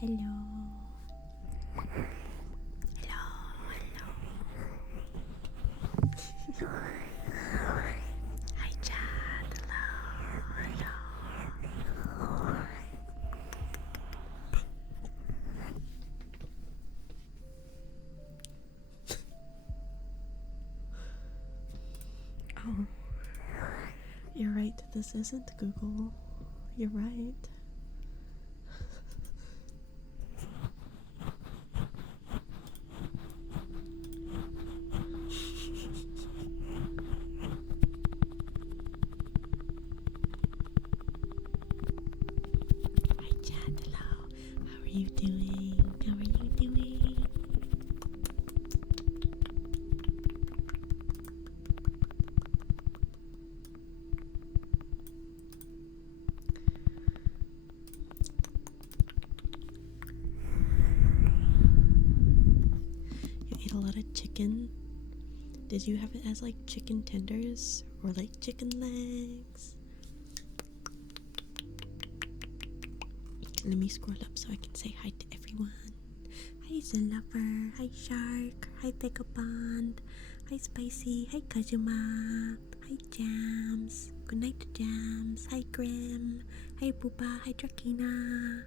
Hello. Hello. Hi, chat. Hello. Oh, you're right. This isn't Google. You're right. Hi, chat. Hello. How are you doing? How are you doing? You ate a lot of chicken. Did you have it as like chicken tenders or like chicken legs? Let me scroll up so I can say hi to everyone. Hi Zillover, hi Shark, hi Vagabond, hi Spicy, hi Kazuma, hi Jams, good night Jams, hi Grim, hi Booba, hi Drakina,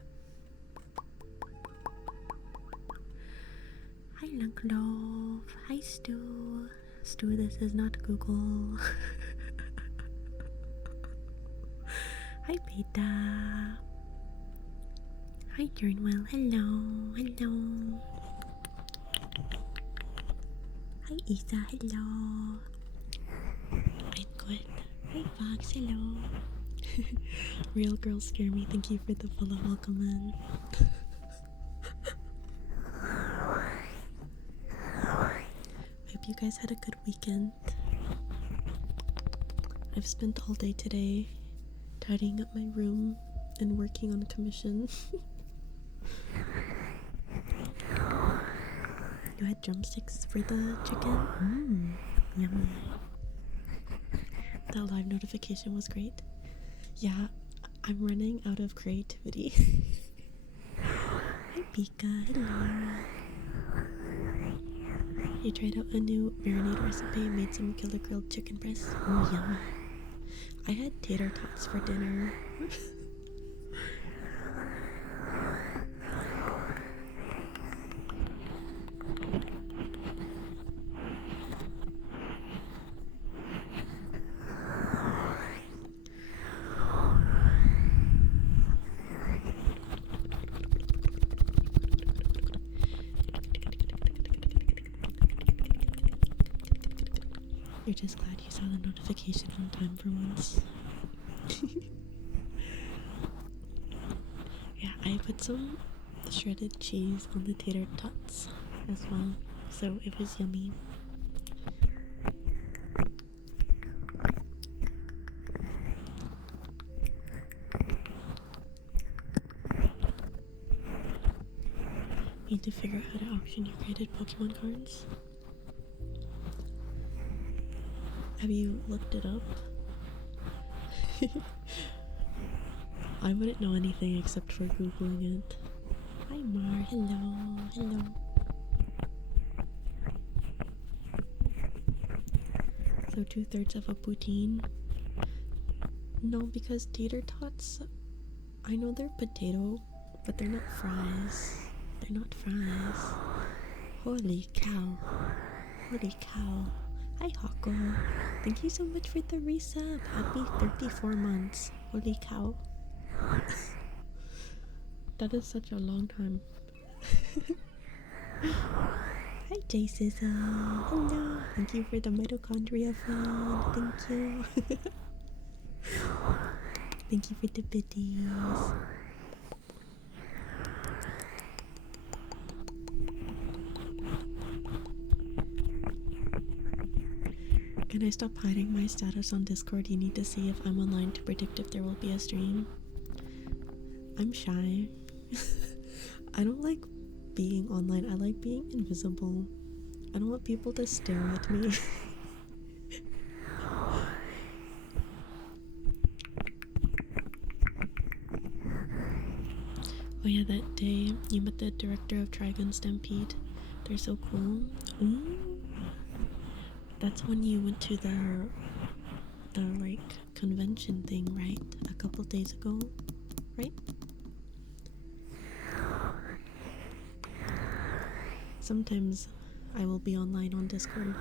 hi Lunklove, hi Stu. Stu, this is not Google. Hi Beta. Hi Turnwell, hello. Hi Isa, hello. I'm good. Hi Fox, hello. Real girls scare me. Thank you for the follow. Welcome in. Hope you guys had a good weekend. I've spent all day today tidying up my room and working on commission. You had drumsticks for the chicken? Yummy. That live notification was great. Yeah, I'm running out of creativity. Hi Pika, hello. You tried out a new marinade recipe and made some killer grilled chicken breasts. Oh, yum. I had tater tots for dinner. You're just glad you saw the notification on time for once. Yeah, I put some shredded cheese on the tater tots as well, so it was yummy. Need to figure out how to auction your graded Pokemon cards. Have you looked it up? I wouldn't know anything except for Googling it. Hi Mar, hello. So 2/3 of a poutine? No, because tater tots, I know they're potato, but they're not fries. They're not fries. Holy cow. Hi Hako. Thank you so much for the resub. Happy 34 months. Holy cow. That is such a long time. Hi J Sizzle. Hello. Thank you for the mitochondria fund. Thank you. Thank you for the biddies. Can I stop hiding my status on Discord? You need to see if I'm online to predict if there will be a stream. I'm shy. I don't like being online. I like being invisible. I don't want people to stare at me. Oh yeah, that day you met the director of Trigun Stampede. They're so cool. Ooh. That's when you went to the like convention thing, right? A couple days ago, right? Sometimes I will be online on Discord.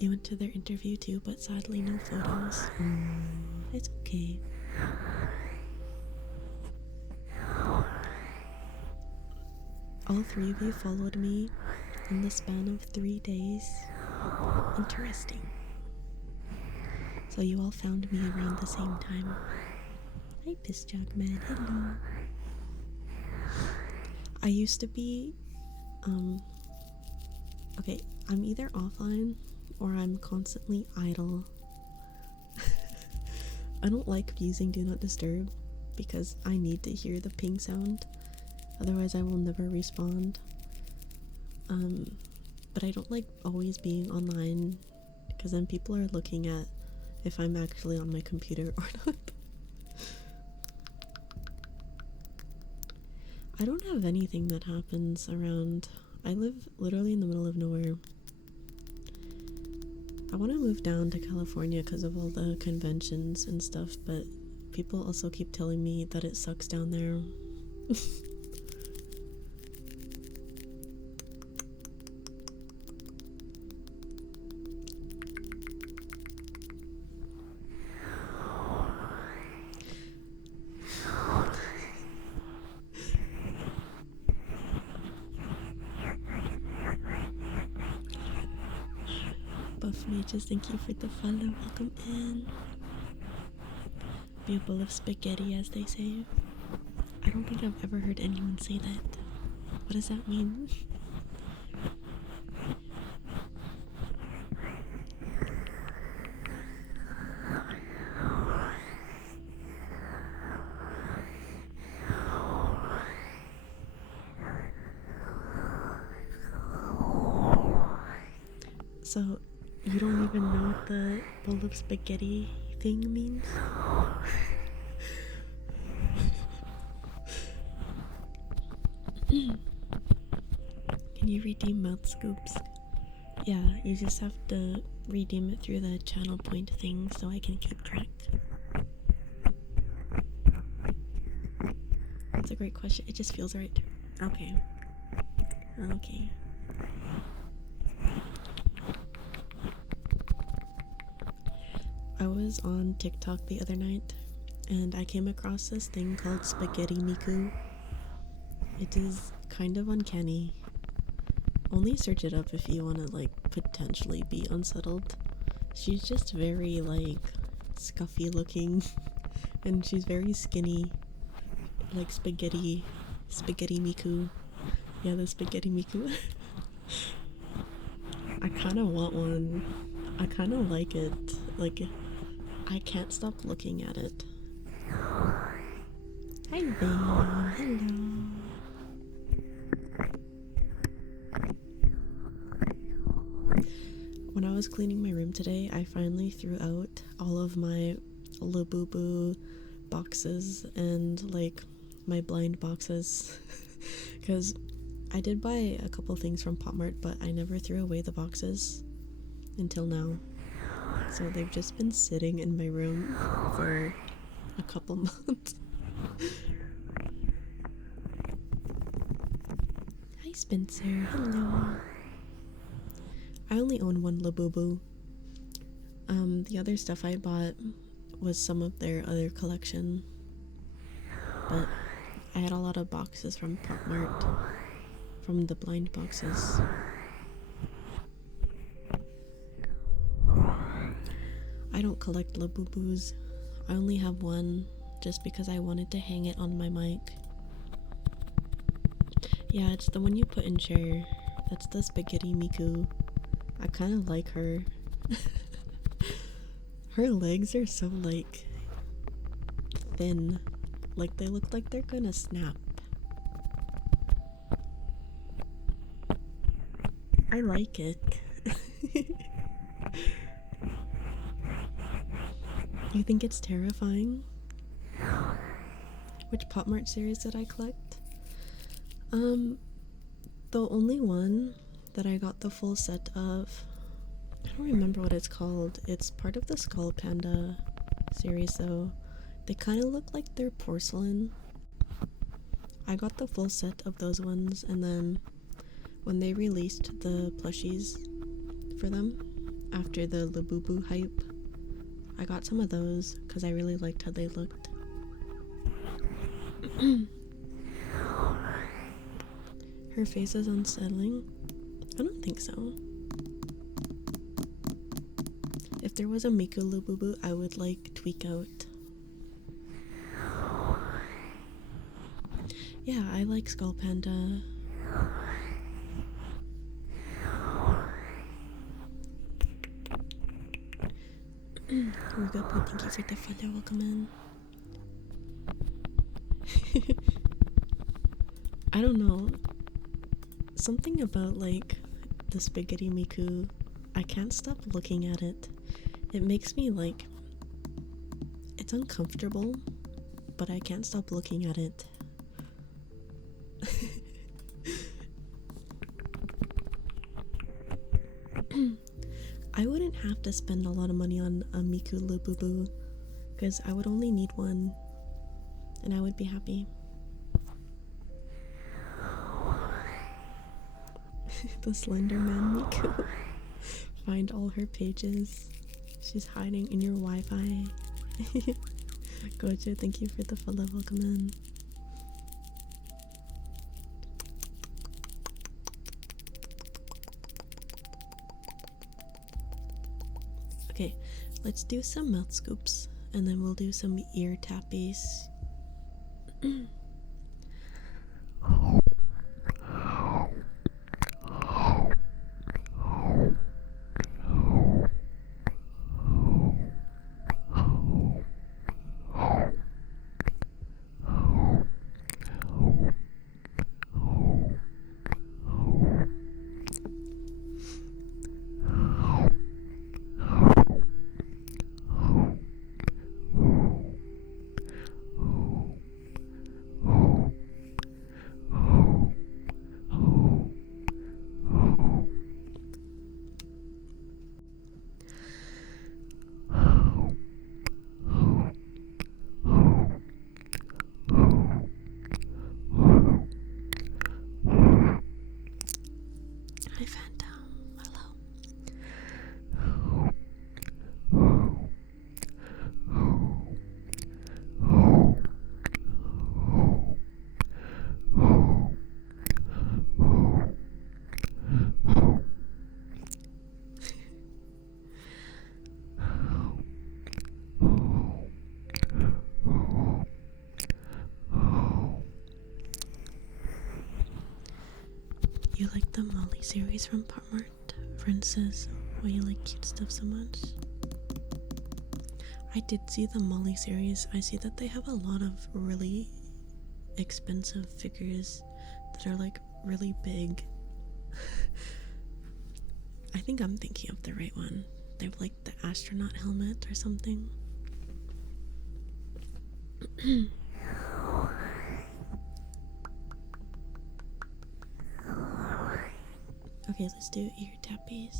You went to their interview too, but sadly no photos. It's okay. All three of you followed me in the span of 3 days. Interesting. So you all found me around the same time. Hi, Piss Jugman. Hello. I used to be, okay, I'm either offline or I'm constantly idle. I don't like using Do Not Disturb because I need to hear the ping sound. Otherwise I will never respond. But I don't like always being online because then people are looking at if I'm actually on my computer or not. I don't have anything that happens around. I live literally in the middle of nowhere. I want to move down to California because of all the conventions and stuff, but people also keep telling me that it sucks down there. Buff Mages, thank you for the follow. Welcome in. Be a bowl of spaghetti, as they say. I don't think I've ever heard anyone say that. What does that mean? So, you don't even know what the bowl of spaghetti thing means? Can you redeem mouth scoops? Yeah, you just have to redeem it through the channel point thing so I can keep track. That's a great question. It just feels right. Okay. Okay. I was on TikTok the other night and I came across this thing called Spaghetti Miku. It is kind of uncanny. Only search it up if you want to like potentially be unsettled. She's just very like scuffy looking and she's very skinny, like spaghetti Miku. Yeah, the Spaghetti Miku. I kind of want one. I kind of like it. Like, I can't stop looking at it. Hi, babe. Hello. When I was cleaning my room today, I finally threw out all of my Labubu boxes and like my blind boxes because I did buy a couple things from PopMart, but I never threw away the boxes until now. So they've just been sitting in my room for a couple months. Hi Spencer, hello. I only own one Labubu. The other stuff I bought was some of their other collection, but I had a lot of boxes from PopMart, from the blind boxes. I don't collect Labubus. I only have one just because I wanted to hang it on my mic. Yeah, it's the one you put in chair. That's the Spaghetti Miku. I kind of like her. Her legs are so like thin. Like they look like they're gonna snap. I like it. You think it's terrifying? Which Pop Mart series did I collect? The only one that I got the full set of, I don't remember what it's called. It's part of the Skull Panda series though. They kind of look like they're porcelain. I got the full set of those ones, and then when they released the plushies for them after the Labubu hype, I got some of those because I really liked how they looked. Her face is unsettling? I don't think so. If there was a Miku Labubu, I would like tweak out. Yeah, I like Skull Panda. Rugapu, thank you for the follow. Welcome in. I don't know. Something about like the Spaghetti Miku, I can't stop looking at it. It makes me like, it's uncomfortable, but I can't stop looking at it. I wouldn't have to spend a lot of money on a Miku Lububu because I would only need one and I would be happy. The Slender Man Miku. Find all her pages. She's hiding in your Wi-Fi. Gojo, thank you for the follow. Welcome in. Okay, let's do some mouth scoops and then we'll do some ear tappies. Hi Phantom, hello. You like the Molly series from Pop Mart? Friend says, why you like cute stuff so much? I did see the Molly series. I see that they have a lot of really expensive figures that are like really big. I think I'm thinking of the right one. They have like the astronaut helmet or something. Okay, let's do ear tappies.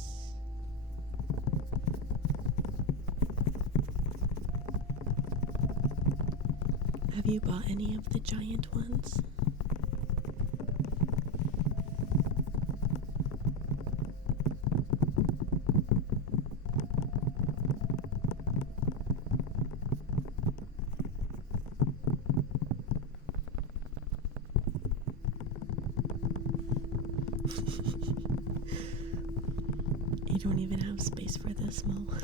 Have you bought any of the giant ones? You don't even have space for the small one.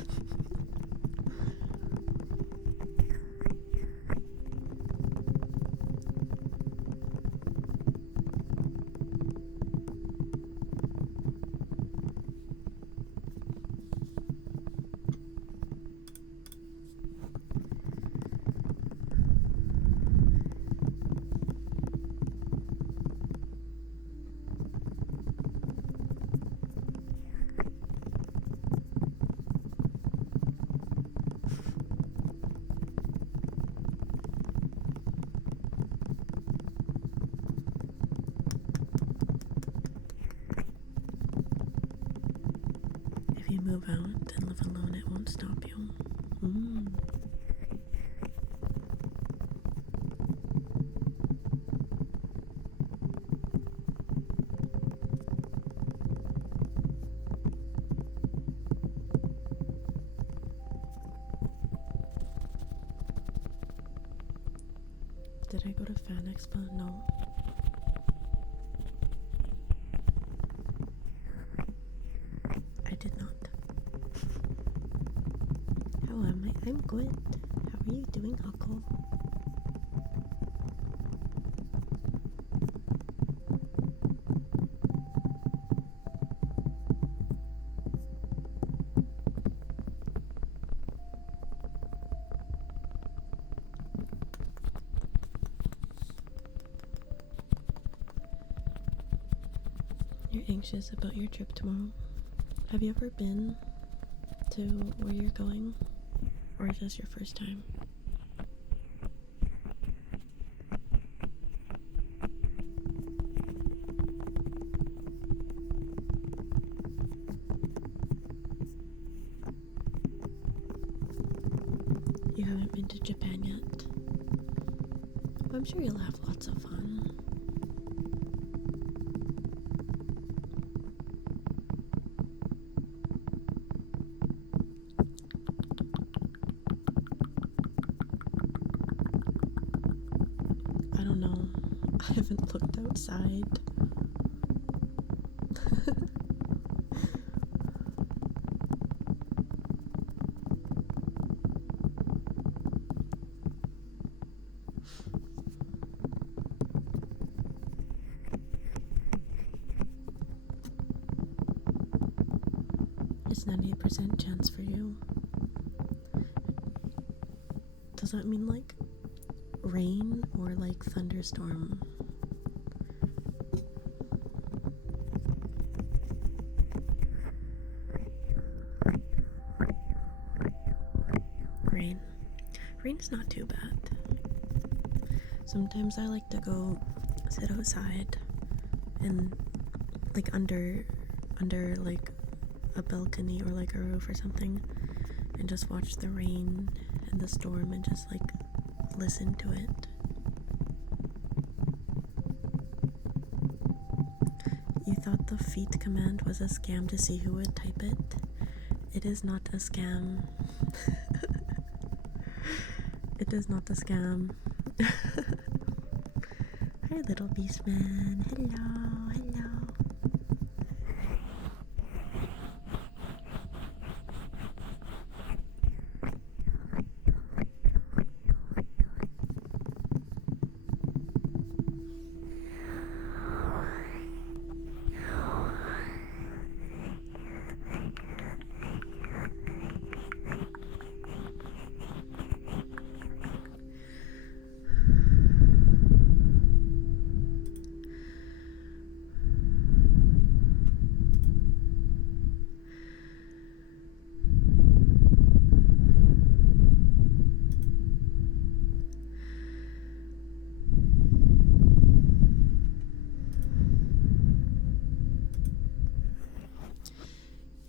move out and live alone, it won't stop you. Did I go to Fan Expo? No. I did not. How am I? I'm good. How are you doing, Huckle? You're anxious about your trip tomorrow? Have you ever been to where you're going? Or is this your first time? You haven't been to Japan yet? Well, I'm sure you'll have lots of fun. I don't know. I haven't looked outside. It's 98% chance for you. Does that mean like rain or like thunderstorm? Rain. Rain's not too bad. Sometimes I like to go sit outside and like under like a balcony or like a roof or something and just watch the rain and the storm and just like listen to it. You thought the feet command was a scam to see who would type it? It is not a scam. It is not a scam. Hi, little beastman. Hello, hello.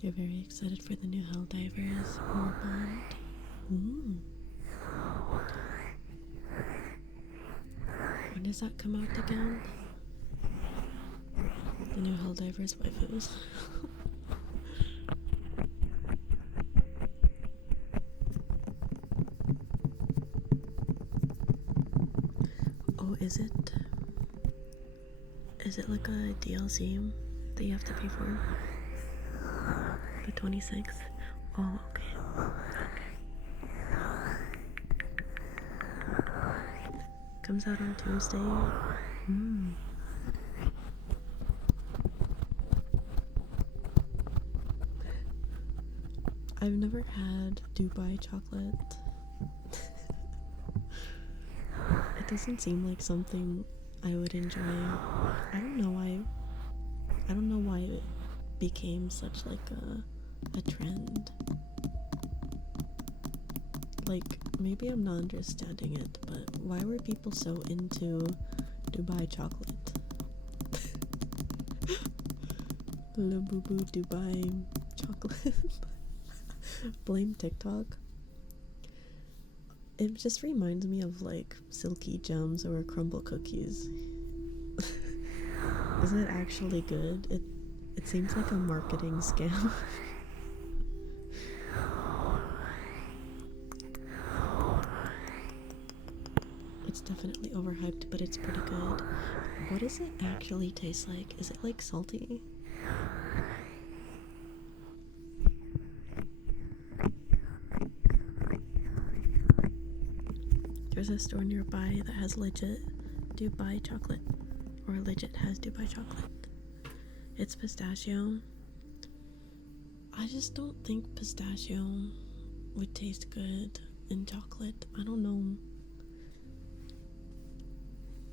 You're very excited for the new Helldivers Warband. When does that come out again? The new Helldivers waifus. Oh, is it like a DLC that you have to pay for? The 26th? Oh, okay. Comes out on Tuesday. I've never had Dubai chocolate. It doesn't seem like something I would enjoy. I don't know why it became such like a trend. Like, maybe I'm not understanding it, but why were people so into Dubai chocolate? Le Boo Boo Dubai chocolate. Blame TikTok. It just reminds me of like Silky Gems or Crumble Cookies. Is it actually good? It seems like a marketing scam. It's definitely overhyped, but it's pretty good. What does it actually taste like? Is it like salty? There's a store nearby that has legit Dubai chocolate, or legit has Dubai chocolate. It's pistachio. I just don't think pistachio would taste good in chocolate. I don't know.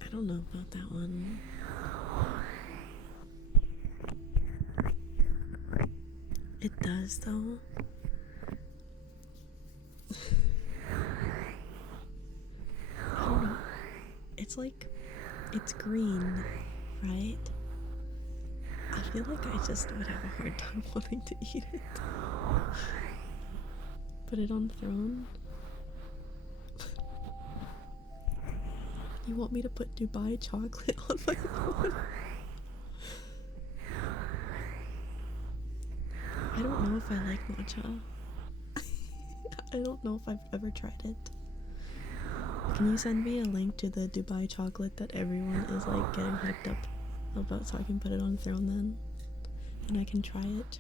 I don't know about that one. It does though. I don't know. It's like, it's green, right? I feel like I just would have a hard time wanting to eat it. Put it on the throne. You want me to put Dubai chocolate on my throne? I don't know if I like matcha. I don't know if I've ever tried it. Can you send me a link to the Dubai chocolate that everyone is like getting hyped up about so I can put it on the throne then? And I can try it.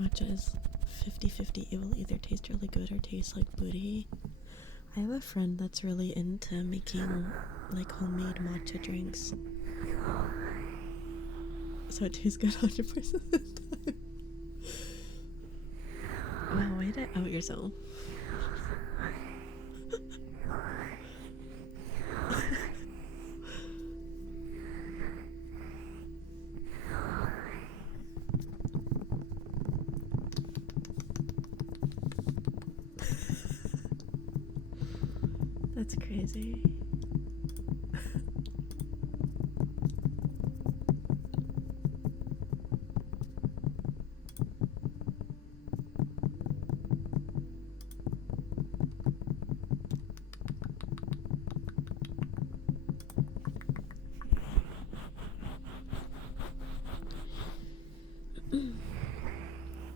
Matcha is 50-50. It will either taste really good or taste like booty. I have a friend that's really into making like homemade matcha drinks. So it tastes good 100% of the time. Wow, way to out yourself. That's crazy.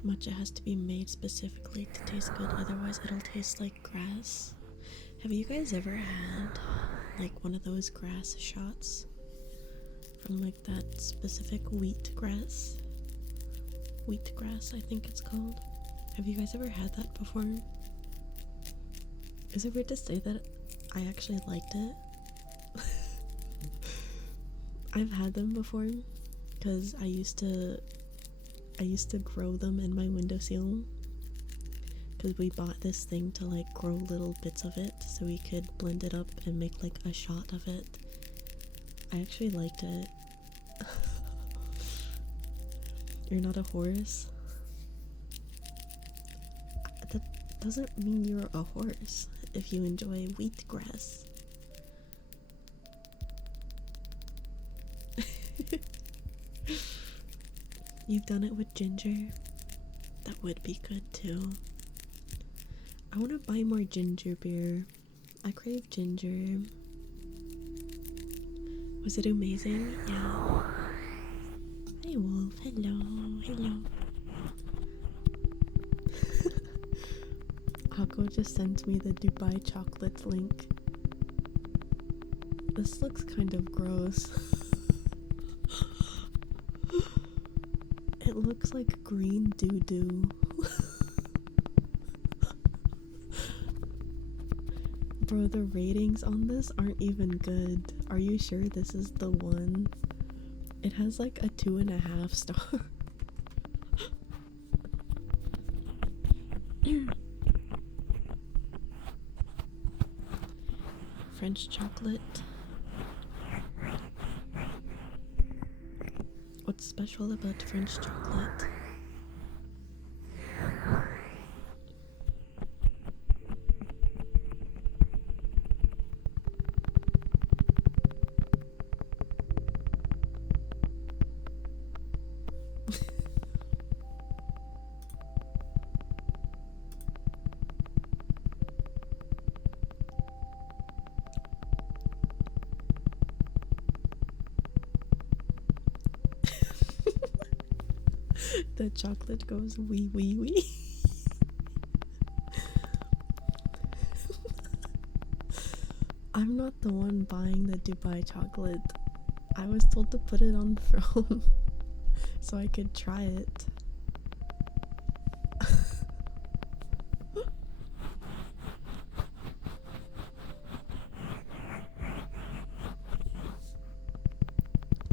Matcha has to be made specifically to taste good, otherwise it'll taste like grass. Have you guys ever had like one of those grass shots from like that specific wheatgrass? Wheatgrass, I think it's called. Have you guys ever had that before? Is it weird to say that I actually liked it? I've had them before because I used to grow them in my windowsill, because we bought this thing to like grow little bits of it so we could blend it up and make like a shot of it. I actually liked it. You're not a horse? That doesn't mean you're a horse if you enjoy wheatgrass. You've done it with ginger? That would be good too. I want to buy more ginger beer. I crave ginger. Was it amazing? Yeah. Hey Wolf, hello, hello. Akko just sent me the Dubai chocolate link. This looks kind of gross. It looks like green doo-doo. Bro, the ratings on this aren't even good. Are you sure this is the one? It has like a 2.5 star. French chocolate. What's special about French chocolate? The chocolate goes wee wee wee. I'm not the one buying the Dubai chocolate. I was told to put it on the throne so I could try it.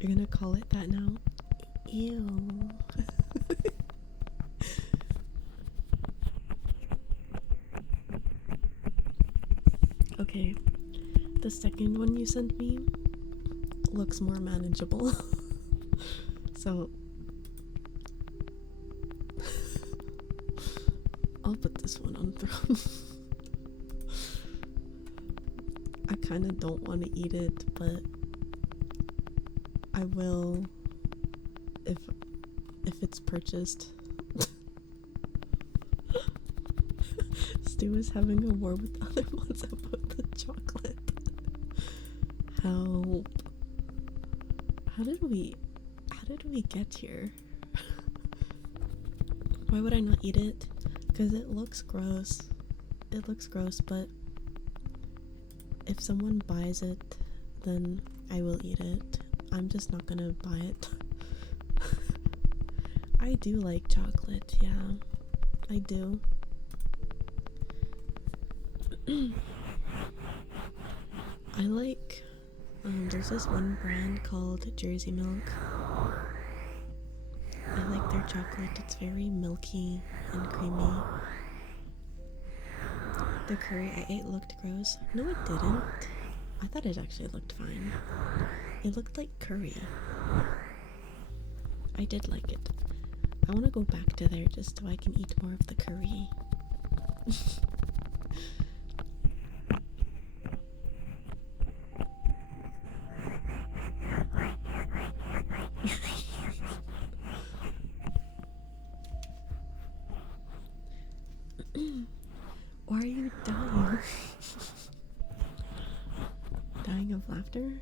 You're gonna call it that now? Ew. Okay, the second one you sent me looks more manageable. So I'll put this one on throne. I kind of don't want to eat it, but I will if it's purchased. Stu is having a war with the other ones about the chocolate. Help. How did we get here? Why would I not eat it? Because it looks gross. It looks gross, but if someone buys it, then I will eat it. I'm just not gonna buy it. I do like chocolate, yeah. I do. I like, there's this one brand called Jersey Milk. I like their chocolate. It's very milky and creamy. The curry I ate looked gross. No, it didn't. I thought it actually looked fine. It looked like curry. I did like it. I want to go back to there just so I can eat more of the curry. Why are you dying? Dying of laughter?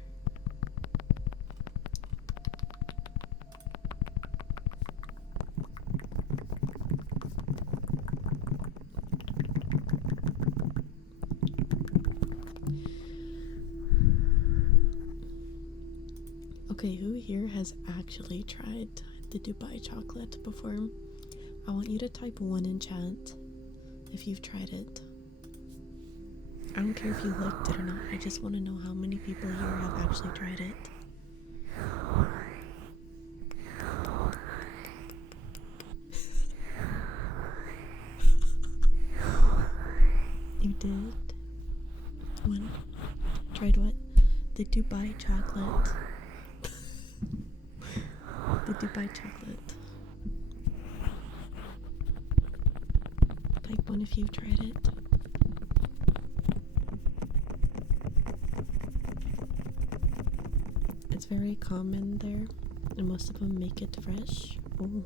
Okay, who here has actually tried the Dubai chocolate before? I want you to type 1 in chat if you've tried it. I don't care if you liked it or not. I just want to know how many people here have actually tried it. You did? When? Tried what? The Dubai chocolate. The Dubai chocolate. Type 1 if you've tried it. It's very common there, and most of them make it fresh. Ooh.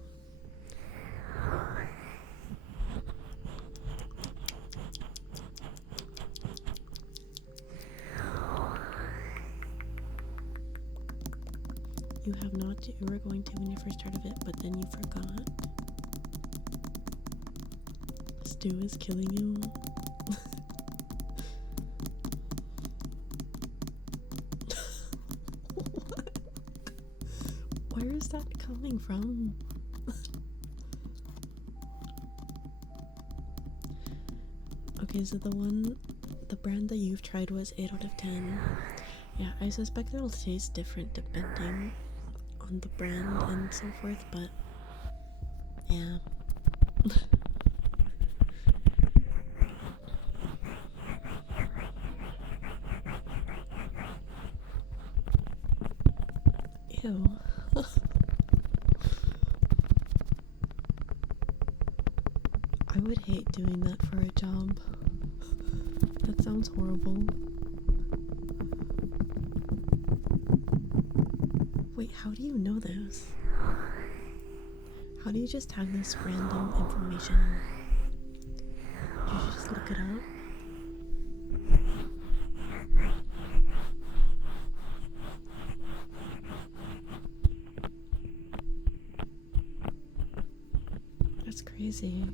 You have not. You were going to when you first heard of it, but then you forgot. Stu is killing you. What? Where is that coming from? Okay, so the brand that you've tried was 8 out of 10. Yeah, I suspect it'll taste different depending on the brand and so forth, but yeah. Ew. I would hate doing that for a job. That sounds horrible. Wait, how do you know this? How do you just have this random information? Did you just look it up? That's crazy.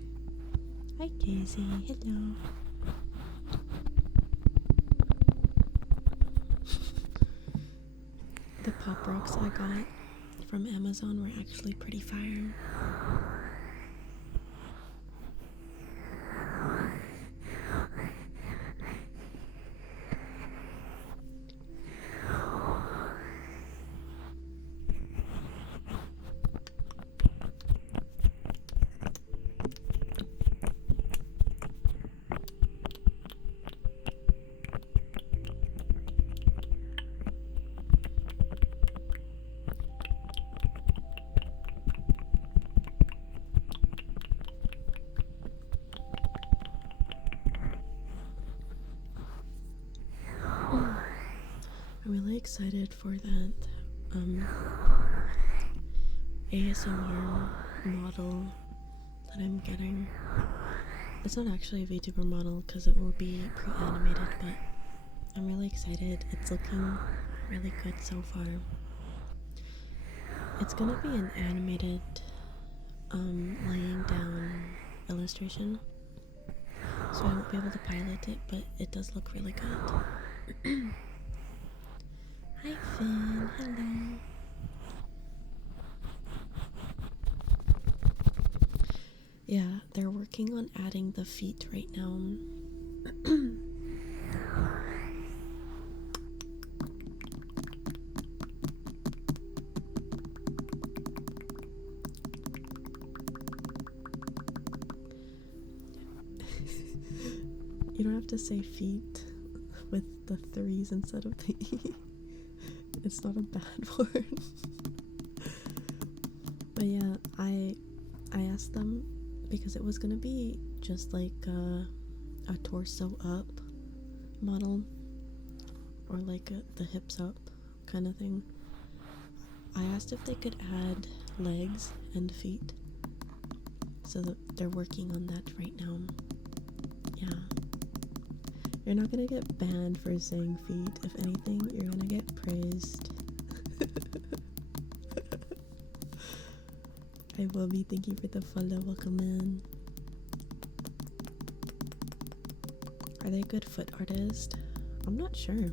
Hi, Casey. Hello. The pop rocks I got from Amazon were actually pretty fire. I'm really excited for that ASMR model that I'm getting. It's not actually a VTuber model because it will be pre-animated, but I'm really excited. It's looking really good so far. It's gonna be an animated laying down illustration, so I won't be able to pilot it, but it does look really good. Hi Finn, hello. Yeah, they're working on adding the feet right now. You don't have to say feet with the 3s instead of the E. It's not a bad word. But yeah, I asked them because it was gonna be just like a torso up model, or like the hips up kind of thing. I asked if they could add legs and feet, so that they're working on that right now. Yeah. You're not gonna get banned for saying feet. If anything, you're gonna get praised. Hi Bobby, thank you for the follow. Welcome in. Are they a good foot artist? I'm not sure.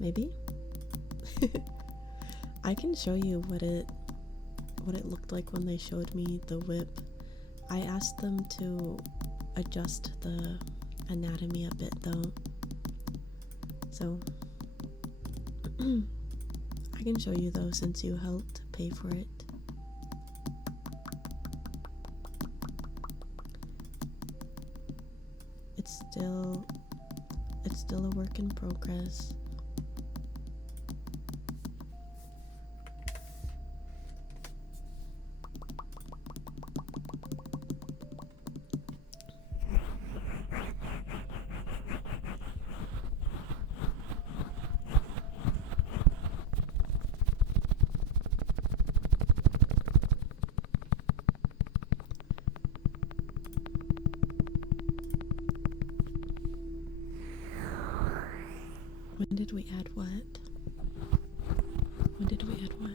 Maybe? I can show you what it looked like when they showed me the whip. I asked them to adjust the anatomy a bit though, so I can show you though since you helped pay for it. It's still a work in progress. When did we add what? When did we add what?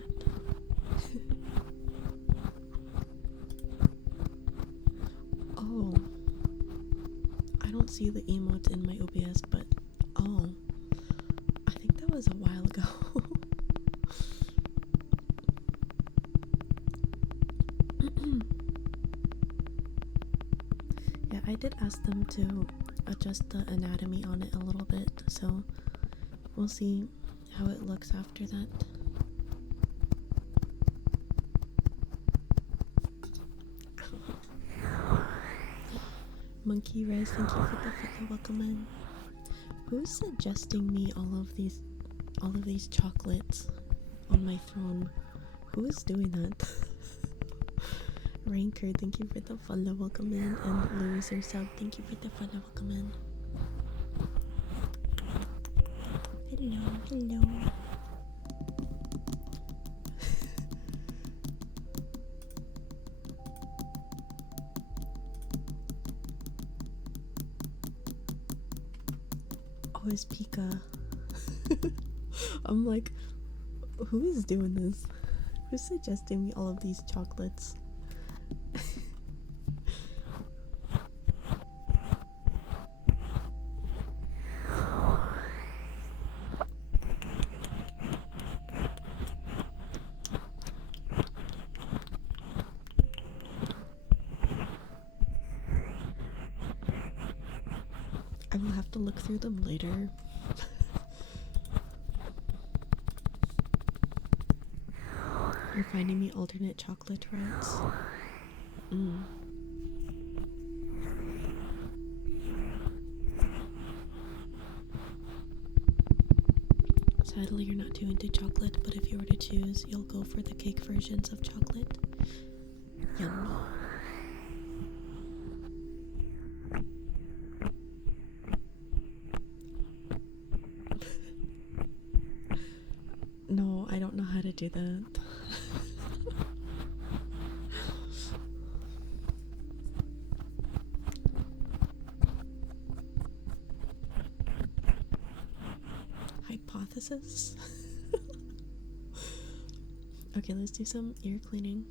Oh, I don't see the emote in my OBS, but oh, I think that was a while ago. Yeah, I did ask them to adjust the anatomy on it a little bit, so we'll see how it looks after that. Monkey Res, thank you for the follow. Welcome in. Who's suggesting me all of these chocolates on my throne? Who is doing that? Ranker, thank you for the follow. Welcome in. And Loser Sub, thank you for the follow. Welcome in. Hello. Oh, it's Pika. I'm like, who is doing this? Who's suggesting me all of these chocolates? will have to look through them later. You're finding me alternate chocolate routes. Sadly, you're not too into chocolate, but if you were to choose, you'll go for the cake versions of chocolate. Yummy. No, I don't know how to do that. Hypothesis? Okay, let's do some ear cleaning.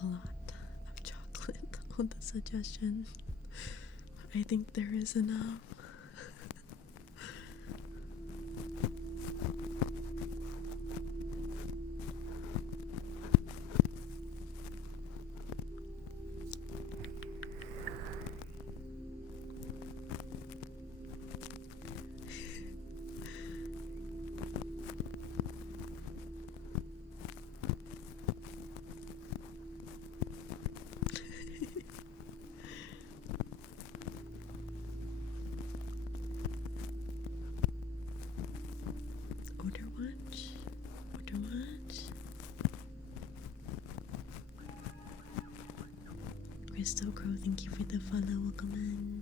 A lot of chocolate on the suggestion. I think there is enough. Crystal Crow, thank you for the follow. Welcome in.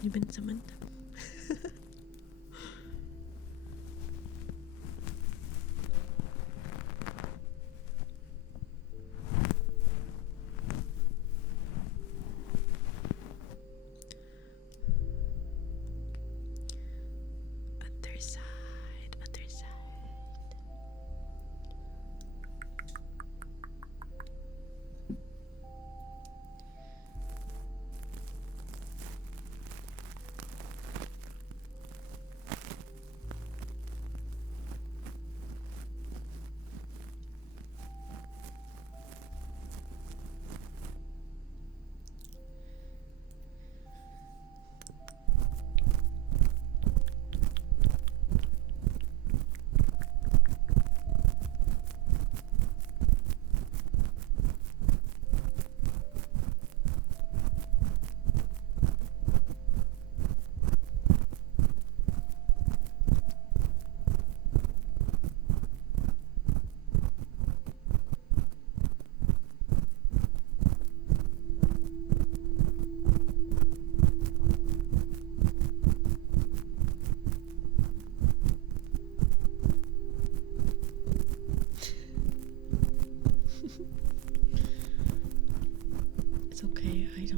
You've been summoned.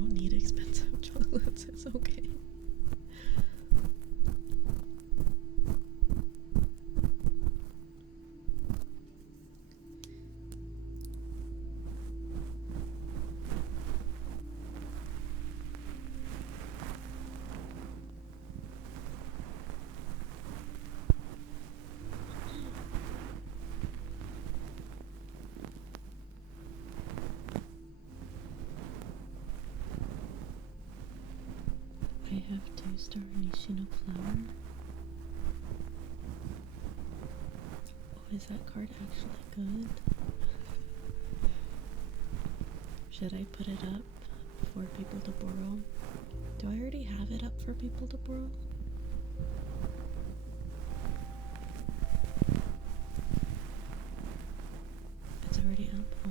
don't need expensive chocolates, it's okay. I have 2-star Nishino flower. Oh, is that card actually good? Should I put it up for people to borrow? Do I already have it up for people to borrow? It's already up? Oh.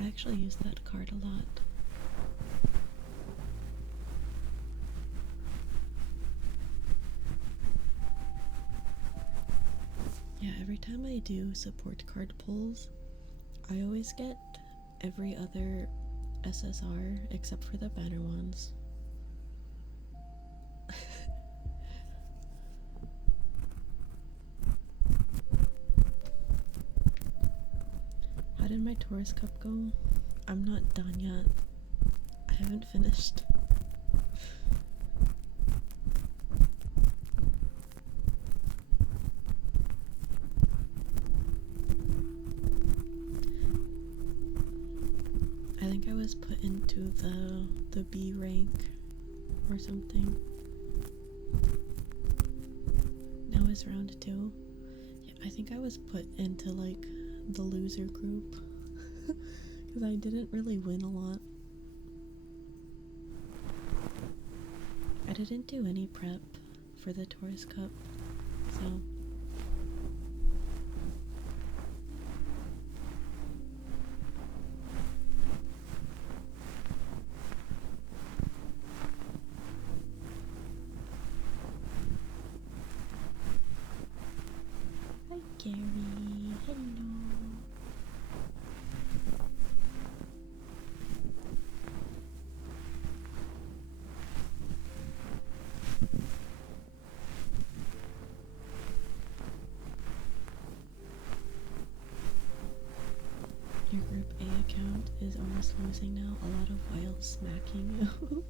I actually use that card a lot. Yeah, every time I do support card pulls, I always get every other SSR except for the banner ones. How did my Taurus Cup go? I'm not done yet. I haven't finished. I think I was put into the B rank or something. Now is round 2. Yeah, I think I was put into like the loser group because I didn't really win a lot. I didn't do any prep for the Taurus Cup, so hi Gary, hello. Your Group A account is almost losing now, a lot of while smacking you.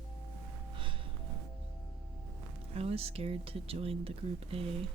I was scared to join the Group A.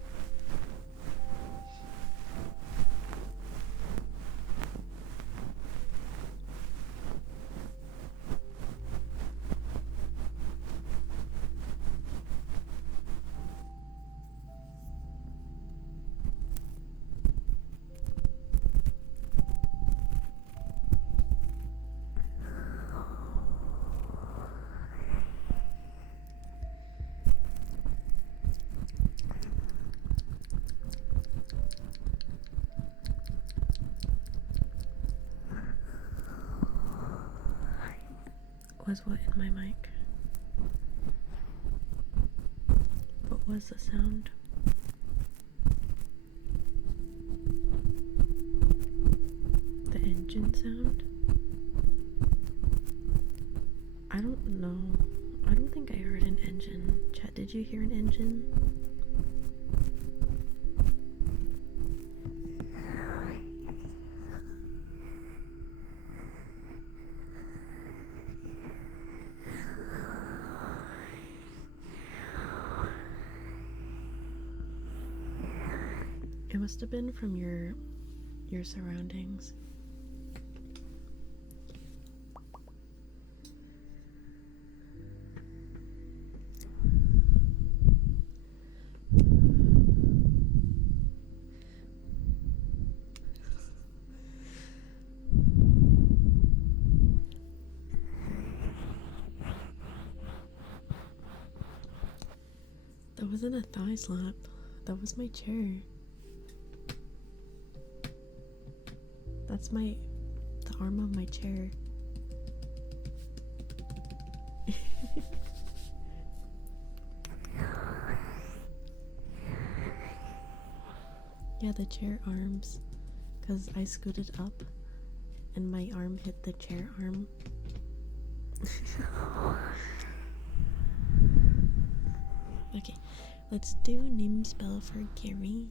Was what in my mic? What was the sound? The engine sound? I don't know. I don't think I heard an engine. Chat, did you hear an engine? It must have been from your surroundings. That wasn't a thigh slap. That was my chair. That's the arm of my chair. Yeah, the chair arms, because I scooted up and my arm hit the chair arm. Okay, let's do name spell for Gary.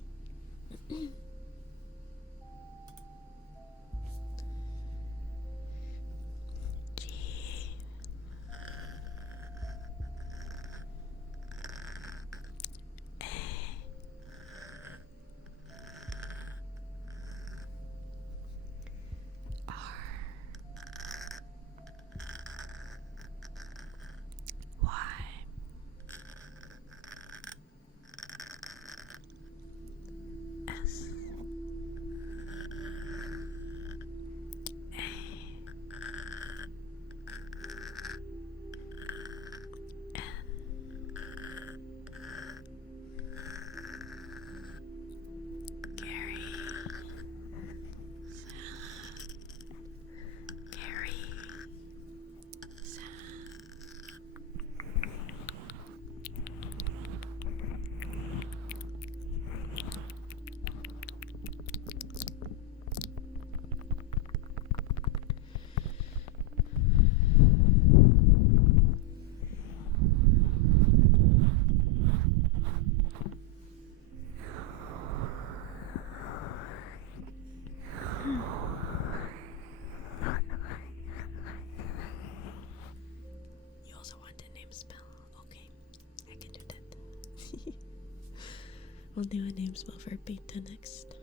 We'll do a name spell for Beta next.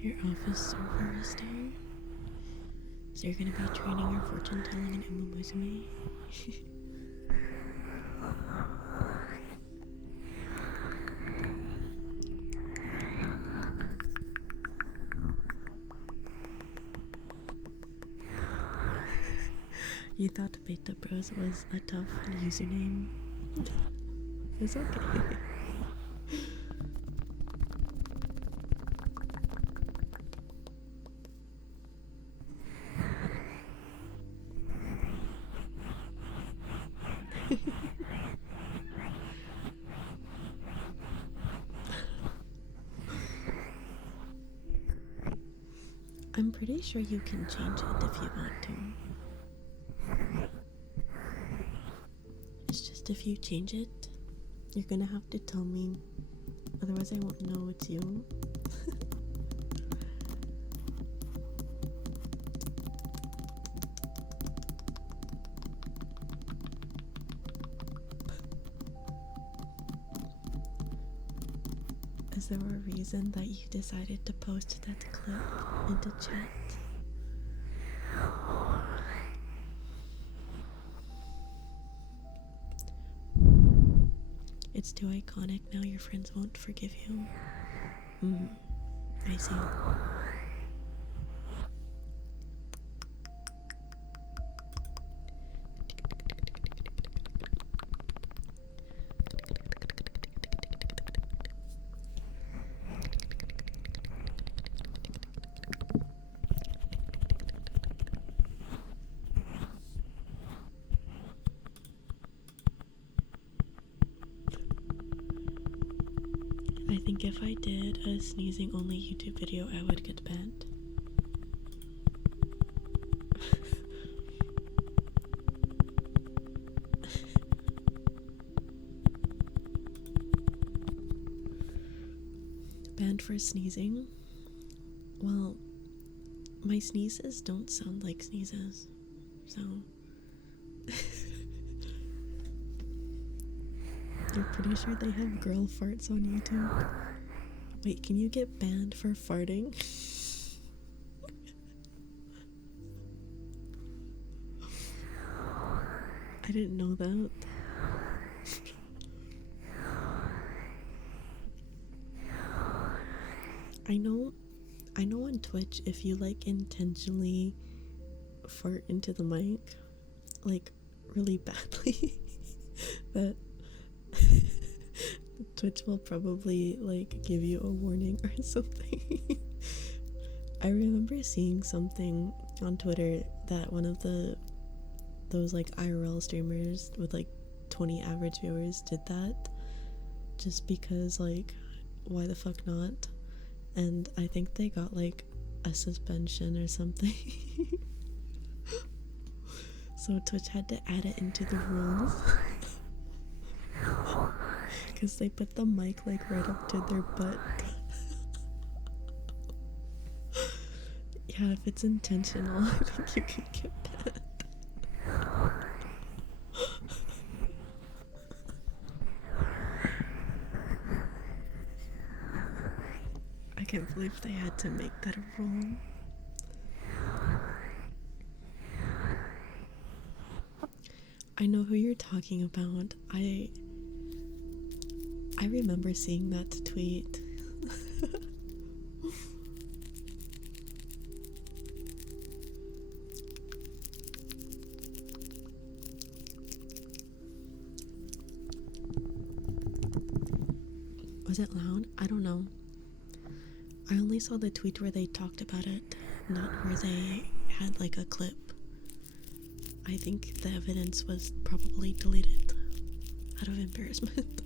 Your office server is down. So you're gonna be training your fortune telling in Umumuzume. You thought Beta Bros was a tough username. It's okay. I'm pretty sure you can change it if you want to. It's just if you change it, you're gonna have to tell me, otherwise I won't know it's you. Is there a reason that you decided to post that clip into chat? It's too iconic now, your friends won't forgive you. I see. I think if I did a sneezing only YouTube video, I would get banned. Banned for sneezing? Well, my my sneezes don't sound like sneezes, so I'm pretty sure they have girl farts on YouTube. Wait, can you get banned for farting? I didn't know that. I know on Twitch, if you like intentionally fart into the mic, like really badly, that Twitch will probably like give you a warning or something. I remember seeing something on Twitter that one of those like IRL streamers with like 20 average viewers did that just because, like, why the fuck not? And I think they got like a suspension or something. So Twitch had to add it into the rules. Because they put the mic like right up to their butt. Yeah, if it's intentional, I think you can get banned. I can't believe they had to make that a rule. I know who you're talking about. I remember seeing that tweet. Was it loud? I don't know. I only saw the tweet where they talked about it, not where they had like a clip. I think the evidence was probably deleted out of embarrassment.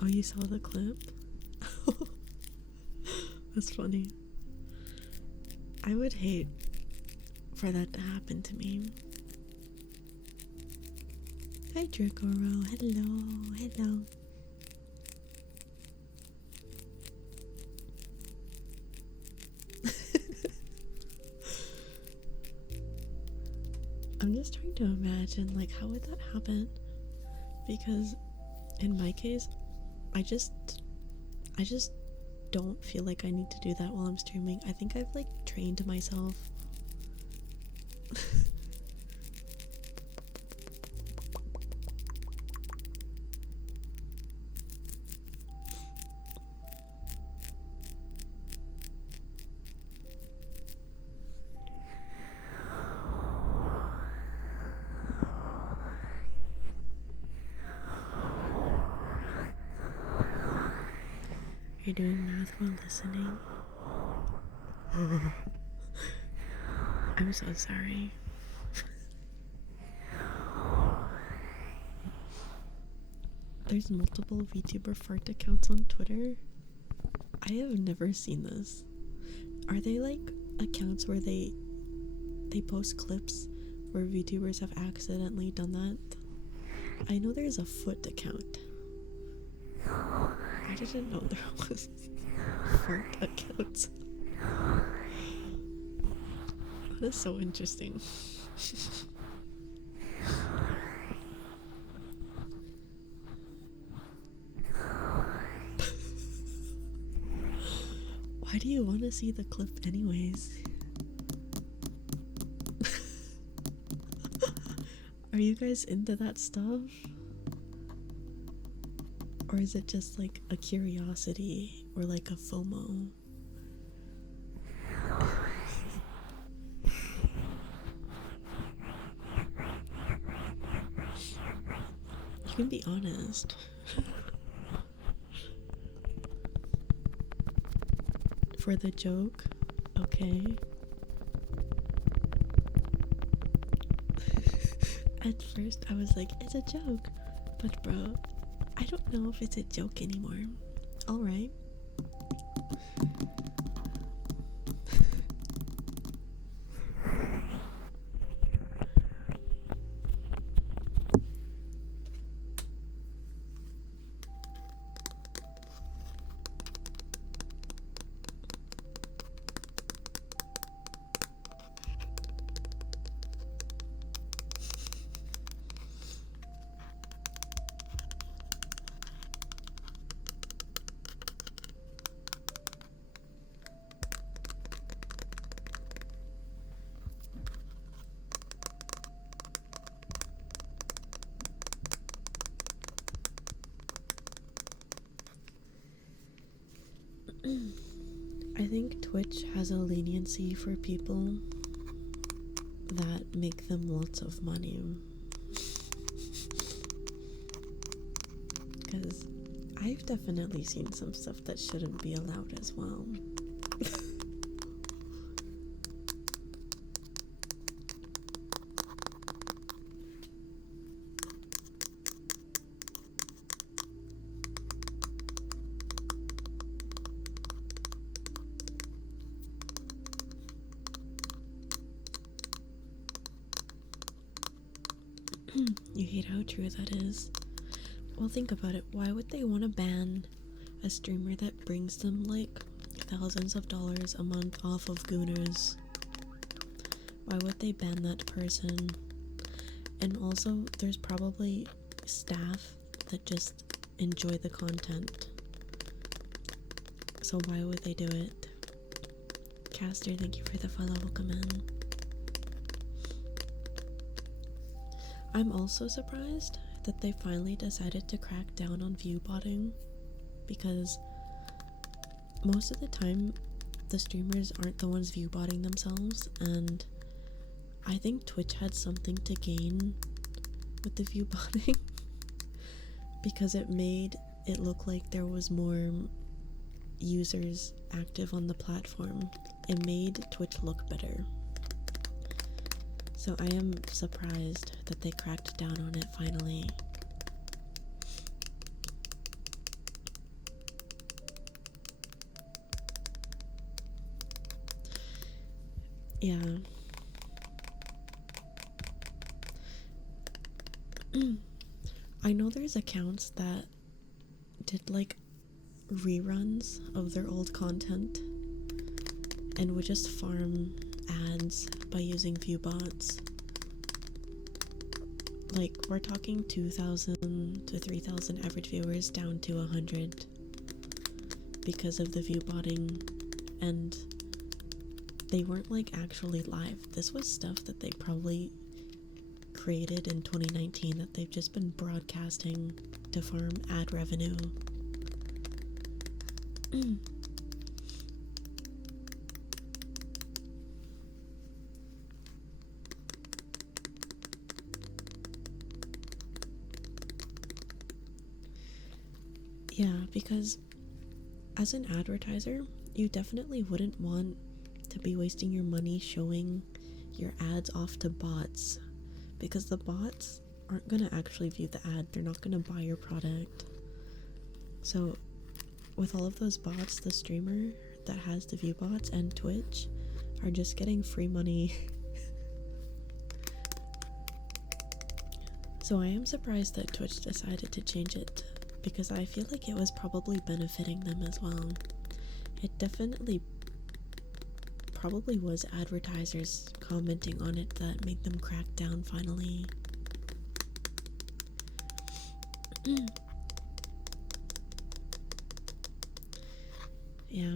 Oh, you saw the clip? That's funny. I would hate for that to happen to me. Hi Dracoro, hello. I'm just trying to imagine, like, how would that happen? Because in my case, I just don't feel like I need to do that while I'm streaming. I think I've like trained myself. You're doing math while listening? I'm so sorry. There's multiple VTuber fart accounts on Twitter. I have never seen this. Are they like accounts where they post clips where VTubers have accidentally done that? I know there's a foot account. I didn't know there was fart accounts. That is so interesting. Why do you want to see the clip anyways? Are you guys into that stuff? Or is it just like a curiosity or like a FOMO? You can be honest. For the joke? Okay. At first I was like, it's a joke. But bro, I don't know if it's a joke anymore. Alright. I think Twitch has a leniency for people that make them lots of money. Because I've definitely seen some stuff that shouldn't be allowed as well. You hate how true that is. Well, think about it. Why would they want to ban a streamer that brings them like thousands of dollars a month off of Gooners? Why would they ban that person? And also, there's probably staff that just enjoy the content. So why would they do it? Caster, thank you for the follow. Welcome in. I'm also surprised that they finally decided to crack down on view botting, because most of the time the streamers aren't the ones view botting themselves, and I think Twitch had something to gain with the view botting because it made it look like there was more users active on the platform. It made Twitch look better. So I am surprised that they cracked down on it finally. Yeah. I know there's accounts that did like reruns of their old content and would just farm ads by using view bots. Like, we're talking 2,000 to 3,000 average viewers down to 100 because of the view botting, and they weren't like actually live. This was stuff that they probably created in 2019 that they've just been broadcasting to farm ad revenue. Yeah, because as an advertiser, you definitely wouldn't want to be wasting your money showing your ads off to bots, because the bots aren't going to actually view the ad. They're not going to buy your product. So with all of those bots, the streamer that has the view bots and Twitch are just getting free money. So I am surprised that Twitch decided to change it, because I feel like it was probably benefiting them as well. It definitely probably was advertisers commenting on it that made them crack down finally. Yeah,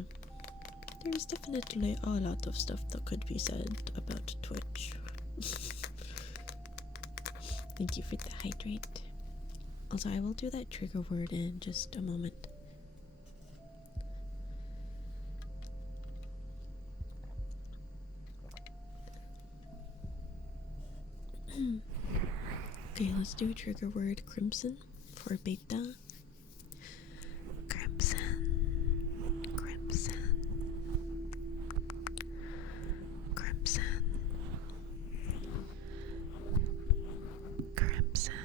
there's definitely a lot of stuff that could be said about Twitch. Thank you for the hydrate. Also, I will do that trigger word in just a moment. Okay, let's do trigger word crimson for beta. Crimson, crimson, crimson, crimson,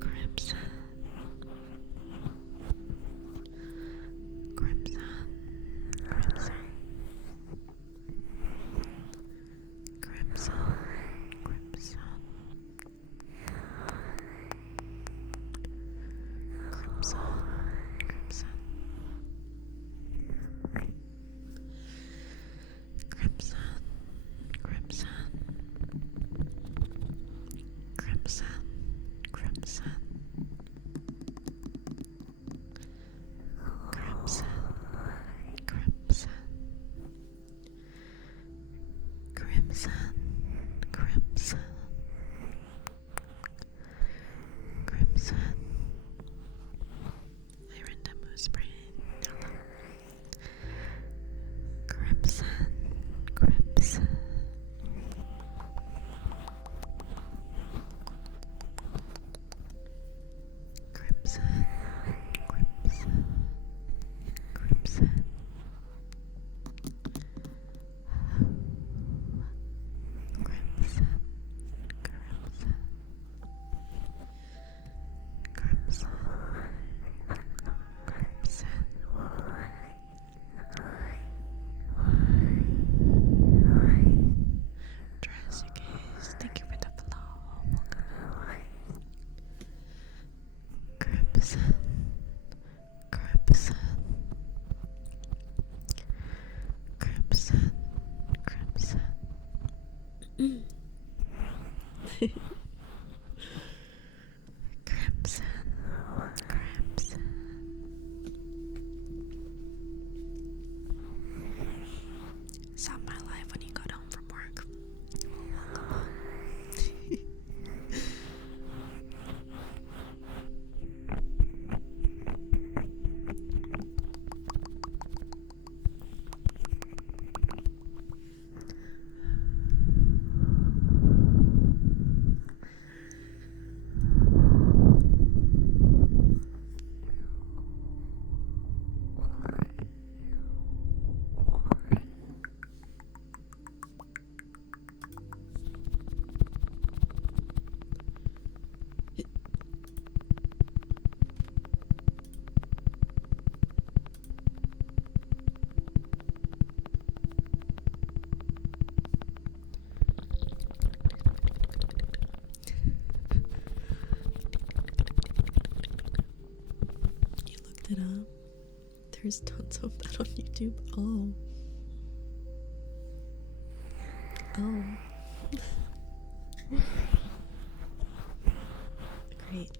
crimson, crimson, crimson, crimson, crimson, crimson, Crimson. Crimson. Saw my life when he got home from work. Oh, come on. You looked it up. There's tons of that on YouTube. Oh. Oh. Great.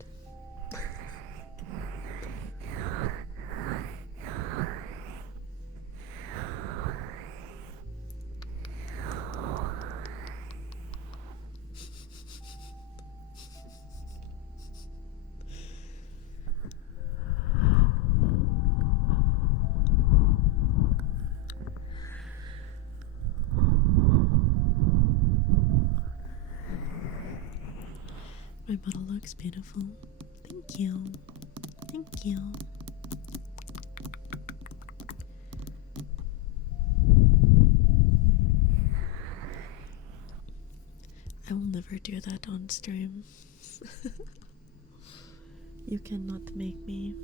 My bottle looks beautiful. Thank you. Thank you. I will never do that on stream. You cannot make me.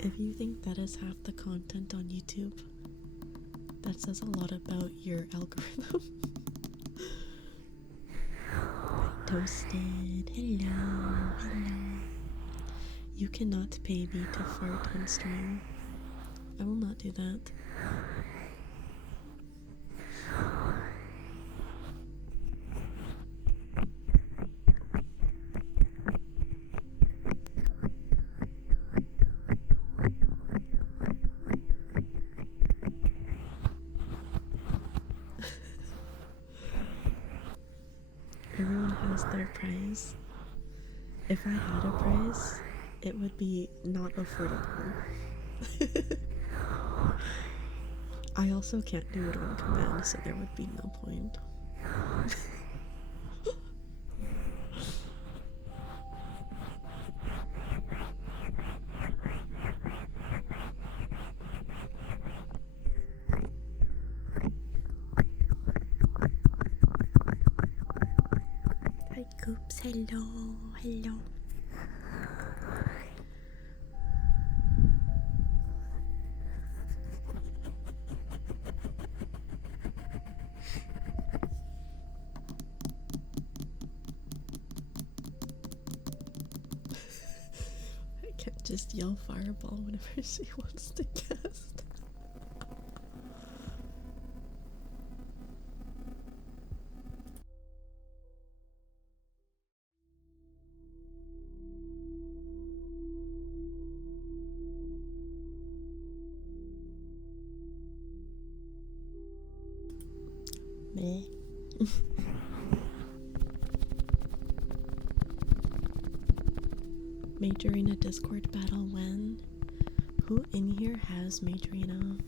If you think that is half the content on YouTube, that says a lot about your algorithm. Toasted. Hello. Hello. You cannot pay me to fart on stream. I will not do that. Everyone has their prize. If I had a prize, it would be not affordable. I also can't do it on command, so there would be no point. Hi Goops, hello, hello. I can't just yell fireball whenever she wants to cast. Meh. Majorina Discord battle when? Who in here has Majorina?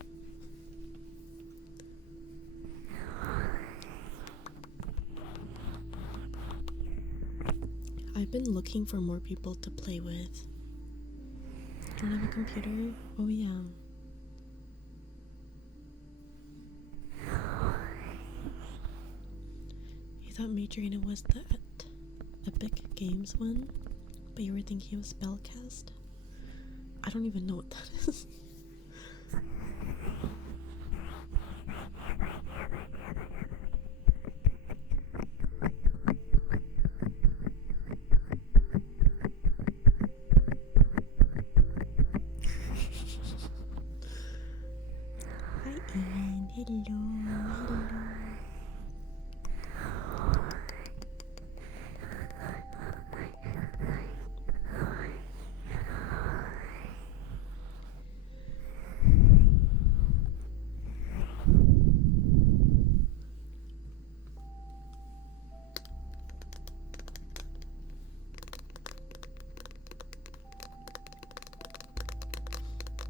I've been looking for more people to play with. Don't have a computer? Oh yeah. You thought Majorina was the Epic Games one? But you were thinking of Spellcast? I don't even know what that is. Hello.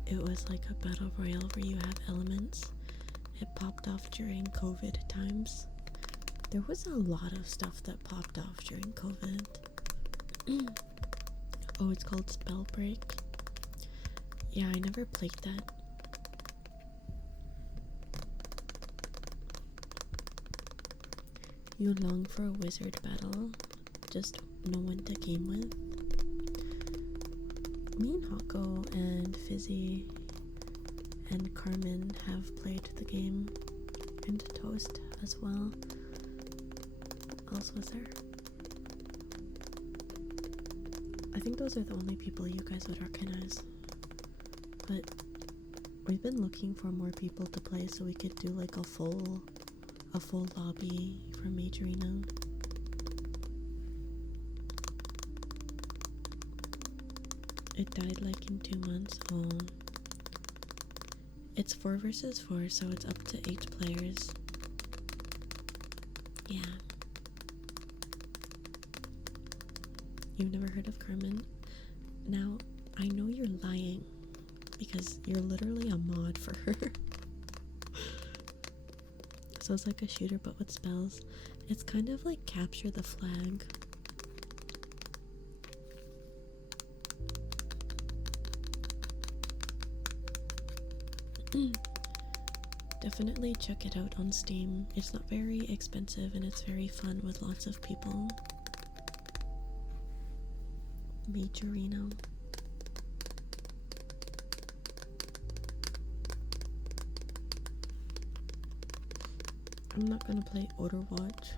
It was like a battle royale where you have elements. It popped off during COVID times. There was a lot of stuff that popped off during COVID. Oh, it's called Spell Break. Yeah, I never played that. You long for a wizard battle, just no one to game with. Me and Hako and Fizzy and Carmen have played the game, and Toast as well. Who else was there? I think those are the only people you guys would recognize. But we've been looking for more people to play so we could do like a full lobby for Majorino. It died like in 2 months. Oh. It's 4 versus 4, so it's up to 8 players. Yeah. You've never heard of Carmen? Now, I know you're lying, because you're literally a mod for her. So it's like a shooter but with spells. It's kind of like Capture the Flag. Definitely check it out on Steam. It's not very expensive and it's very fun with lots of people. Majorino. I'm not gonna play Overwatch.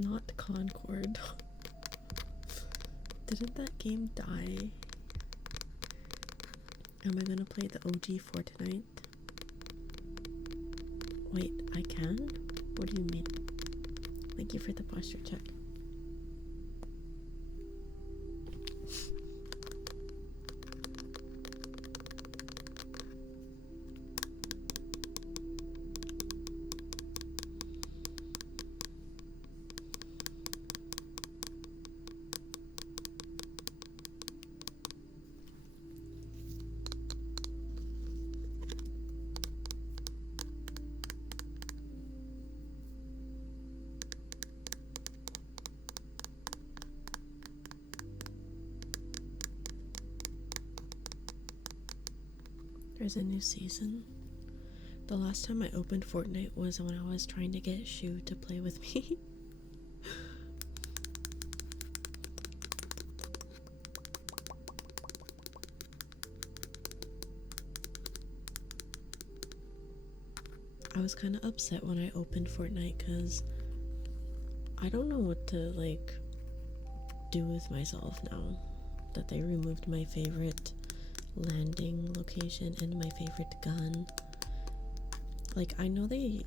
Not Concord. Didn't that game die? Am I gonna play the OG Fortnite? Wait, I can? What do you mean? Thank you for the posture check. There's a new season. The last time I opened Fortnite was when I was trying to get Shu to play with me. I was kind of upset when I opened Fortnite because I don't know what to like do with myself now that they removed my favorite landing location and my favorite gun. Like I know they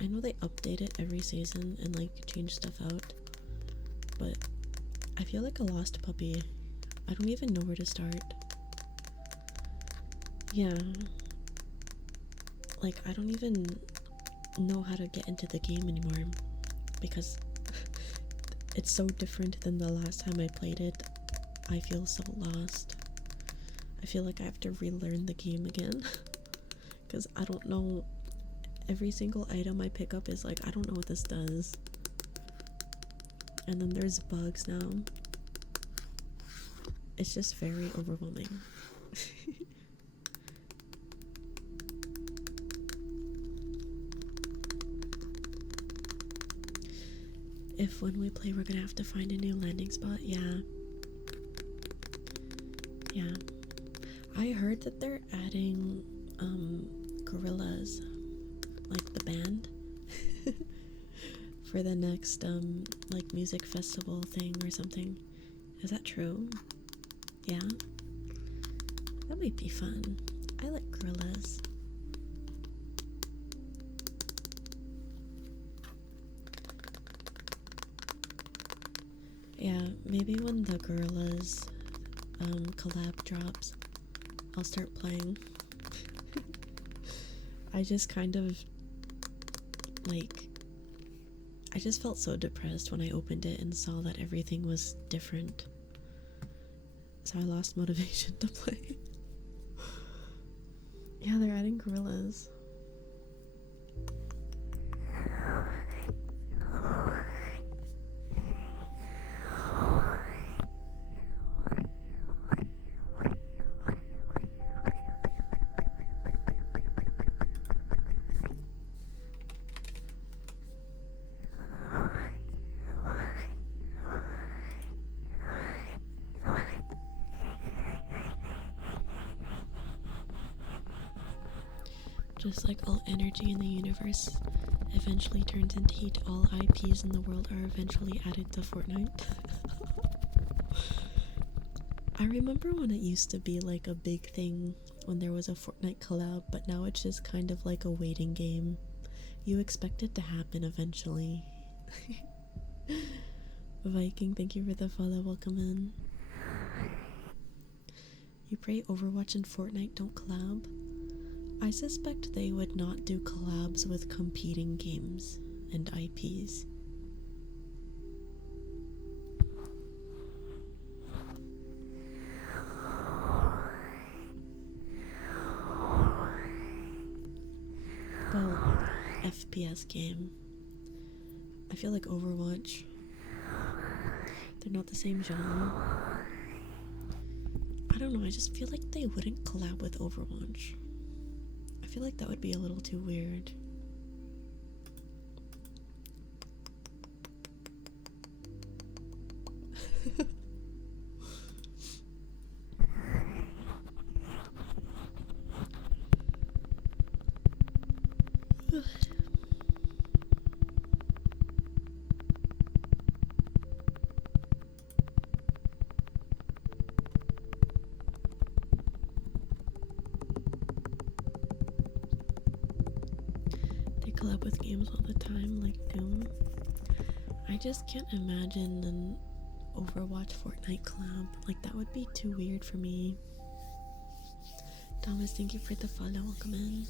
update it every season and like change stuff out, but I feel like a lost puppy. I don't even know where to start. Yeah, like I don't even know how to get into the game anymore because it's so different than the last time I played it. I feel so lost. I feel like I have to relearn the game again because I don't know. Every single item I pick up is like, I don't know what this does. And then there's bugs now. It's just very overwhelming. If when we play we're gonna have to find a new landing spot, yeah. Yeah. I heard that they're adding gorillas, like the band, for the next like music festival thing or something. Is that true? Yeah. That might be fun. I like gorillas. Yeah, maybe when the gorillas collab drops, I'll start playing. I just kind of like, I just felt so depressed when I opened it and saw that everything was different, so I lost motivation to play. Yeah, they're adding gorillas. Just like all energy in the universe eventually turns into heat, all IPs in the world are eventually added to Fortnite. I remember when it used to be like a big thing when there was a Fortnite collab, but now it's just kind of like a waiting game. You expect it to happen eventually. Viking, thank you for the follow, welcome in. You pray Overwatch and Fortnite don't collab? I suspect they would not do collabs with competing games and IPs. Well, FPS game. I feel like Overwatch. They're not the same genre. I don't know, I just feel like they wouldn't collab with Overwatch. I feel like that would be a little too weird. They collab with games all the time, like Doom. I just can't imagine an Overwatch Fortnite collab. Like, that would be too weird for me. Thomas, thank you for the follow. Welcome in.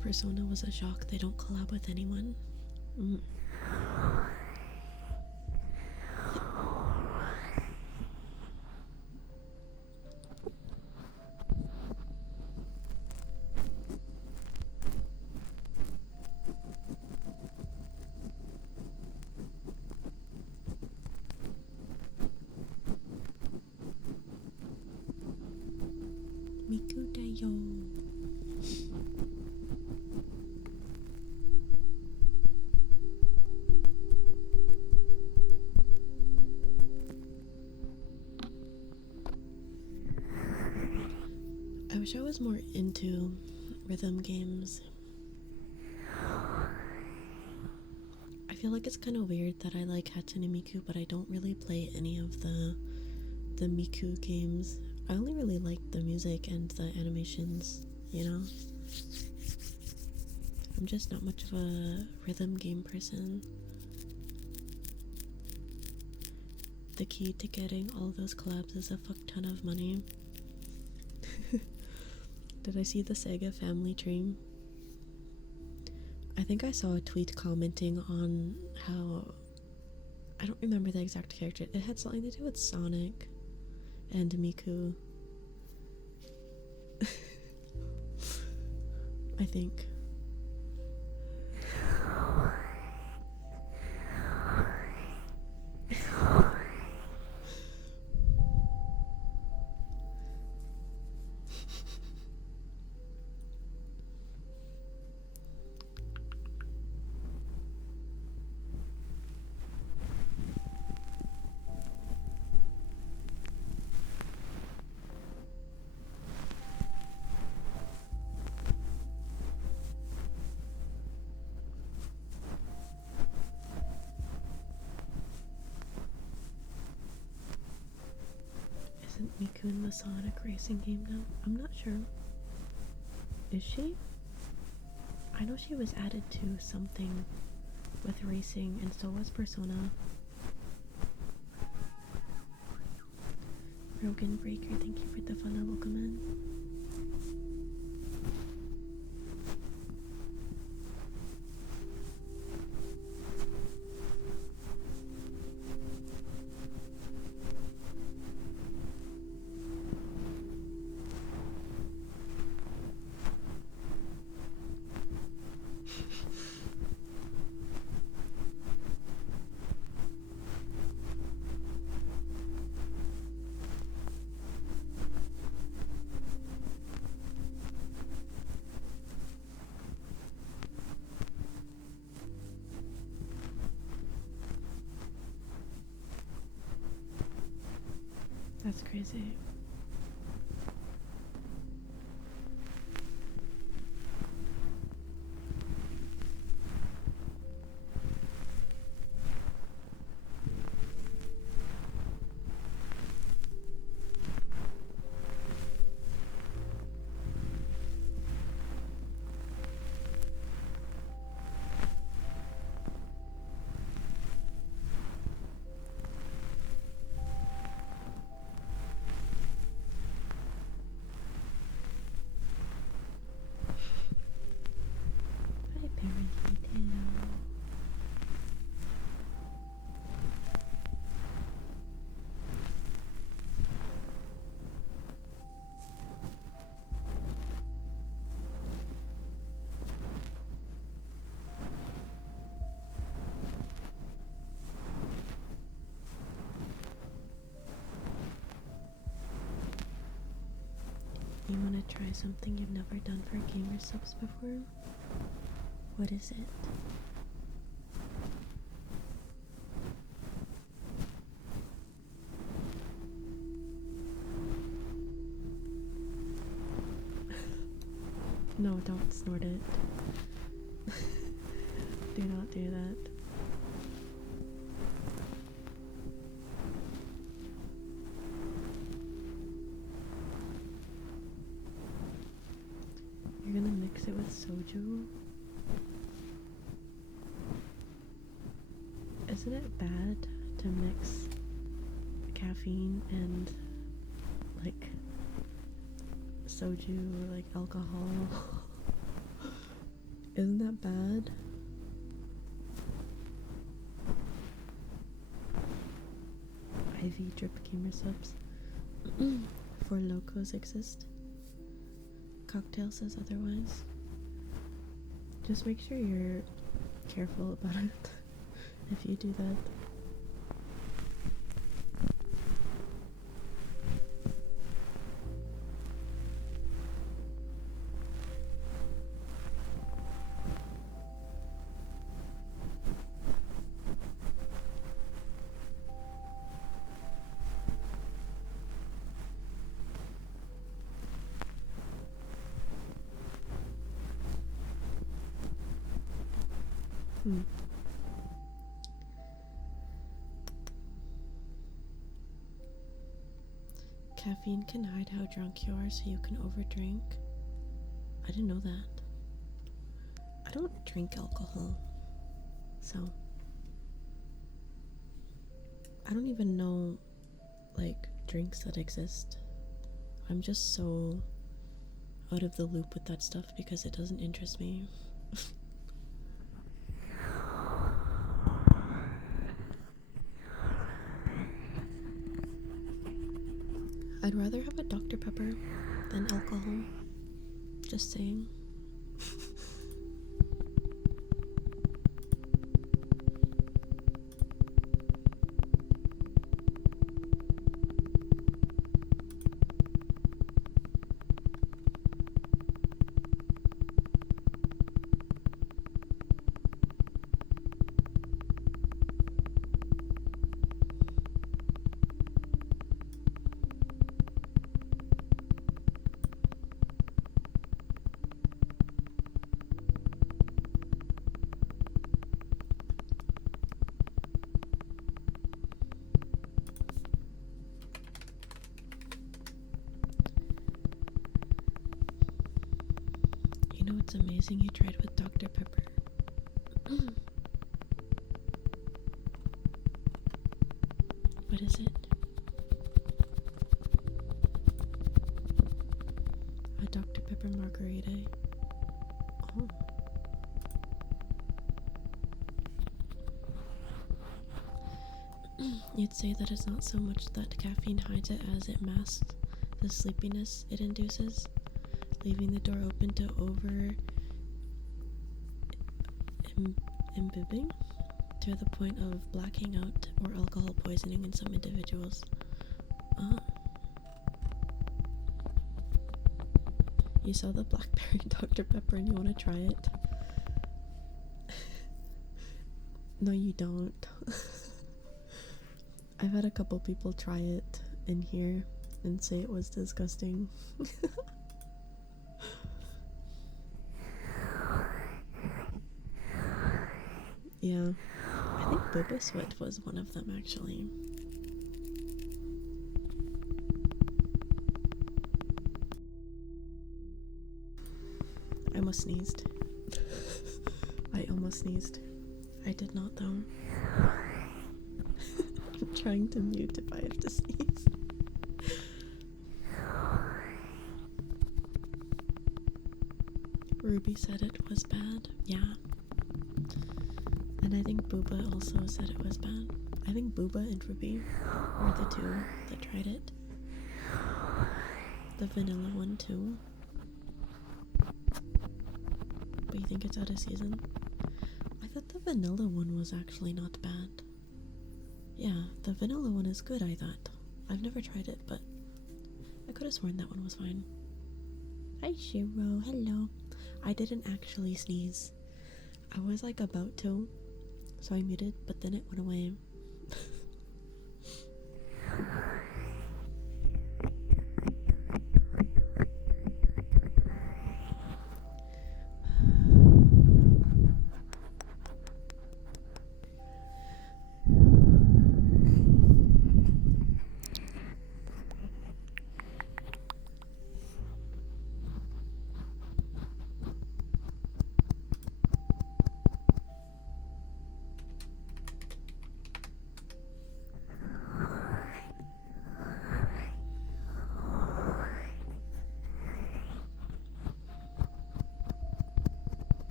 Persona was a shock. They don't collab with anyone. Miku da yo. I wish I was more into rhythm games. I feel like it's kind of weird that I like Hatsune Miku, but I don't really play any of the Miku games. I only really like the music and the animations, you know? I'm just not much of a rhythm game person. The key to getting all those collabs is a fuck ton of money. Did I see the Sega family tree? I think I saw a tweet commenting on how, I don't remember the exact character, it had something to do with Sonic and Miku. I think. Isn't Miku in the Sonic racing game now? I'm not sure. Is she? I know she was added to something with racing, and so was Persona. Rogan Breaker, thank you for the follow. Welcome in. That's crazy. Hi, Parent. Hello. You want to try something you've never done for gamer subs before? What is it? No, don't snort it. Do not do that. You're gonna mix it with soju? Isn't it bad to mix caffeine and like soju or like alcohol? Isn't that bad? IV drip gamer subs. For locos exist. Cocktail says otherwise. Just make sure you're careful about it if you do that. Caffeine can hide how drunk you are so you can overdrink. I didn't know that. I don't drink alcohol, so I don't even know like drinks that exist. I'm just so out of the loop with that stuff because it doesn't interest me. I'd rather have a Dr. Pepper than alcohol. Just saying. That's amazing you tried with Dr. Pepper. What is it? A Dr. Pepper margarita. Oh. You'd say that it's not so much that caffeine hides it as it masks the sleepiness it induces, leaving the door open to imbibing to the point of blacking out or alcohol poisoning in some individuals. Ah. You saw the blackberry Dr. Pepper and you want to try it? No, you don't. I've had a couple people try it in here and say it was disgusting. Yeah, I think Booba Sweat was one of them actually. I almost sneezed. I almost sneezed. I did not though. I'm trying to mute if I have to sneeze. Ruby said it was bad. Yeah. And I think Booba also said it was bad. I think Booba and Ruby were the two that tried it. The vanilla one too. But you think it's out of season? I thought the vanilla one was actually not bad. Yeah, the vanilla one is good, I thought. I've never tried it, but I could have sworn that one was fine. Hi Shiro, hello. I didn't actually sneeze. I was like about to, so I muted, but then it went away.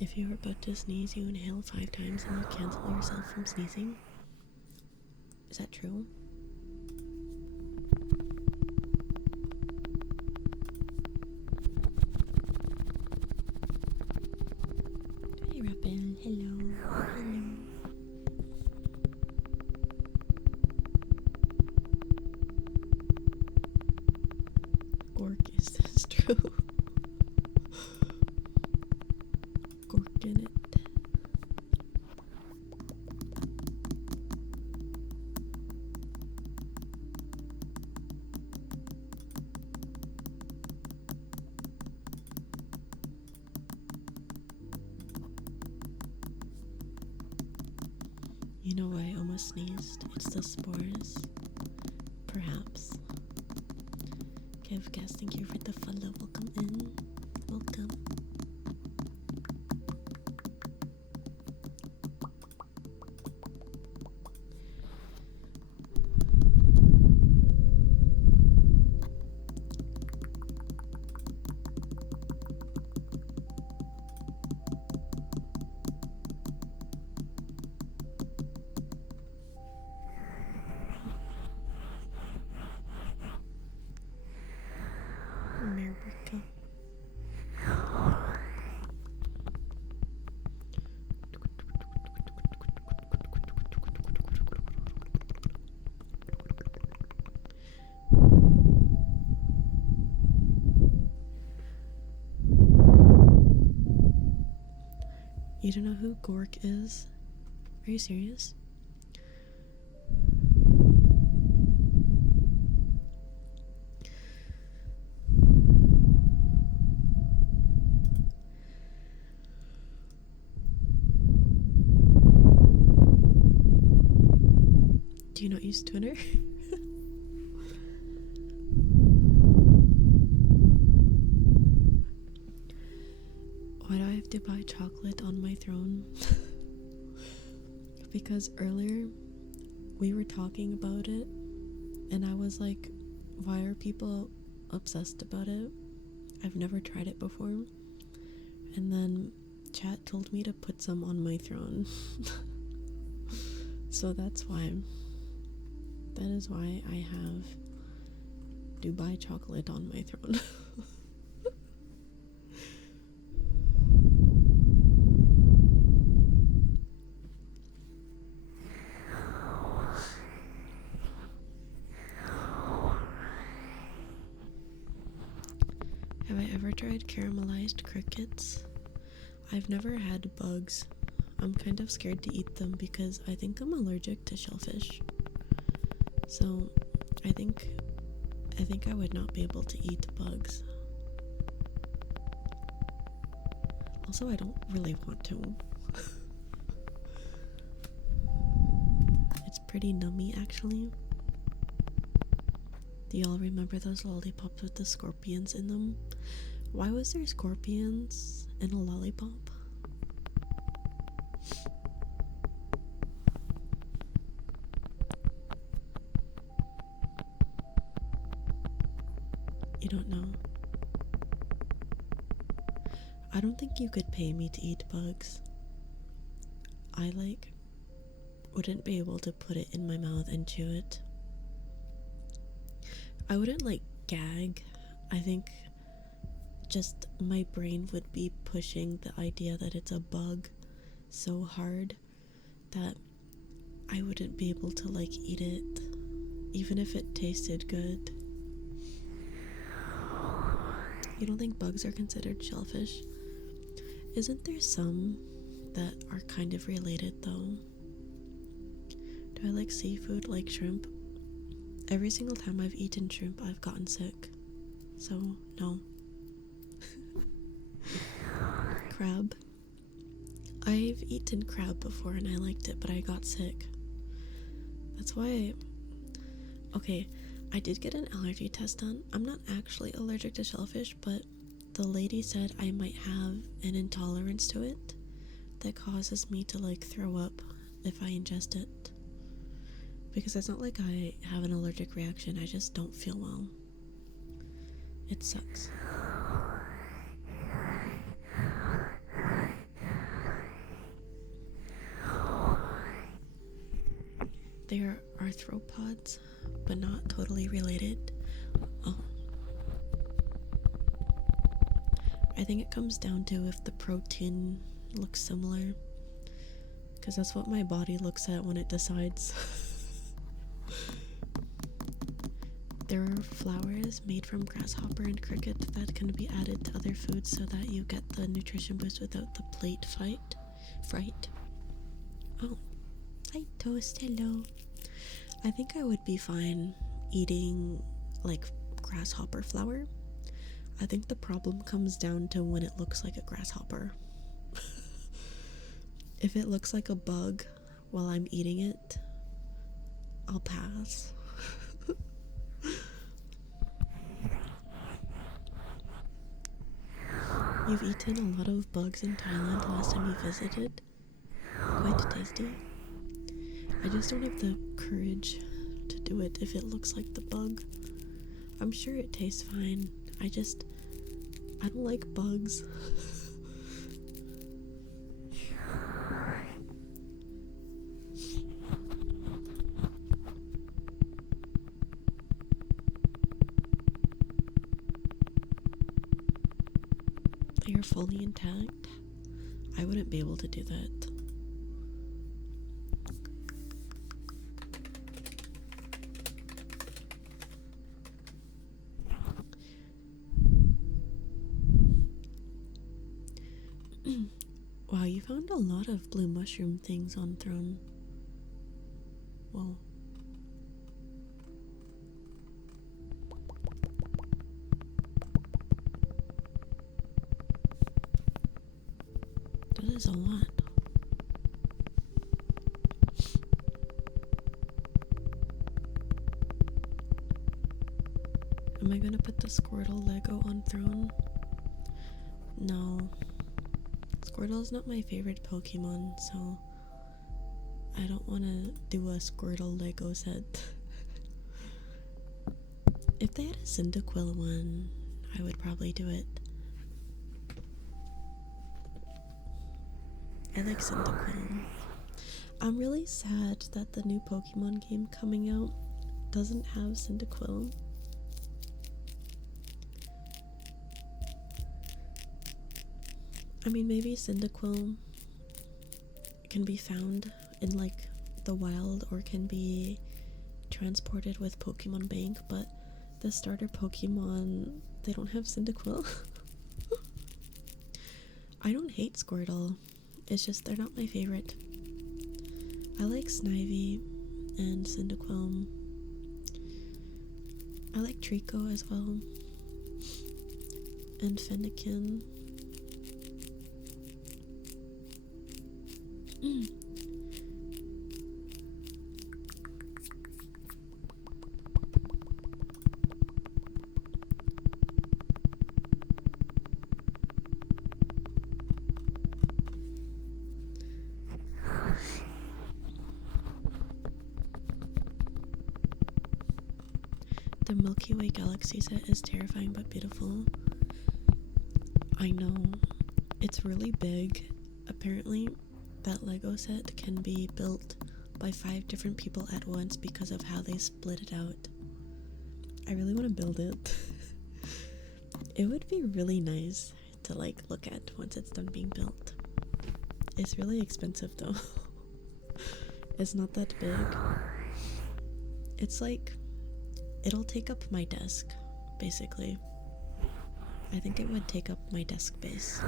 If you're about to sneeze, you inhale 5 times and you cancel yourself from sneezing. Is that true? Hi Robin, hello. Hello. Gork, is this true? Gork in it. You know why I almost sneezed? It's the spores. Perhaps. Kev Guest, thank you for the follow. Welcome in. Welcome. America. You don't know who Gork is? Are you serious? Siamese twinner. Why do I have to buy chocolate on my throne? Because earlier we were talking about it and I was like, why are people obsessed about it? I've never tried it before. And then chat told me to put some on my throne. So that's why. That is why I have Dubai chocolate on my throne. Have I ever tried caramelized crickets? I've never had bugs. I'm kind of scared to eat them because I think I'm allergic to shellfish. So I think I would not be able to eat bugs. Also, I don't really want to. It's pretty nummy, actually. Do y'all remember those lollipops with the scorpions in them? Why was there scorpions in a lollipop? You don't know? I don't think you could pay me to eat bugs. I wouldn't be able to put it in my mouth and chew it. I wouldn't gag. I think just my brain would be pushing the idea that it's a bug so hard that I wouldn't be able to eat it, even if it tasted good. You don't think bugs are considered shellfish? Isn't there some that are kind of related though? Do I like seafood like shrimp? Every single time I've eaten shrimp, I've gotten sick. So, no. Crab. I've eaten crab before and I liked it, but I got sick. That's why okay, I did get an allergy test done. I'm not actually allergic to shellfish, but the lady said I might have an intolerance to it that causes me to throw up if I ingest it. Because it's not like I have an allergic reaction, I just don't feel well. It sucks. They are arthropods, but not totally related. Oh. I think it comes down to if the protein looks similar. Because that's what my body looks at when it decides. There are flowers made from grasshopper and cricket that can be added to other foods so that you get the nutrition boost without the plate fright. Oh, hi Toast, hello. I think I would be fine eating grasshopper flour. I think the problem comes down to when it looks like a grasshopper. If it looks like a bug while I'm eating it, I'll pass. You've eaten a lot of bugs in Thailand last time you visited. Quite tasty. I just don't have the courage to do it if it looks like the bug. I'm sure it tastes fine. I don't like bugs. You're fully intact? I wouldn't be able to do that. Wow, you found a lot of blue mushroom things on Throne. Whoa. That is a lot. Am I gonna put the Squirtle Lego on throne? No. Squirtle is not my favorite Pokemon, so I don't want to do a Squirtle Lego set. If they had a Cyndaquil one, I would probably do it. I like Cyndaquil. I'm really sad that the new Pokemon game coming out doesn't have Cyndaquil. I mean, maybe Cyndaquil can be found in like the wild or can be transported with Pokemon Bank, but the starter Pokemon, they don't have Cyndaquil. I don't hate Squirtle, it's just they're not my favorite. I like Snivy and Cyndaquil. I like Trico as well, and Fennekin. The Milky Way galaxy set is terrifying but beautiful. I know, it's really big. Apparently, that Lego set can be built by 5 different people at once because of how they split it out. I really want to build it. It would be really nice to like look at once it's done being built. It's really expensive though. It's not that big. It's like, it'll take up my desk, basically. I think it would take up my desk space.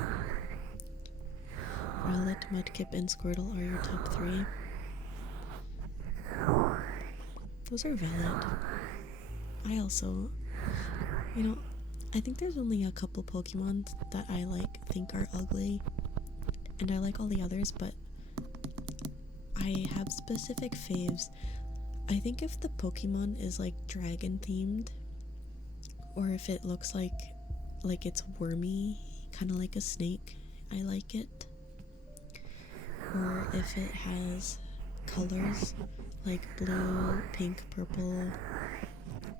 Rowlet, Mudkip, and Squirtle are your top 3. Those are valid. I also, I think there's only a couple Pokemon that I think are ugly, and I like all the others, but I have specific faves. I think if the Pokemon is like dragon themed, or if it looks like it's wormy, kind of like a snake, I like it. Or if it has colors like blue, pink, purple,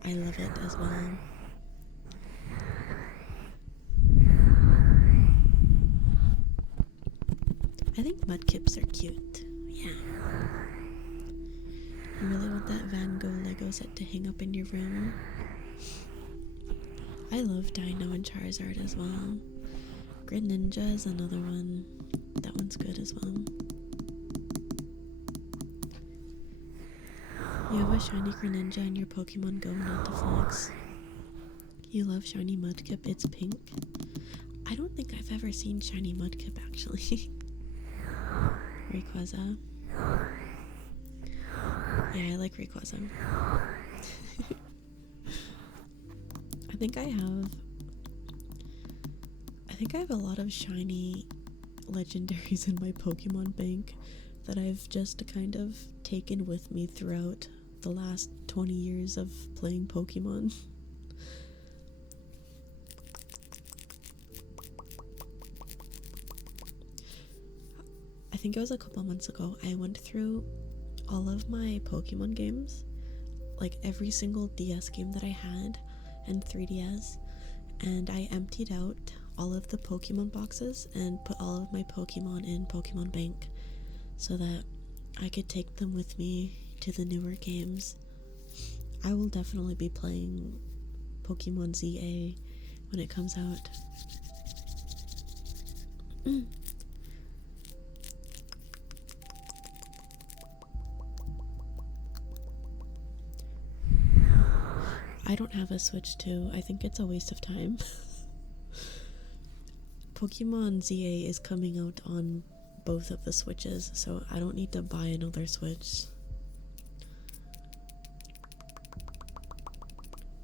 I love it as well. I think Mudkips are cute. Yeah. You really want that Van Gogh Lego set to hang up in your room? I love Dino and Charizard as well. Greninja is another one. That one's good as well. You have a shiny Greninja in your Pokemon Go, not to flex. You love shiny Mudkip, it's pink. I don't think I've ever seen shiny Mudkip actually. Rayquaza. Yeah, I like Rayquaza. I think I have a lot of shiny legendaries in my Pokemon bank that I've just kind of taken with me throughout the last 20 years of playing Pokemon. I think it was a couple months ago, I went through all of my Pokemon games, like every single DS game that I had and 3DS, and I emptied out all of the Pokemon boxes and put all of my Pokemon in Pokemon Bank so that I could take them with me to the newer games. I will definitely be playing Pokemon ZA when it comes out. I don't have a Switch 2. I think it's a waste of time. Pokemon ZA is coming out on both of the Switches, so I don't need to buy another Switch.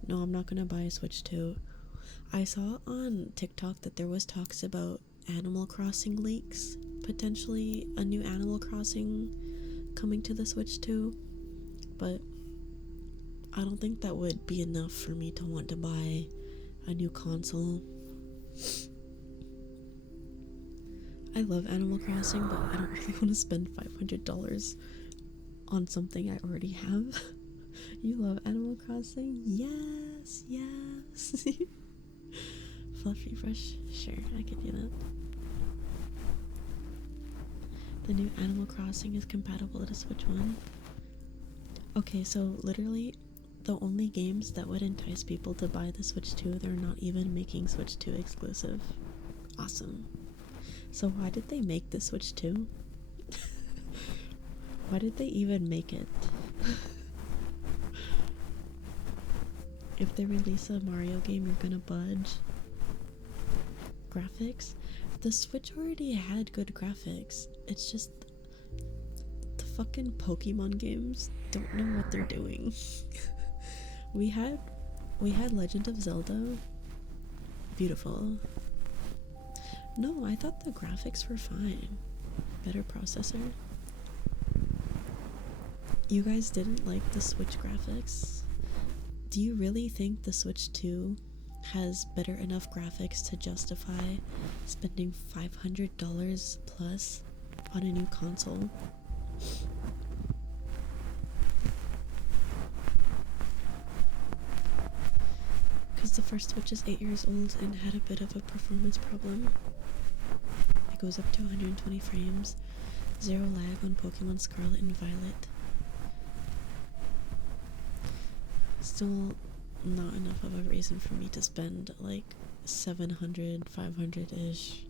No, I'm not gonna buy a Switch 2. I saw on TikTok that there was talks about Animal Crossing leaks, potentially a new Animal Crossing coming to the Switch 2, but I don't think that would be enough for me to want to buy a new console. I love Animal Crossing, but I don't really want to spend $500 on something I already have. You love Animal Crossing? Yes, yes. Fluffy Fresh? Sure, I could do that. The new Animal Crossing is compatible to Switch 1. Okay, so literally the only games that would entice people to buy the Switch 2, they're not even making Switch 2 exclusive. Awesome. So why did they make the Switch 2? Why did they even make it? If they release a Mario game, you're gonna budge. Graphics? The Switch already had good graphics. It's just the fucking Pokemon games don't know what they're doing. we had Legend of Zelda. Beautiful. No, I thought the graphics were fine. Better processor. You guys didn't like the Switch graphics? Do you really think the Switch 2 has better enough graphics to justify spending $500 plus on a new console? Because the first Switch is 8 years old and had a bit of a performance problem. It goes up to 120 frames, zero lag on Pokemon Scarlet and Violet. Still not enough of a reason for me to spend like 700, 500-ish,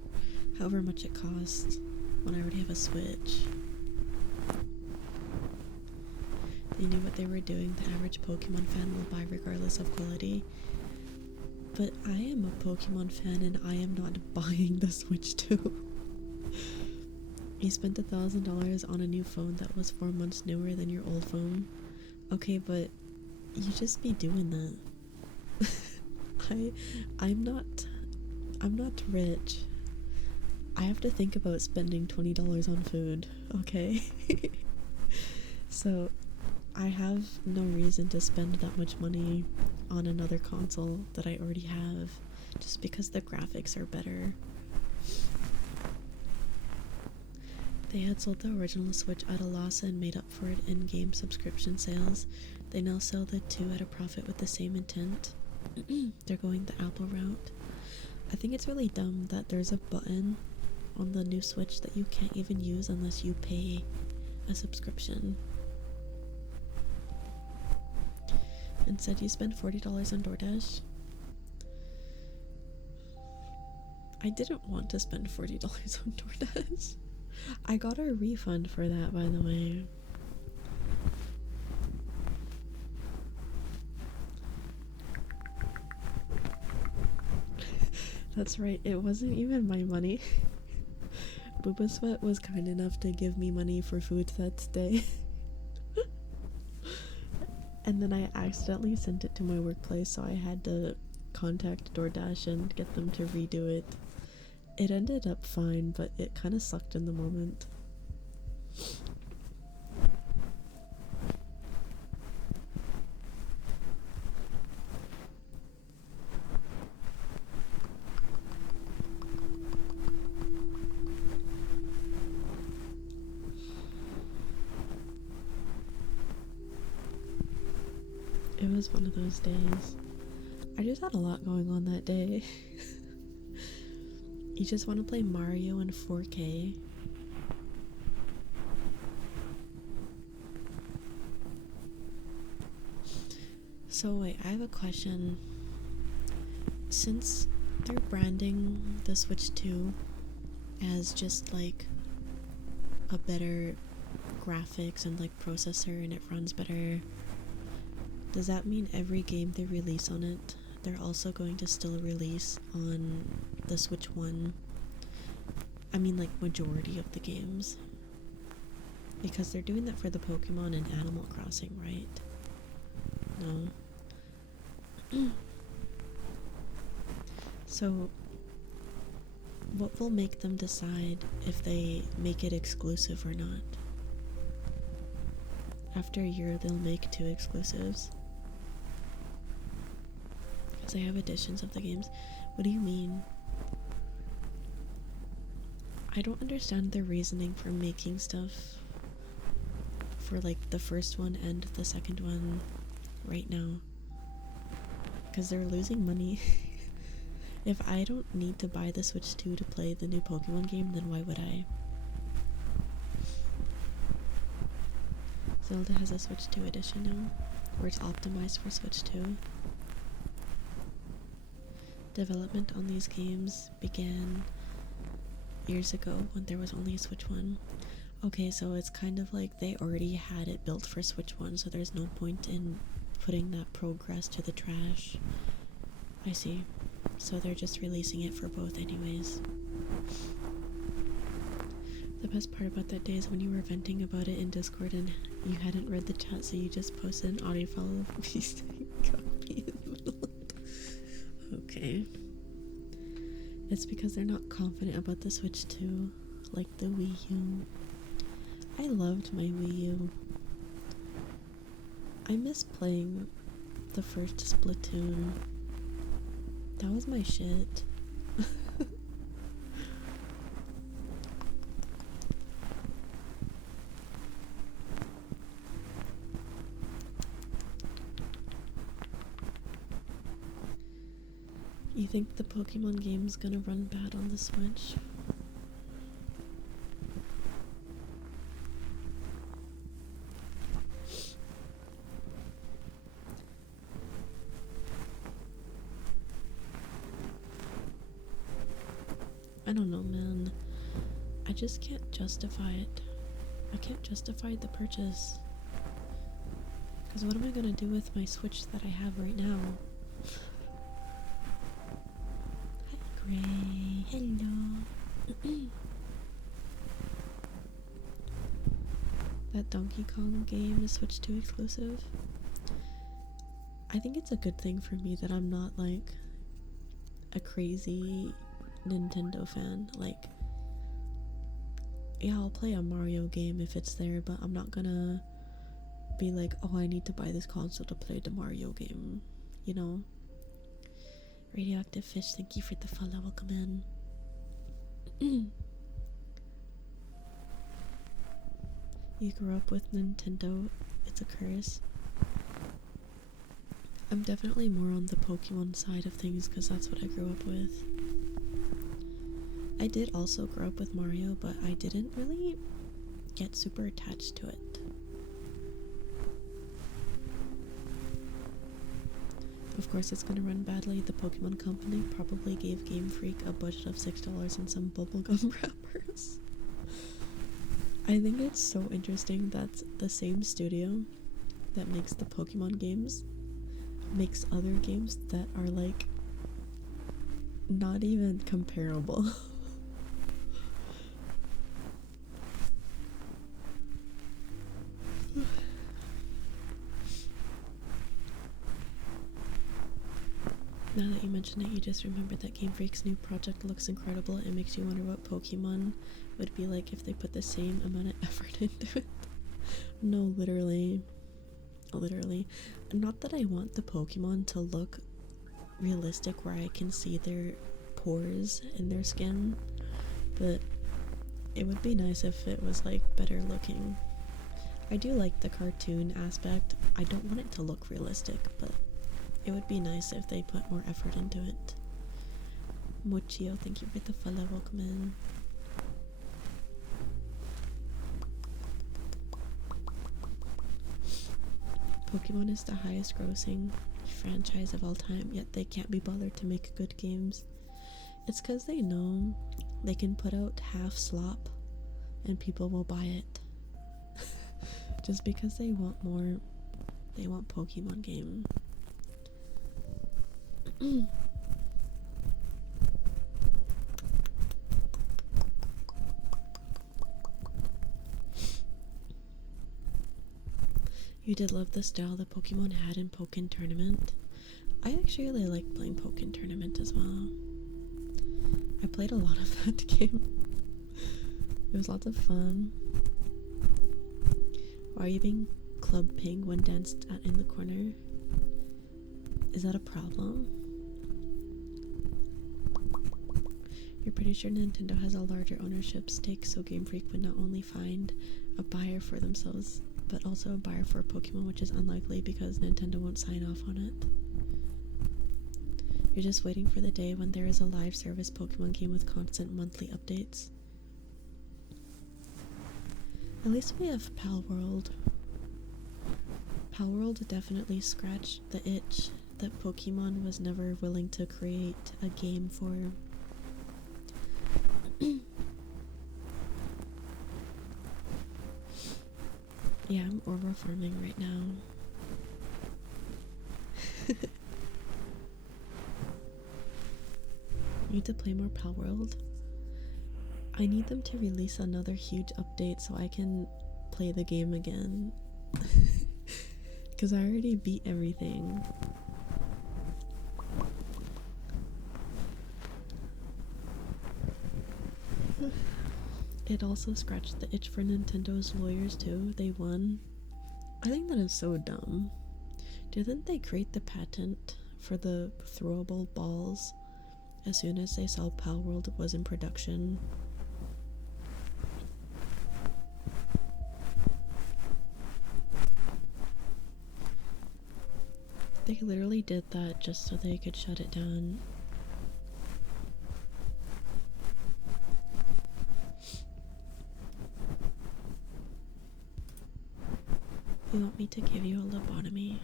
however much it costs when I already have a Switch. They knew what they were doing. The average Pokemon fan will buy regardless of quality. But I am a Pokemon fan and I am not buying the Switch 2. You spent $1,000 on a new phone that was 4 months newer than your old phone. Okay, but you just be doing that. I'm not rich. I have to think about spending $20 on food, okay? So I have no reason to spend that much money on another console that I already have just because the graphics are better. They had sold the original Switch at a loss and made up for it in game subscription sales. They now sell the 2 at a profit with the same intent. They're going the Apple route. I think it's really dumb that there's a button on the new Switch that you can't even use unless you pay a subscription. Instead, you spend $40 on DoorDash. I didn't want to spend $40 on DoorDash. I got a refund for that, by the way. That's right, it wasn't even my money. Booba Sweat was kind enough to give me money for food that day. And then I accidentally sent it to my workplace, so I had to contact DoorDash and get them to redo it. It ended up fine, but it kind of sucked in the moment. It was one of those days. I just had a lot going on that day. You just want to play Mario in 4K. So wait, I have a question. Since they're branding the Switch 2 as just like a better graphics and like processor and it runs better, does that mean every game they release on it, they're also going to still release on the Switch 1? I mean, like, majority of the games. Because they're doing that for the Pokemon and Animal Crossing, right? No. So, what will make them decide if they make it exclusive or not? After a year, they'll make 2 exclusives. because I have editions of the games. What do you mean? I don't understand their reasoning for making stuff for like the first one and the second one right now, because they're losing money. If I don't need to buy the Switch 2 to play the new Pokemon game, then why would I? Zelda has a Switch 2 edition now, where it's optimized for Switch 2. Development on these games began years ago when there was only a Switch 1. Okay, so it's kind of like they already had it built for Switch 1, so there's no point in putting that progress to the trash. I see. So they're just releasing it for both anyways. The best part about that day is when you were venting about it in Discord and you hadn't read the chat, so you just posted an audio file of me saying copy in the middle. Okay. It's because they're not confident about the Switch 2, like the Wii U. I loved my Wii U. I miss playing the first Splatoon. That was my shit. You think the Pokemon game's gonna run bad on the Switch? I don't know, man. I just can't justify it. I can't justify the purchase. Because what am I gonna do with my Switch that I have right now? Hi, Gray. Hello. That Donkey Kong game is Switch 2 exclusive. I think it's a good thing for me that I'm not like a crazy Nintendo fan. Like, yeah, I'll play a Mario game if it's there, but I'm not gonna be like, oh, I need to buy this console to play the Mario game, you know? Radioactive Fish, thank you for the follow. Welcome in. You grew up with Nintendo, it's a curse. I'm definitely more on the Pokemon side of things because that's what I grew up with. I did also grow up with Mario, but I didn't really get super attached to it. Of course it's gonna run badly. The Pokemon company probably gave Game Freak a budget of $6 and some bubblegum wrappers. I think it's so interesting that the same studio that makes the Pokemon games makes other games that are like not even comparable. Now that you mention it, you just remembered that Game Freak's new project looks incredible. It makes you wonder what Pokemon would be like if they put the same amount of effort into it. No, literally. Literally. Not that I want the Pokemon to look realistic where I can see their pores in their skin, but it would be nice if it was like better looking. I do like the cartoon aspect. I don't want it to look realistic, but it would be nice if they put more effort into it. Mochio, thank you for the follow. Welcome in. Pokemon is the highest grossing franchise of all time, yet they can't be bothered to make good games. It's because they know they can put out half slop and people will buy it. Just because they want more, they want Pokemon game. You did love the style that Pokemon had in Pokken Tournament. I actually really like playing Pokken Tournament as well. I played a lot of that game. It was lots of fun. Why are you being Club Penguin danced at in the corner? Is that a problem? You're pretty sure Nintendo has a larger ownership stake, so Game Freak would not only find a buyer for themselves, but also a buyer for Pokemon, which is unlikely because Nintendo won't sign off on it. You're just waiting for the day when there is a live service Pokemon game with constant monthly updates. At least we have Palworld. Palworld definitely scratched the itch that Pokemon was never willing to create a game for. Yeah, I'm Aurora farming right now. Need to play more Palworld. I need them to release another huge update so I can play the game again. Because I already beat everything. It also scratched the itch for Nintendo's lawyers too. They won. I think that is so dumb. Didn't they create the patent for the throwable balls as soon as they saw Palworld was in production? They literally did that just so they could shut it down. You want me to give you a lobotomy?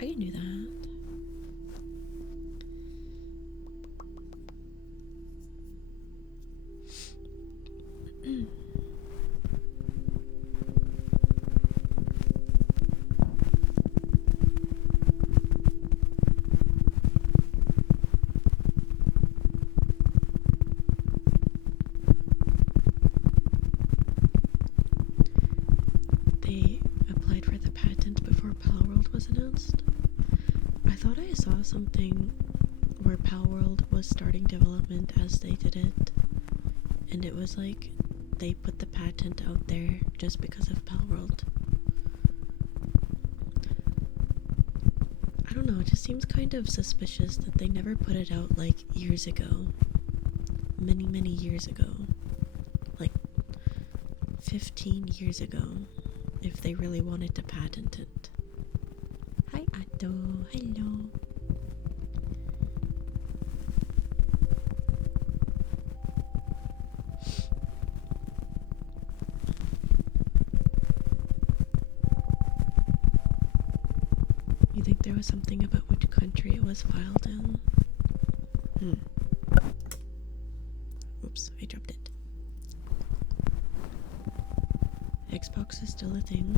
I can do that. They applied for the patent before Palworld was announced. I thought I saw something where Palworld was starting development as they did it, and it was like they put the patent out there just because of Palworld. I don't know, it just seems kind of suspicious that they never put it out like years ago. Many years ago. Like 15 years ago, if they really wanted to patent it. Hi Atto, hello. You think there was something about which country it was filed in? Oops, I dropped it. Xbox is still a thing.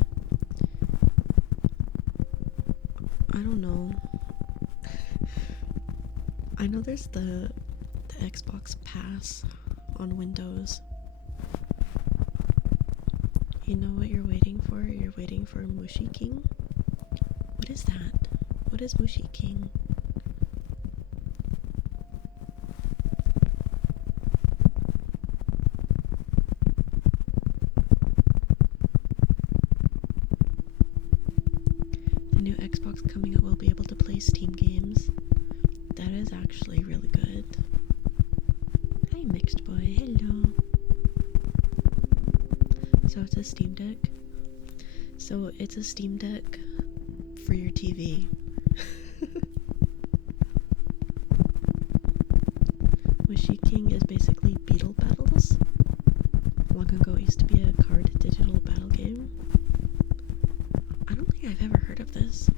I don't know. I know there's the Xbox Pass on Windows. You know what you're waiting for? You're waiting for Mushy King? What is that? What is Mushy King? The new Xbox coming out will be able to play Steam games. That is actually really good. Hi Mixed Boy, hello. So it's a Steam Deck. So it's a Steam Deck for your TV. Mushy King is basically Beetle Battles. Long ago it used to be a card digital battle game. I don't think I've ever heard of this.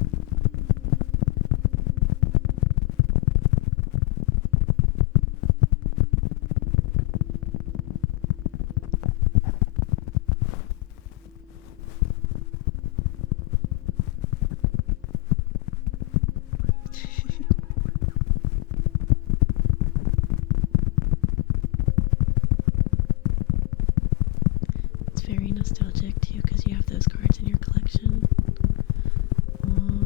It's very nostalgic too because you have those cards in your collection. Oh.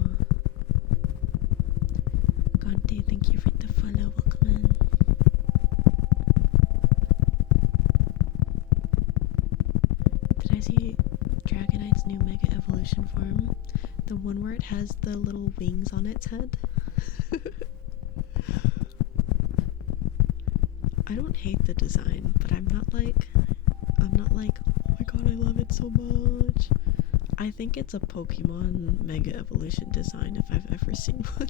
Conte, thank you for the follow. Welcome in. Did I see Dragonite's new Mega Evolution form? The one where it has the little wings on its head? I don't hate the design, but I'm not like, oh my god, I love it so much. I think it's a Pokemon Mega Evolution design if I've ever seen one.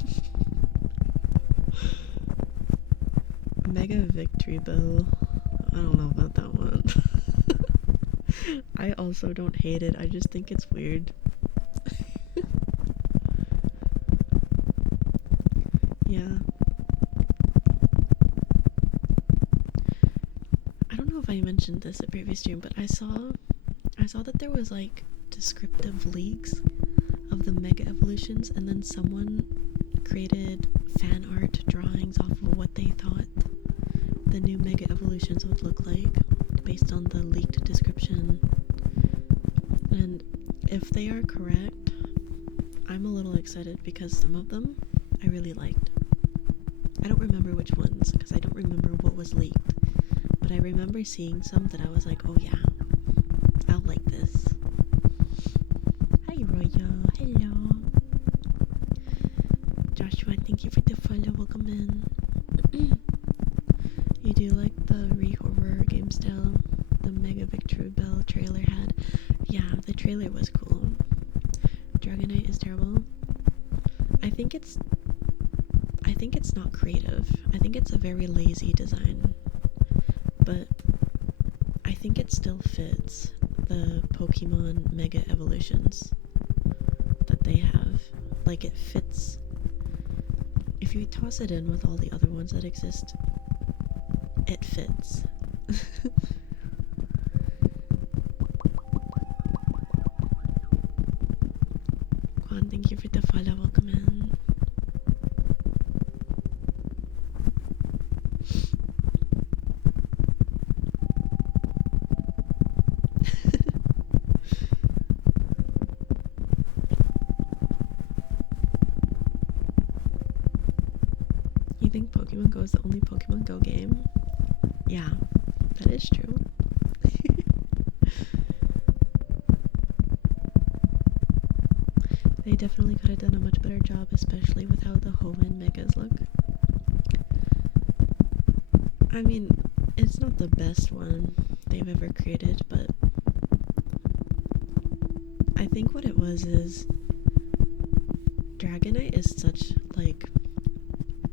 Mega Victory Bell. I don't know about that one. I also don't hate it, I just think it's weird. Yeah. I don't know if I mentioned this at previous stream, but I saw that there was like descriptive leaks of the Mega Evolutions, and then someone created fan art drawings off of what they thought the new Mega Evolutions would look like based on the leaked description. And if they are correct, I'm a little excited because some of them I really liked. I don't remember which ones because I don't remember what was leaked, but I remember seeing some that I was like, oh yeah, I'll like this. Hi Roya, hello. Joshua, thank you for the follow, welcome in. You do like the re-horror game style the Mega Victory Bell trailer had? Yeah, the trailer was cool. Dragonite is terrible. I think it's not creative. I think it's a very lazy design. But I think it still fits the Pokemon Mega Evolutions that they have. Like, it fits. If you toss it in with all the other ones that exist, it fits. Juan, thank you for the follow, welcome in. You think Pokemon Go is the only Pokemon Go game? Yeah, that is true. They definitely could have done a much better job, especially with how the Hoenn Megas look. I mean, it's not the best one they've ever created, but I think what it was is Dragonite is such like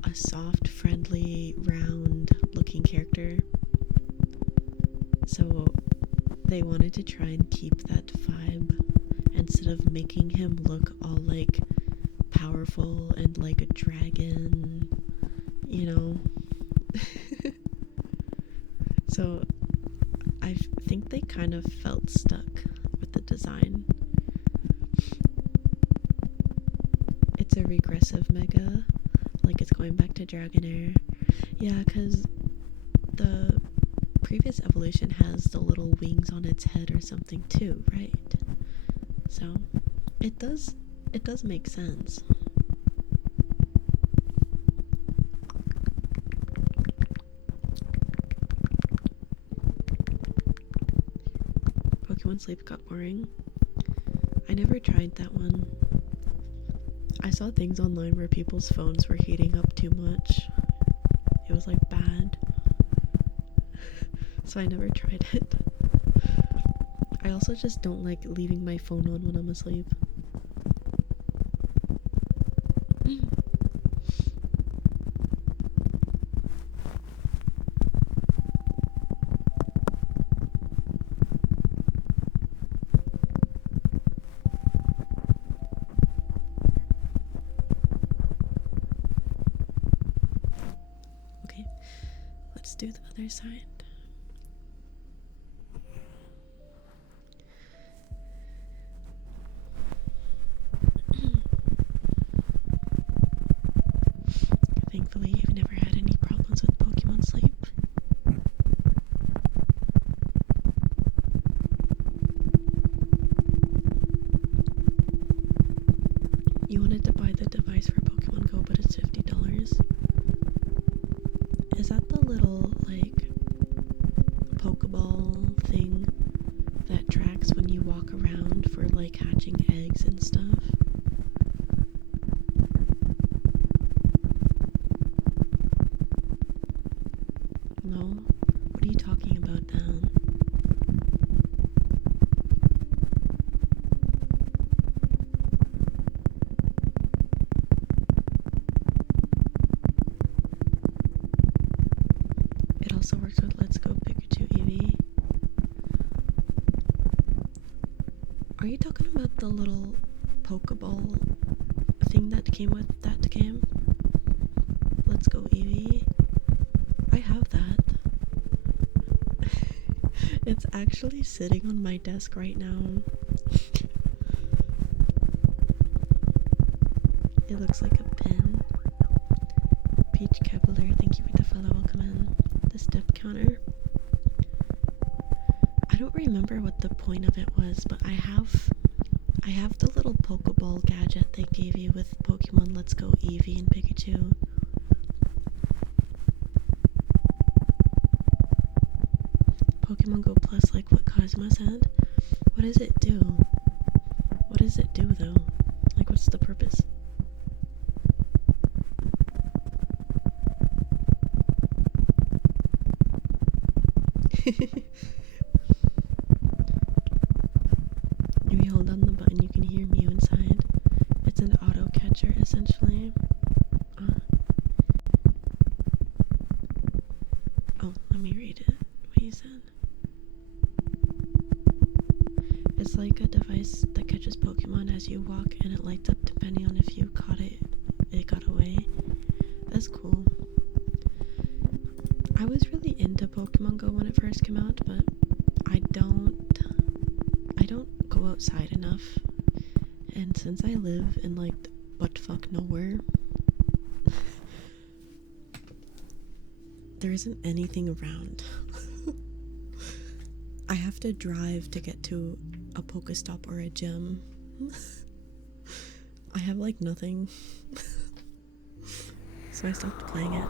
a soft, friendly, round looking character, so they wanted to try and keep that vibe instead of making him look all like powerful and like a dragon, you know. So I think they kind of felt stuck with the design. It's a regressive Mega, like it's going back to Dragonair. Yeah, because the previous evolution has the little wings on its head or something too, right? So it does make sense. Pokemon Sleep got boring. I never tried that one. I saw things online where people's phones were heating up too much. It was like bad. So I never tried it. I also just don't like leaving my phone on when I'm asleep. Okay, let's do the other side. Thankfully, you've never had any problems with Pokemon Sleep. You wanted to buy the device for Pokemon Go, but it's $50. Is that the little, like, Pokeball thing that tracks when you walk around for, like, hatching eggs and stuff? No? Let's Go Pikachu Eevee. Are you talking about the little Pokeball thing that came with that game? Let's Go Eevee. I have that. It's actually sitting on my desk right now. It looks like a pin. Peach Cavalier, thank you for the follow. Welcome in. The step counter. I don't remember what the point of it was, but I have the little Pokeball gadget they gave you with Pokemon Let's Go Eevee and Pikachu. Pokemon Go Plus, like what Cosma said. What does it do? What does it do though? Like, what's the purpose? If you hold on the button, you can hear Mew inside. It's an auto catcher, essentially. Oh, let me read it. What he said. It's like a device that catches Pokemon as you walk, and it lights up depending on if you caught it. It got away. That's cool. I was really into Pokemon Go when it first came out, but I don't go outside enough. And since I live in like buttfuck nowhere, there isn't anything around. I have to drive to get to a Pokestop or a gym. I have like nothing. So I stopped playing it.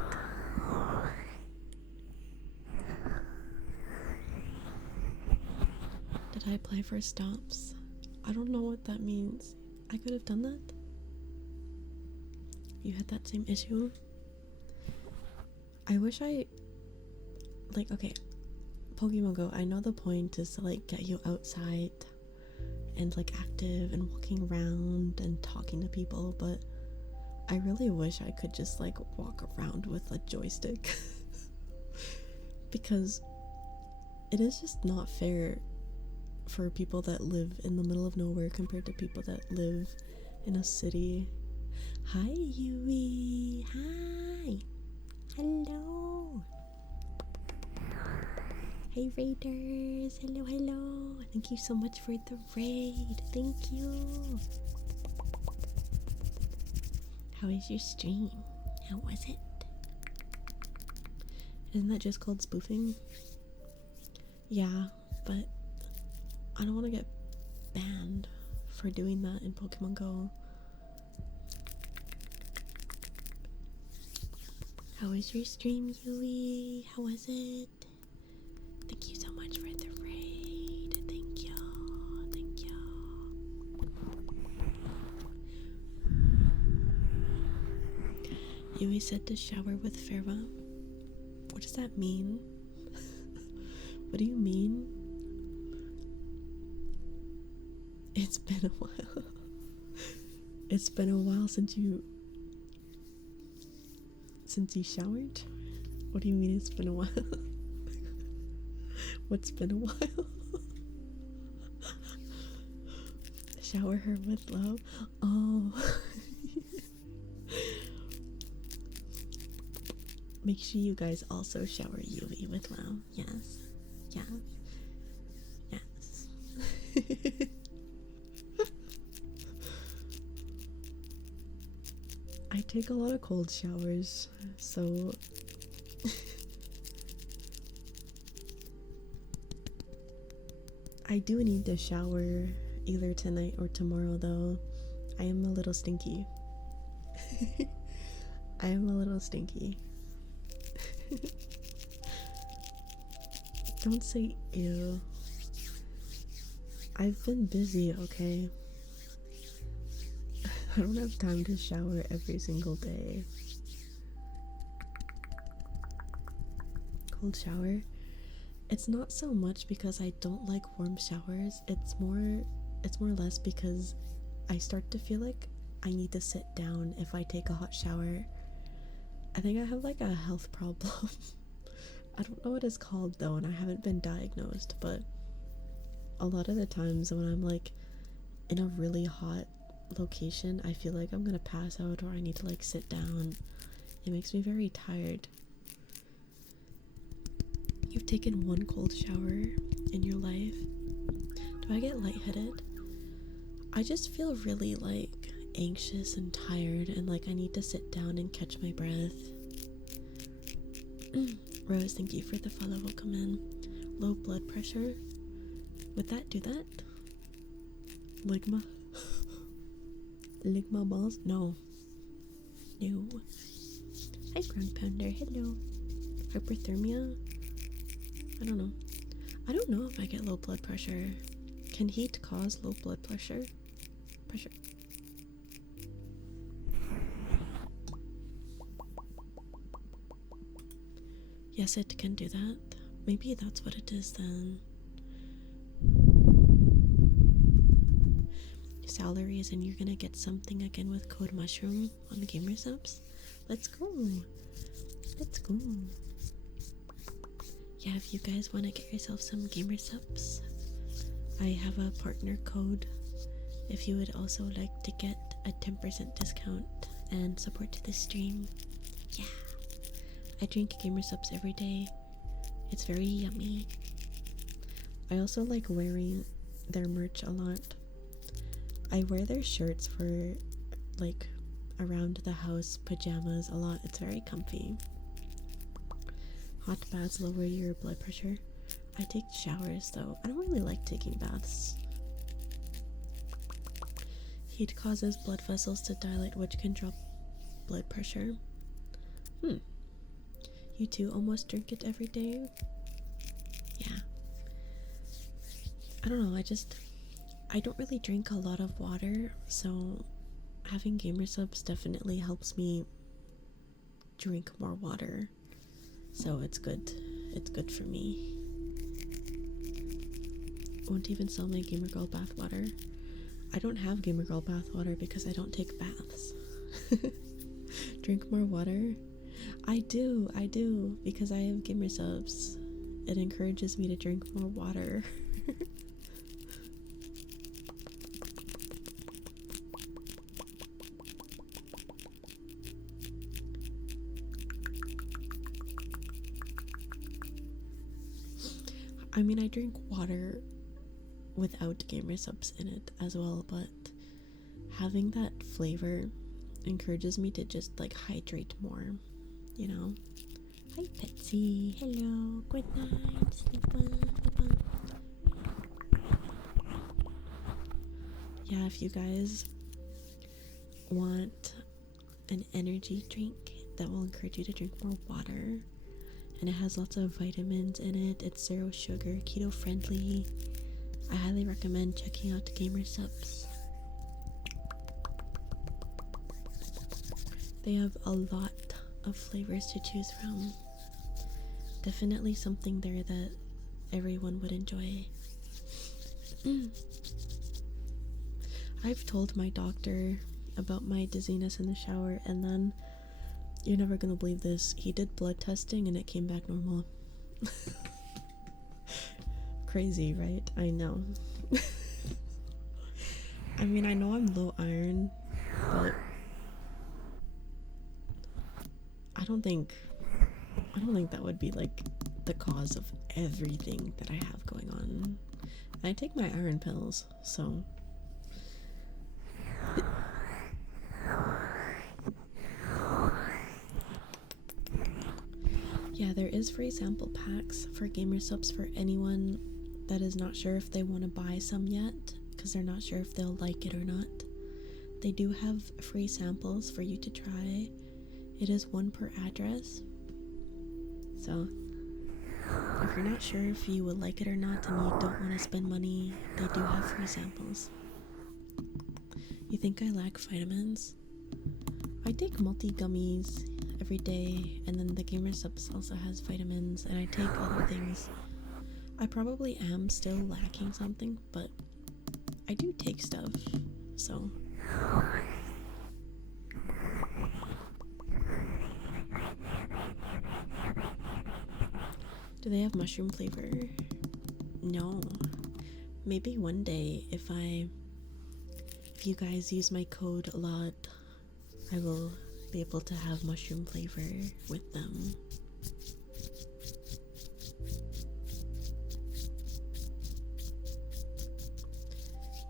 Did I apply for stops? I don't know what that means. I could have done that. You had that same issue? I wish I... Like, okay, Pokemon Go, I know the point is to like get you outside and like active and walking around and talking to people, but I really wish I could just like walk around with a joystick. Because it is just not fair for people that live in the middle of nowhere compared to people that live in a city. Hi Yui, hi, hello, hey raiders, hello, hello, thank you so much for the raid, thank you. How is your stream? How was it? Isn't that just called spoofing? Yeah, but I don't want to get banned for doing that in Pokemon Go. How was your stream, Yui? How was it? Thank you so much for the raid. Thank you. Thank you. Yui said to shower with Farewell. What does that mean? What do you mean? It's been a while. It's been a while since you showered? What do you mean it's been a while? What's been a while? Shower her with love? Oh. Make sure you guys also shower Yui with love. Yes. Yes. Yes. I take a lot of cold showers, so I do need to shower either tonight or tomorrow though. I am a little stinky. I am a little stinky. Don't say ew. I've been busy, okay? I don't have time to shower every single day. Cold shower? It's not so much because I don't like warm showers. It's more or less because I start to feel like I need to sit down if I take a hot shower. I think I have like a health problem. I don't know what it's called though, and I haven't been diagnosed, but a lot of the times when I'm like in a really hot location, I feel like I'm gonna pass out or I need to like sit down. It makes me very tired. You've taken one cold shower in your life. Do I get lightheaded? I just feel really like anxious and tired and like I need to sit down and catch my breath. Rose, thank you for the follow. Welcome in. Low blood pressure. Would that do that? Ligma? Ligma balls? No. No. Hi, Ground Pounder. Hello. Hyperthermia? I don't know. I don't know if I get low blood pressure. Can heat cause low blood pressure? Yes, it can do that. Maybe that's what it is then. Salaries, and you're gonna get something again with code mushroom on the gamer subs. Let's go. Let's go. Yeah, if you guys want to get yourself some gamer subs, I have a partner code. If you would also like to get a 10% discount and support to the stream. Yeah. I drink gamer subs every day. It's very yummy. I also like wearing their merch a lot. I wear their shirts for like around the house pajamas a lot. It's very comfy. Hot baths lower your blood pressure. I take showers though. I don't really like taking baths. Heat causes blood vessels to dilate, which can drop blood pressure. You too almost drink it every day? Yeah. I don't know, I don't really drink a lot of water, so having gamer subs definitely helps me drink more water. So it's good. It's good for me. Won't even sell my gamer girl bath water. I don't have gamer girl bath water because I don't take baths. Drink more water? I do, because I have gamer subs. It encourages me to drink more water. I mean, I drink water without gamer subs in it as well, but having that flavor encourages me to just like hydrate more, you know? Hi Petsy, hello, good night, sleep well, sleep well. Yeah, if you guys want an energy drink that will encourage you to drink more water, and it has lots of vitamins in it, it's 0 sugar, keto friendly, I highly recommend checking out gamer subs. They have a lot of flavors to choose from. Definitely something there that everyone would enjoy. I've told my doctor about my dizziness in the shower, and then, you're never gonna believe this, he did blood testing and it came back normal. Crazy, right? I know. I mean, I know I'm low iron, but I don't think that would be like the cause of everything that I have going on. I take my iron pills, so yeah, there is free sample packs for gamer subs for anyone that is not sure if they want to buy some yet, because they're not sure if they'll like it or not. They do have free samples for you to try. It is 1 per address. So if you're not sure if you will like it or not and you don't want to spend money, they do have free samples. You think I lack vitamins? I take multi-gummies every day, and then the gamer subs also has vitamins, and I take other things. I probably am still lacking something, but I do take stuff, so. Do they have mushroom flavor? No. Maybe one day if you guys use my code a lot, I will be able to have mushroom flavor with them.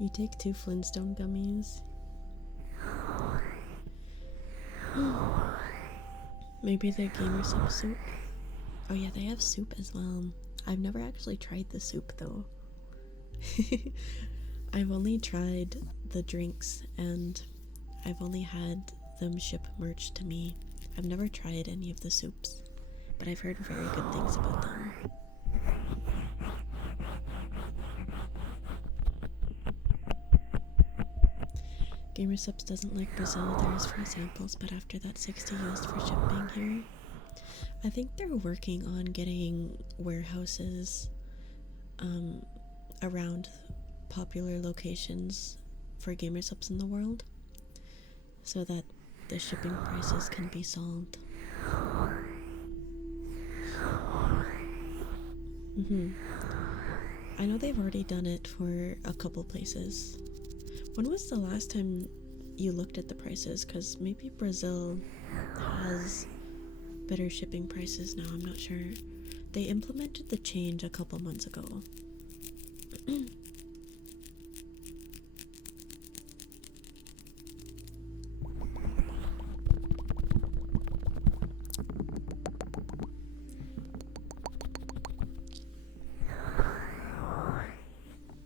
You take 2 Flintstone gummies. Maybe the gamer sub soup. Oh yeah, they have soup as well. I've never actually tried the soup though. I've only tried the drinks and I've only had them ship merch to me. I've never tried any of the soups, but I've heard very good things about them. Gamer Subs doesn't like Brazil. There is free samples, but after that $60 for shipping here. I think they're working on getting warehouses around popular locations for Gamer Subs in the world, so that the shipping prices can be solved. I know they've already done it for a couple places. When was the last time you looked at the prices? Because maybe Brazil has better shipping prices now, I'm not sure. They implemented the change a couple months ago.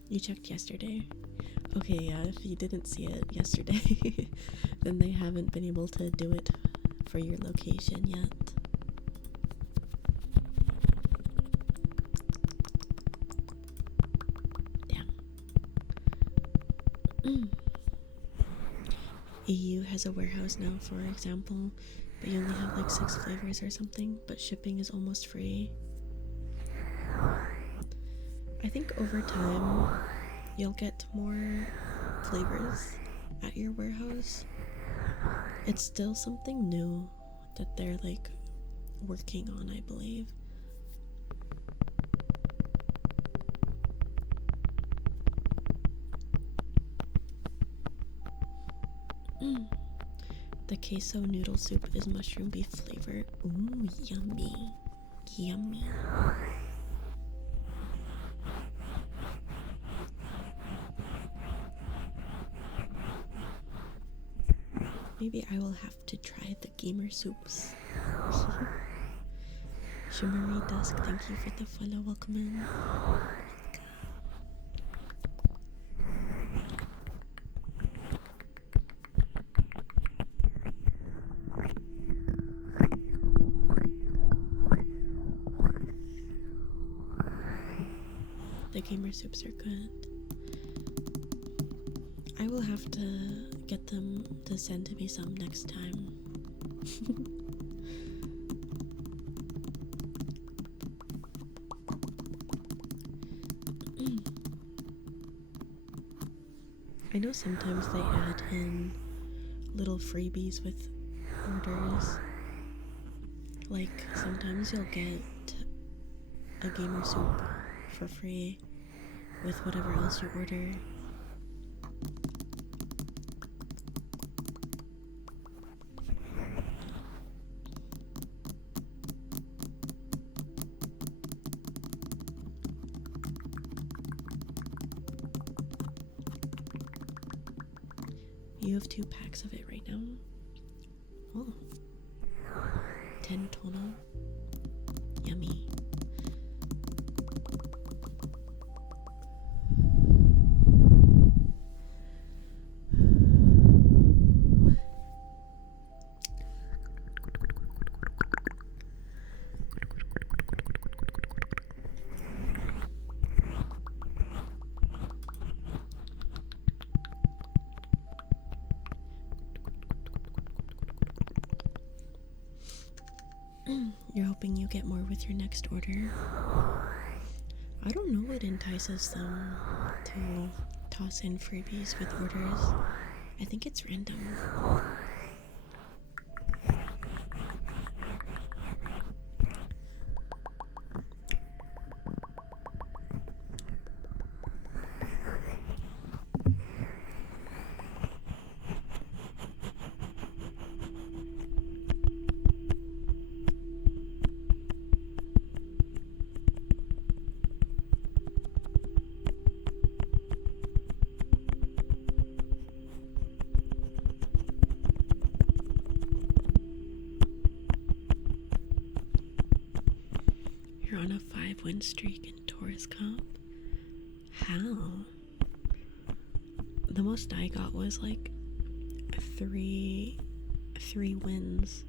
You checked yesterday? Okay, yeah, if you didn't see it yesterday, then they haven't been able to do it for your location yet. Damn. EU has a warehouse now, for example, but you only have like 6 flavors or something, but shipping is almost free. I think over time you'll get more flavors at your warehouse. It's still something new that they're like working on, I believe. The queso noodle soup is mushroom beef flavor. Ooh, yummy. Yummy. Maybe I will have to try the gamer soups. Shimmery Dusk, thank you for the follow. Welcome in. The gamer soups are good. I will have to get them to send to me some next time. I know sometimes they add in little freebies with orders. Like sometimes you'll get a gamer soup for free with whatever else you order. You have 2 packs of it right now. Oh. 10 total. Yummy. You're hoping you get more with your next order? I don't know what entices them to toss in freebies with orders. I think it's random. on a 5-win streak in Tourist Cup. How? The most I got was like three wins.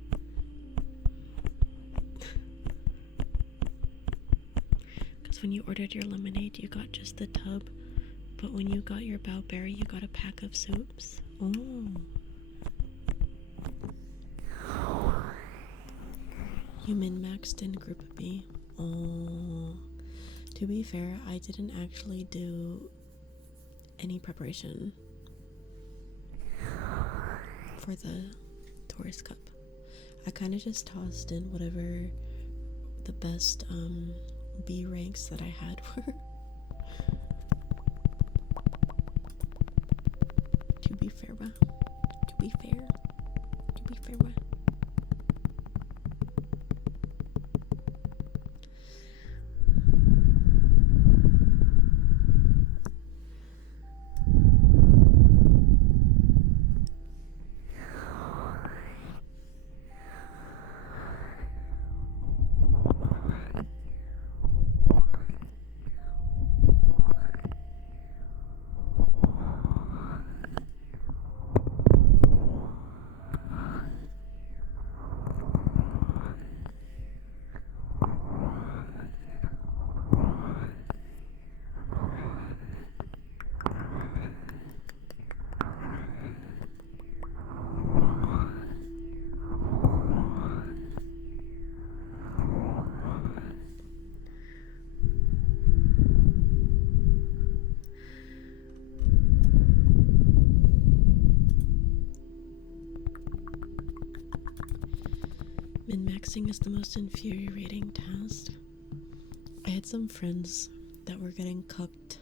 Because when you ordered your lemonade, you got just the tub, but when you got your Bowberry, you got a pack of soups. Oh. You min-maxed in Group B. Oh. To be fair, I didn't actually do any preparation for the Tourist Cup. I kind of just tossed in whatever the best B ranks that I had were. To be fair, Min-maxing is the most infuriating task. I had some friends that were getting cucked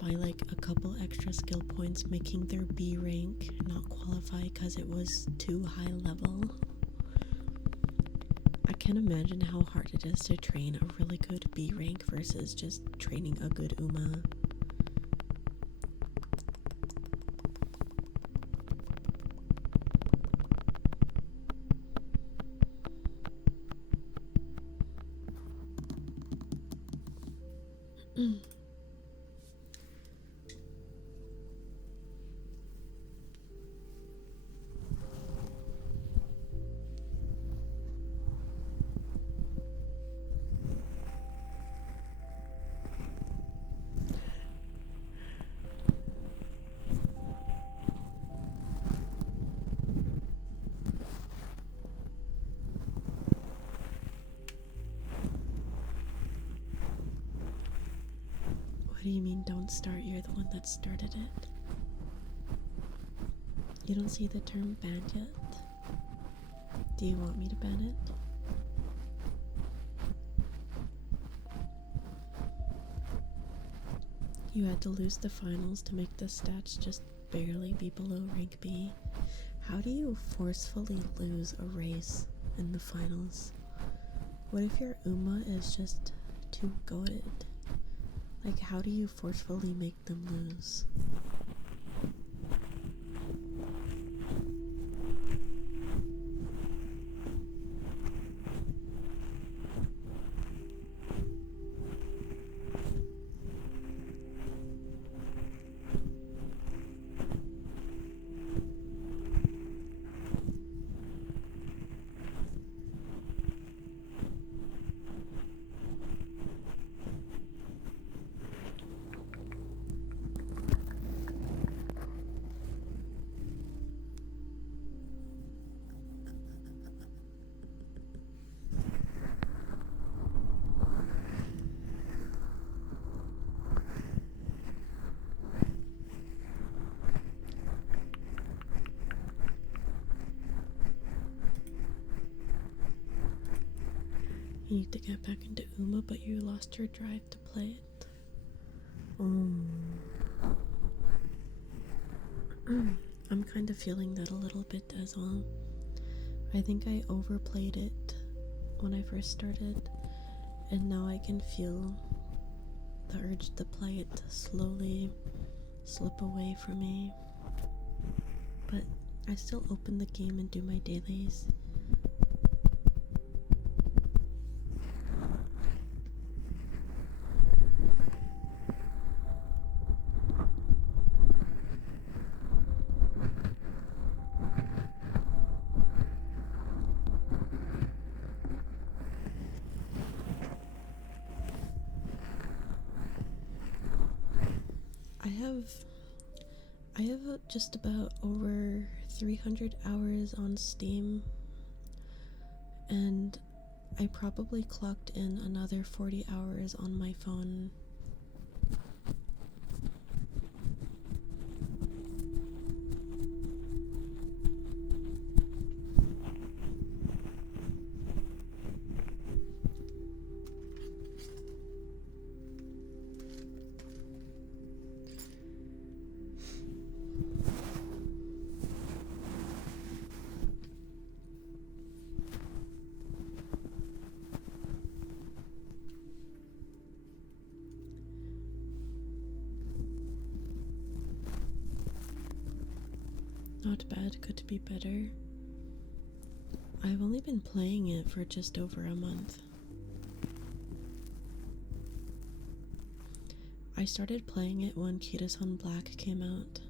by like a couple extra skill points, making their B rank not qualify because it was too high level. I can't imagine how hard it is to train a really good B rank versus just training a good Uma. What do you mean don't start? You're the one that started it. You don't see the term banned yet? Do you want me to ban it? You had to lose the finals to make the stats just barely be below rank B. How do you forcefully lose a race in the finals? What if your Uma is just too good? Like, how do you forcefully make them lose? You need to get back into Uma, but you lost your drive to play it. I'm kind of feeling that a little bit as well. I think I overplayed it when I first started, and now I can feel the urge to play it slowly slip away from me. But I still open the game and do my dailies. I have just about over 300 hours on Steam, and I probably clocked in another 40 hours on my phone. Not bad, could be better. I've only been playing it for just over a month. I started playing it when Kitasan Black came out.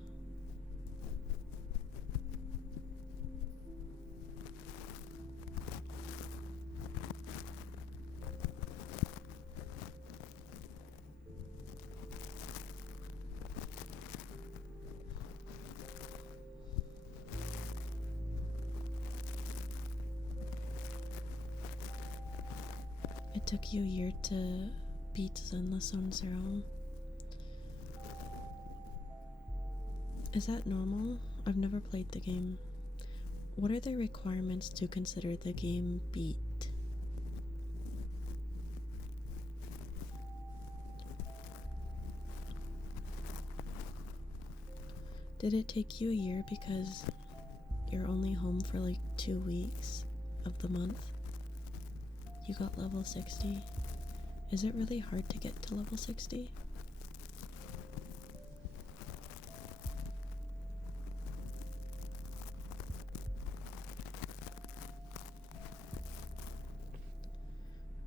It took you a year to beat Zenless on Zero. Is that normal? I've never played the game. What are the requirements to consider the game beat? Did it take you a year because you're only home for like 2 weeks of the month? You got level 60. Is it really hard to get to level 60?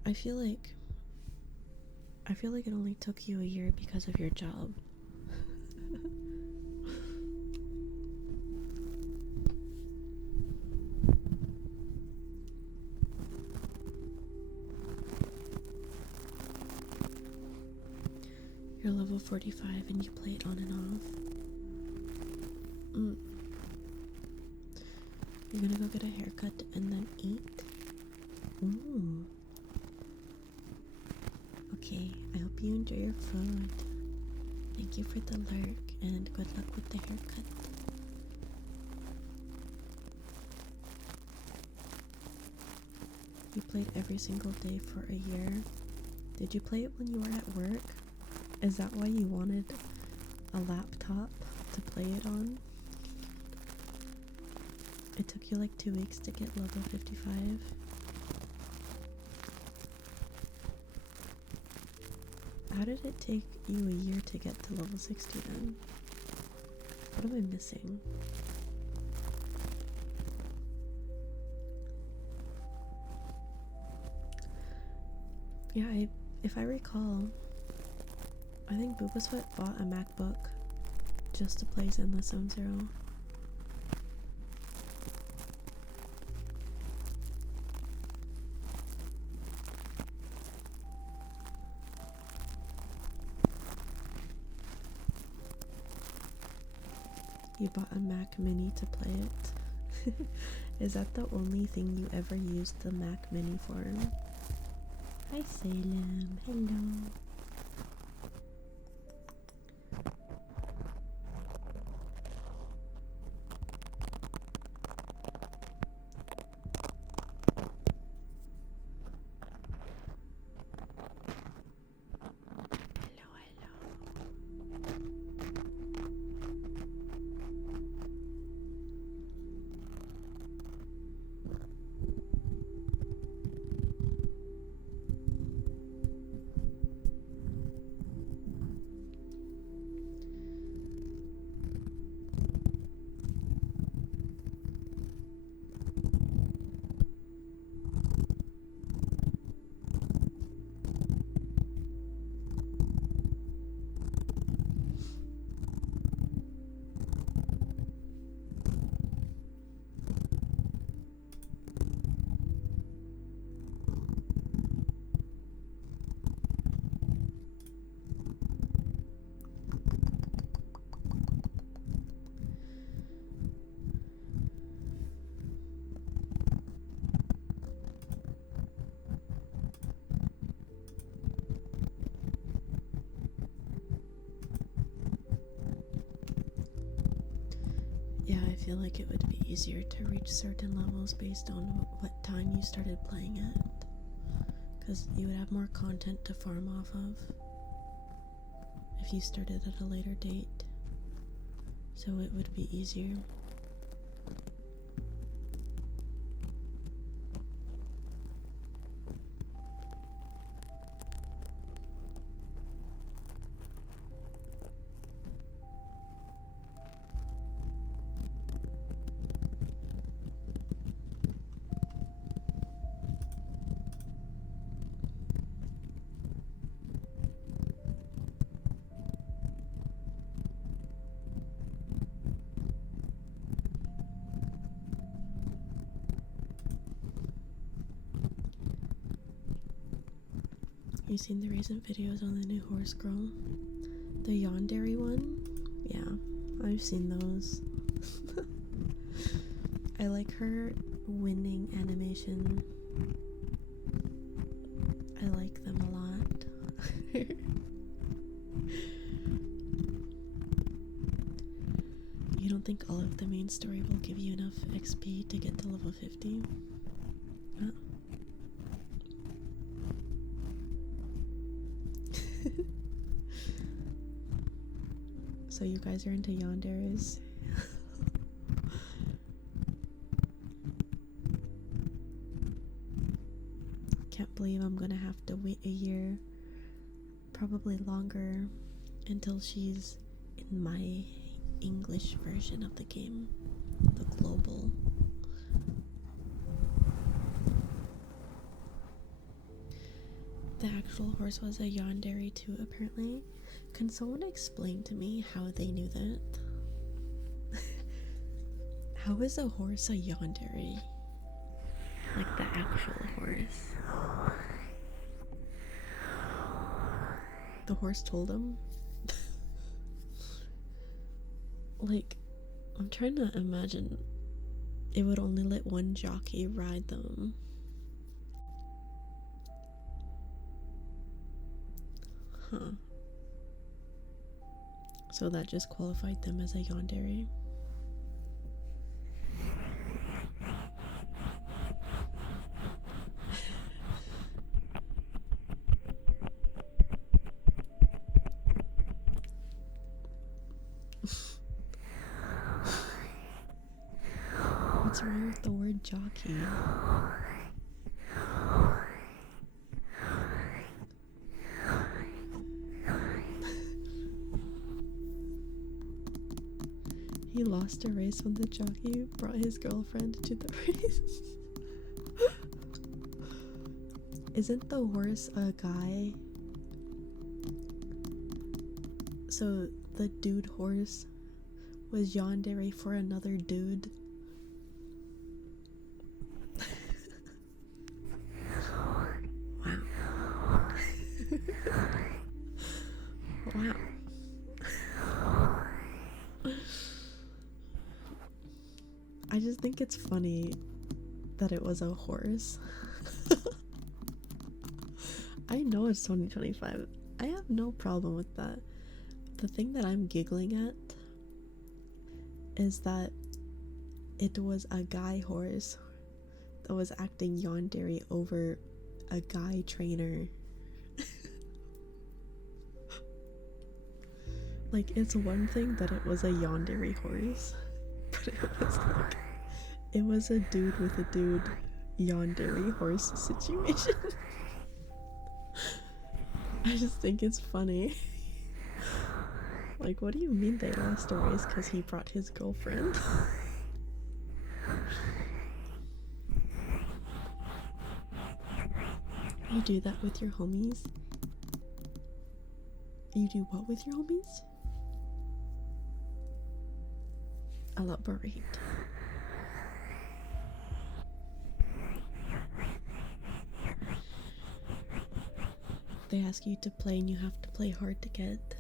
I feel like it only took you a year because of your job. You're level 45 and you play it on and off. You're gonna go get a haircut and then eat? Ooh. Okay, I hope you enjoy your food. Thank you for the lurk and good luck with the haircut. You played every single day for a year. Did you play it when you were at work? Is that why you wanted a laptop to play it on? It took you like 2 weeks to get level 55. How did it take you a year to get to level 60 then? What am I missing? Yeah, if I recall, I think Boobasfoot bought a MacBook just to play Zenless Zone Zero. You bought a Mac Mini to play it. Is that the only thing you ever used the Mac Mini for? Hi Salem, hello. feel like it would be easier to reach certain levels based on what time you started playing it, because you would have more content to farm off of if you started at a later date, so it would be easier. You seen the recent videos on the new horse girl? The yandere one? Yeah, I've seen those. I like her winning animation. I like them a lot. You don't think all of the main story will give you enough XP to get to level 50? Oh. So you guys are into yanderes? Can't believe I'm gonna have to wait a year, probably longer, until she's in my English version of the game, the global. The actual horse was a yandere too, apparently. Can someone explain to me how they knew that? How is a horse a yandere? Like the actual horse. The horse told him? Like, I'm trying to imagine it would only let one jockey ride them. Huh. So that just qualified them as a yandere. What's wrong with the word jockey? He lost a race when the jockey brought his girlfriend to the race. Isn't the horse a guy? So the dude horse was yandere for another dude. Wow. Wow. I just think it's funny that it was a horse. I know it's 2025. I have no problem with that. The thing that I'm giggling at is that it was a guy horse that was acting yandere over a guy trainer. Like, it's one thing that it was a yandere horse, but it was a dude with a dude yandere horse situation. I just think it's funny. Like, what do you mean they lost a race because he brought his girlfriend? You do that with your homies? You do what with your homies? Elaborate. They ask you to play and you have to play hard to get.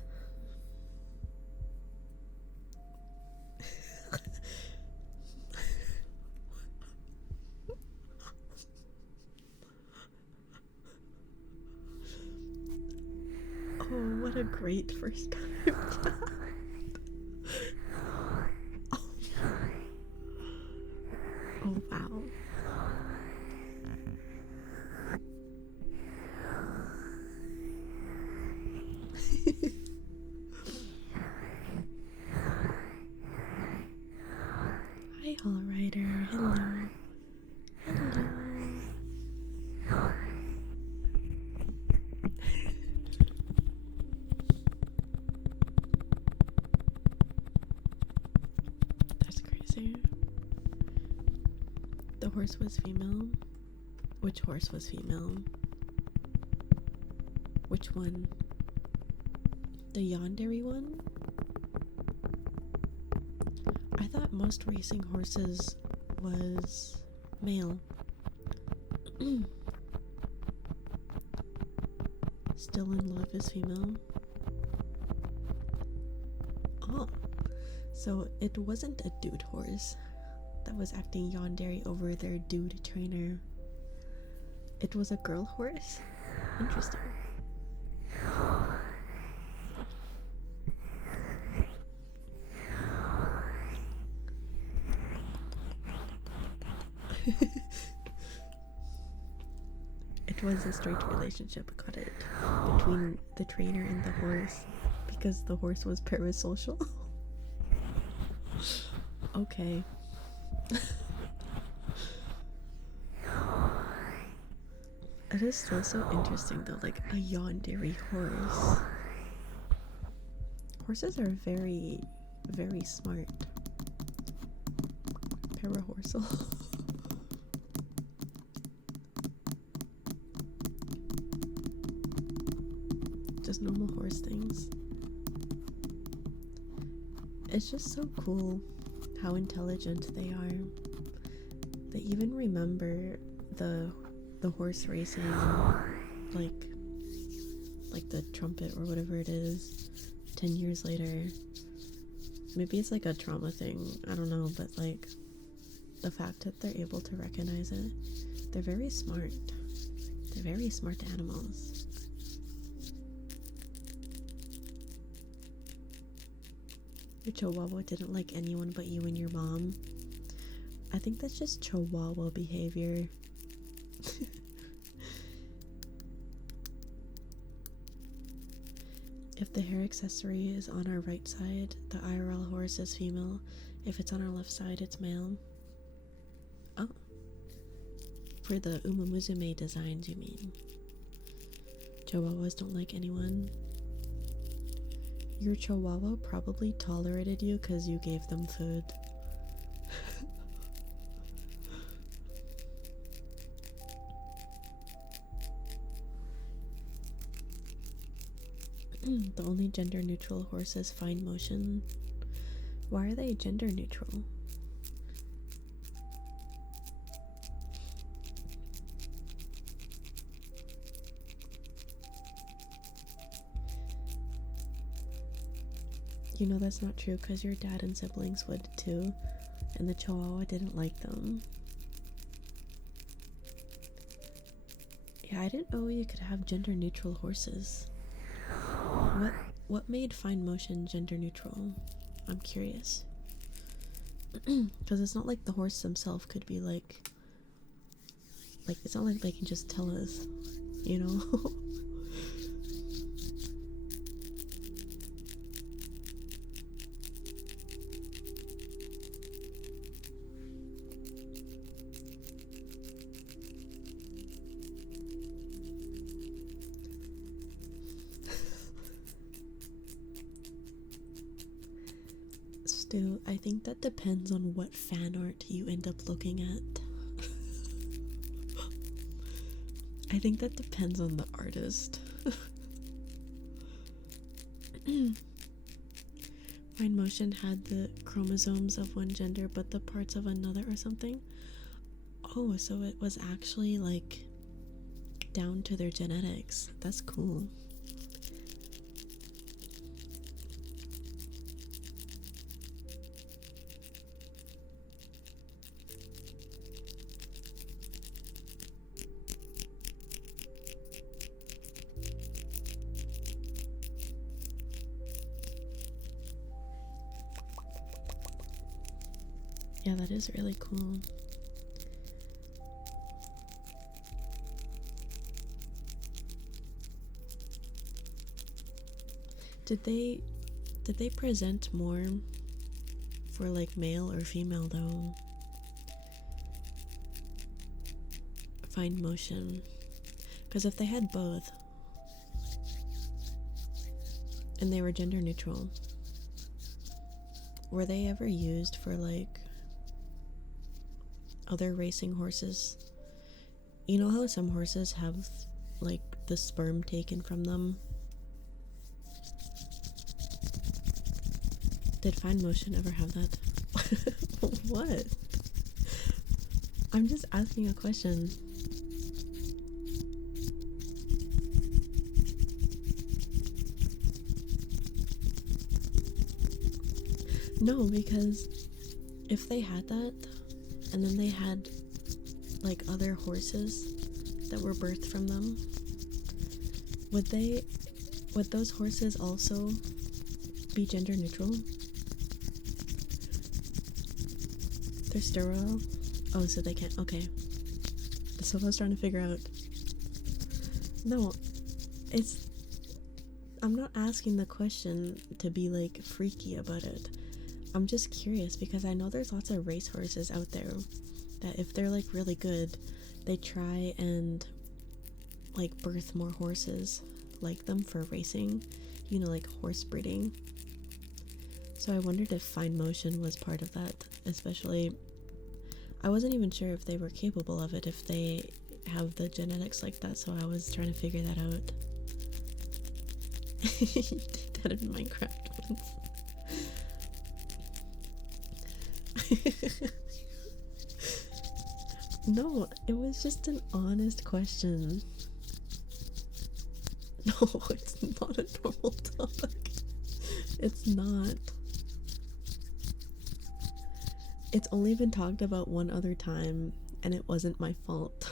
Oh, what a great first time. Oh, wow. Hi, Hall Rider. Hello. Hello. That's crazy. The horse was female? Which horse was female? Which one? The yandere one? I thought most racing horses was male. Still in Love is female. Oh, so it wasn't a dude horse that was acting yandere over their dude trainer. It was a girl horse? Interesting. It was a straight relationship, got it, between the trainer and the horse, because the horse was parasocial. Okay. It is still so interesting though, like a yandere horse. Horses are very, very smart. Parahorsal. Just normal horse things. It's just so cool how intelligent they are. They even remember the horse racing, like the trumpet or whatever it is, 10 years later. Maybe it's like a trauma thing, I don't know, but like the fact that they're able to recognize it, they're very smart. They're very smart animals. Your chihuahua didn't like anyone but you and your mom. I think that's just chihuahua behavior. If the hair accessory is on our right side, the IRL horse is female. If it's on our left side, it's male. Oh. For the Umamuzume designs, you mean? Chihuahuas don't like anyone. Your chihuahua probably tolerated you because you gave them food. The only gender neutral horse is Fine Motion. Why are they gender neutral? You know that's not true because your dad and siblings would too, and the chihuahua didn't like them. Yeah, I didn't know you could have gender neutral horses. What made Fine Motion gender neutral? I'm curious. Because it's not like the horse themselves could be like it's not like they can just tell us, you know? Stu, I think that depends on what fan art you end up looking at. I think that depends on the artist. Fine Motion had the chromosomes of one gender but the parts of another or something. Oh, so it was actually like down to their genetics. That's cool. Yeah, that is really cool. Did they present more for like male or female though? Find motion. Because if they had both and they were gender neutral, were they ever used for like other racing horses? You know how some horses have like the sperm taken from them? Did Find Motion ever have that? What? I'm just asking a question. No, because if they had that, and then they had like other horses that were birthed from them, would those horses also be gender neutral? They're sterile? Oh, so they can't. Okay. That's what I was trying to figure out. No, I'm not asking the question to be like freaky about it. I'm just curious because I know there's lots of racehorses out there that if they're like really good, they try and like birth more horses like them for racing, you know, like horse breeding. So I wondered if Find Motion was part of that, especially I wasn't even sure if they were capable of it, if they have the genetics like that, so I was trying to figure that out. You did that in Minecraft once. No, it was just an honest question. No, it's not a normal topic. It's not. It's only been talked about one other time, and it wasn't my fault.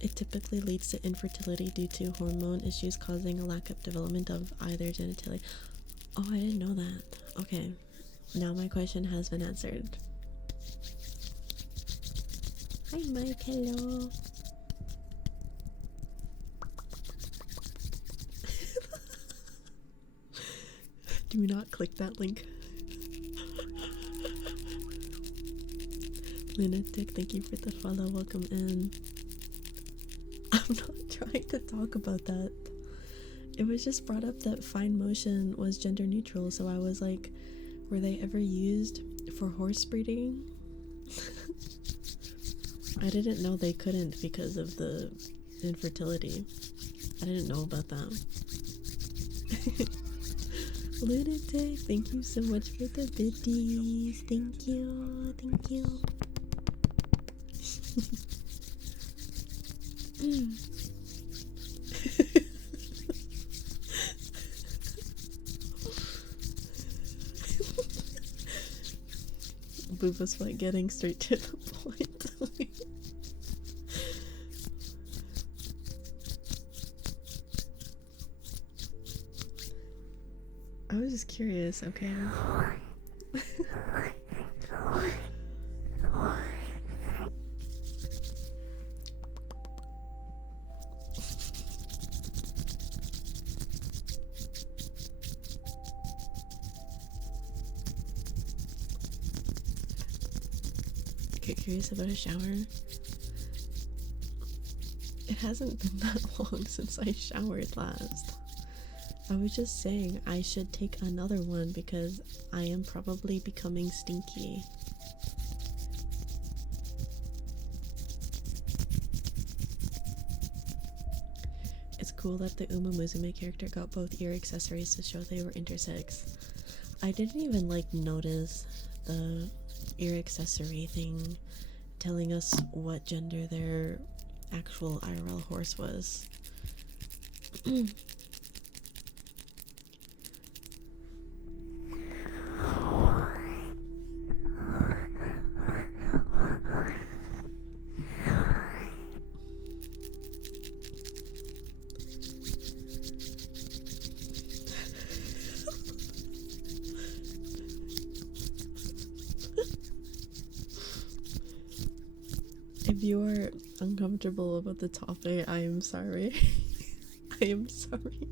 It typically leads to infertility due to hormone issues causing a lack of development of either genitalia. Oh, I didn't know that. Okay, now my question has been answered. Hi Mike, hello. Do not click that link. Lunatic, thank you for the follow. Welcome in. I'm not trying to talk about that. It was just brought up that Find Motion was gender neutral, so I was like, were they ever used for horse breeding? I didn't know they couldn't because of the infertility. I didn't know about that. Lunatic, thank you so much for the biddies. Thank you, thank you. Booba's like getting straight to the point. I was just curious, okay? Get curious about a shower? It hasn't been that long since I showered last. I was just saying I should take another one because I am probably becoming stinky. It's cool that the Uma Musume character got both ear accessories to show they were intersex. I didn't even like notice the ear accessory thing telling us what gender their actual IRL horse was. If you're uncomfortable about the topic, I am sorry. I am sorry.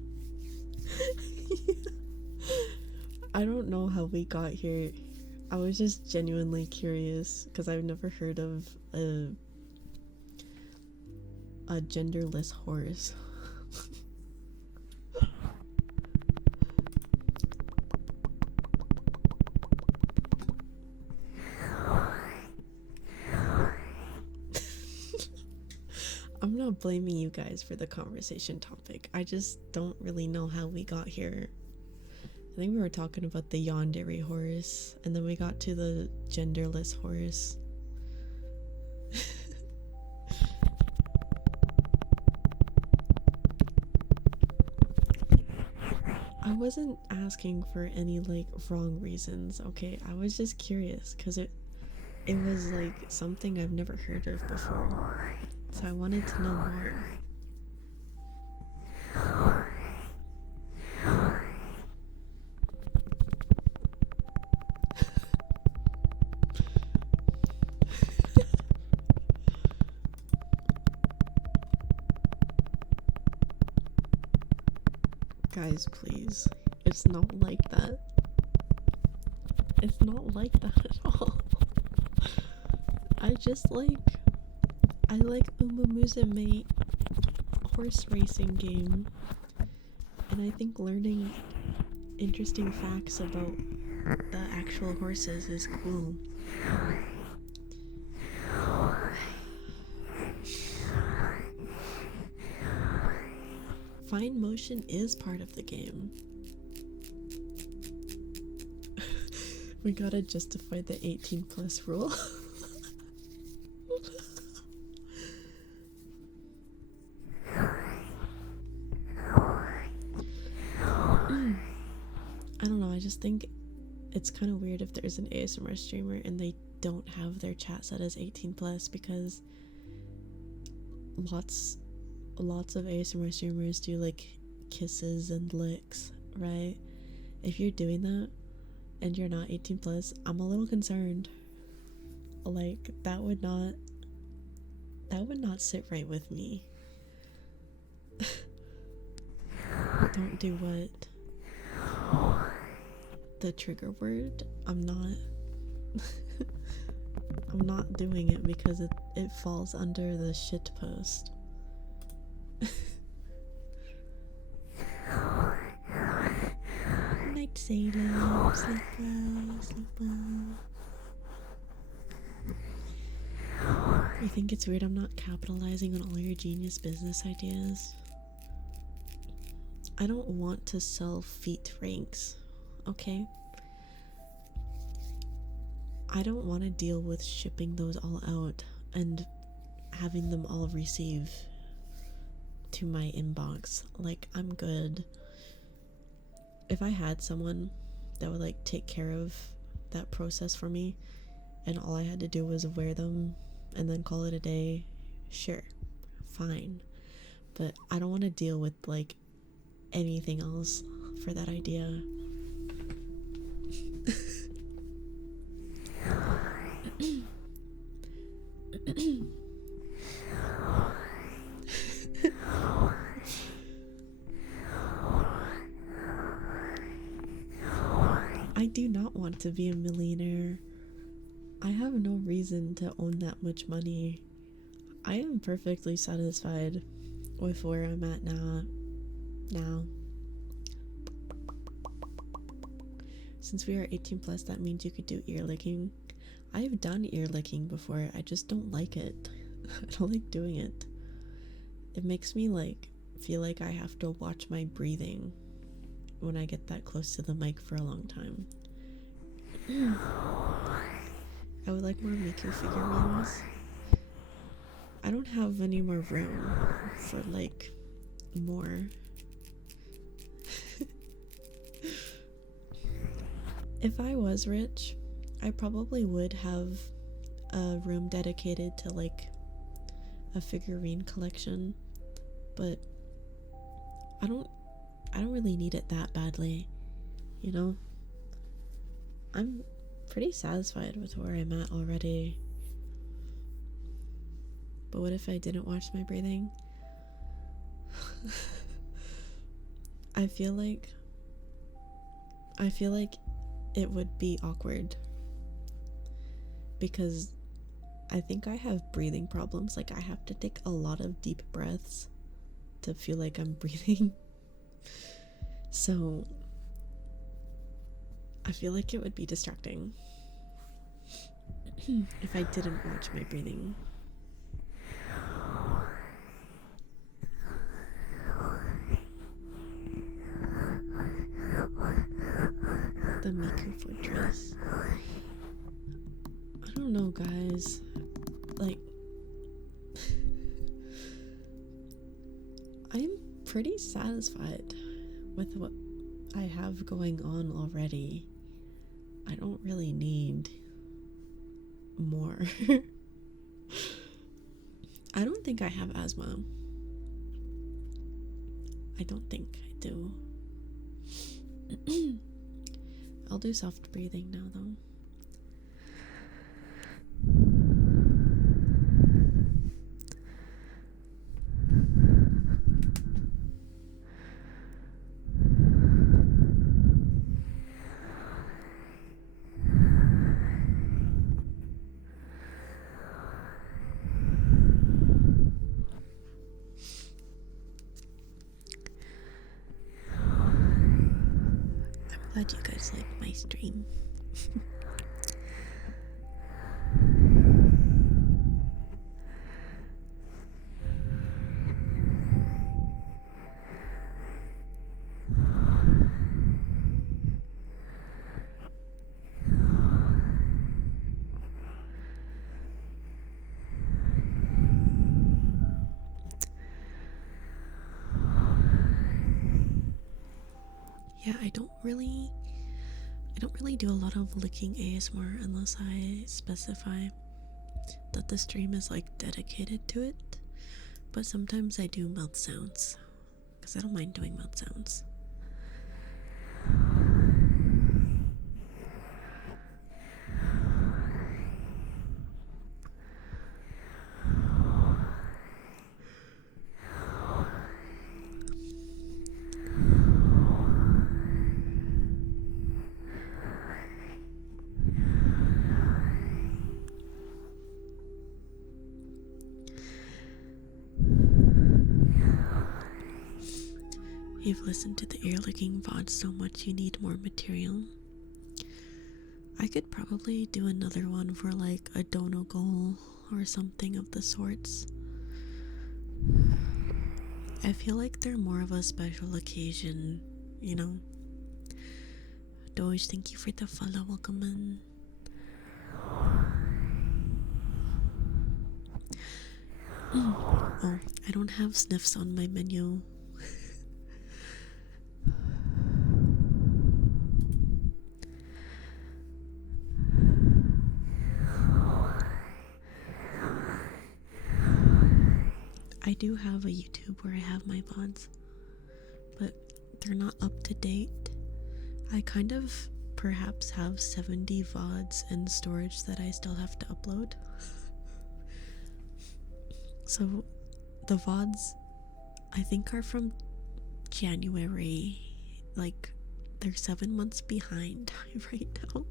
I don't know how we got here. I was just genuinely curious because I've never heard of a genderless horse. I'm not blaming you guys for the conversation topic. I just don't really know how we got here. I think we were talking about the yandere horse, and then we got to the genderless horse. I wasn't asking for any like wrong reasons, okay? I was just curious because it was like something I've never heard of before. So I wanted to know more. Guys, please. It's not like that. It's not like that at all. I like Umumusume horse racing game, and I think learning interesting facts about the actual horses is cool. Fine motion is part of the game. We gotta justify the 18+ rule. I don't know, I just think it's kind of weird if there's an ASMR streamer and they don't have their chat set as 18+ because lots of ASMR streamers do like kisses and licks, right? If you're doing that and you're not 18+, I'm a little concerned. Like that would not sit right with me. Don't do what? The trigger word? I'm not I'm not doing it because it falls under the shit post. Night Sailor, sleep well, sleep well. You think it's weird I'm not capitalizing on all your genius business ideas? I don't want to sell feet ranks, okay? I don't want to deal with shipping those all out and having them all receive to my inbox. Like, I'm good. If I had someone that would like take care of that process for me and all I had to do was wear them and then call it a day, sure, fine. But I don't want to deal with like anything else for that idea. I do not want to be a millionaire. I have no reason to own that much money. I am perfectly satisfied with where I'm at now. Since we are 18+, that means you could do ear licking. I've done ear licking before, I just don't like it. I don't like doing it. It makes me like feel like I have to watch my breathing when I get that close to the mic for a long time. I would like more Miku figurines. I don't have any more room for like more. If I was rich, I probably would have a room dedicated to like a figurine collection, but I don't really need it that badly, you know? I'm pretty satisfied with where I'm at already. But what if I didn't watch my breathing? I feel like it would be awkward because I think I have breathing problems. Like, I have to take a lot of deep breaths to feel like I'm breathing. So I feel like it would be distracting if I didn't watch my breathing. The Maker Fortress. I don't know, guys. Like, I'm pretty satisfied with what I have going on already. I don't really need more. I don't think I have asthma. I don't think I do. I'll do soft breathing now, though. I'm glad you guys like my stream. Yeah, I don't really do a lot of licking ASMR unless I specify that the stream is like dedicated to it. But sometimes I do mouth sounds because I don't mind doing mouth sounds. You've listened to the ear licking VOD so much you need more material. I could probably do another one for like a dono goal or something of the sorts. I feel like they're more of a special occasion, you know. Doge, thank you for the follow. Welcome in. Oh, I don't have sniffs on my menu. I do have a YouTube where I have my VODs, but they're not up to date. I kind of perhaps have 70 VODs in storage that I still have to upload. So the VODs I think are from January. Like, they're 7 months behind right now.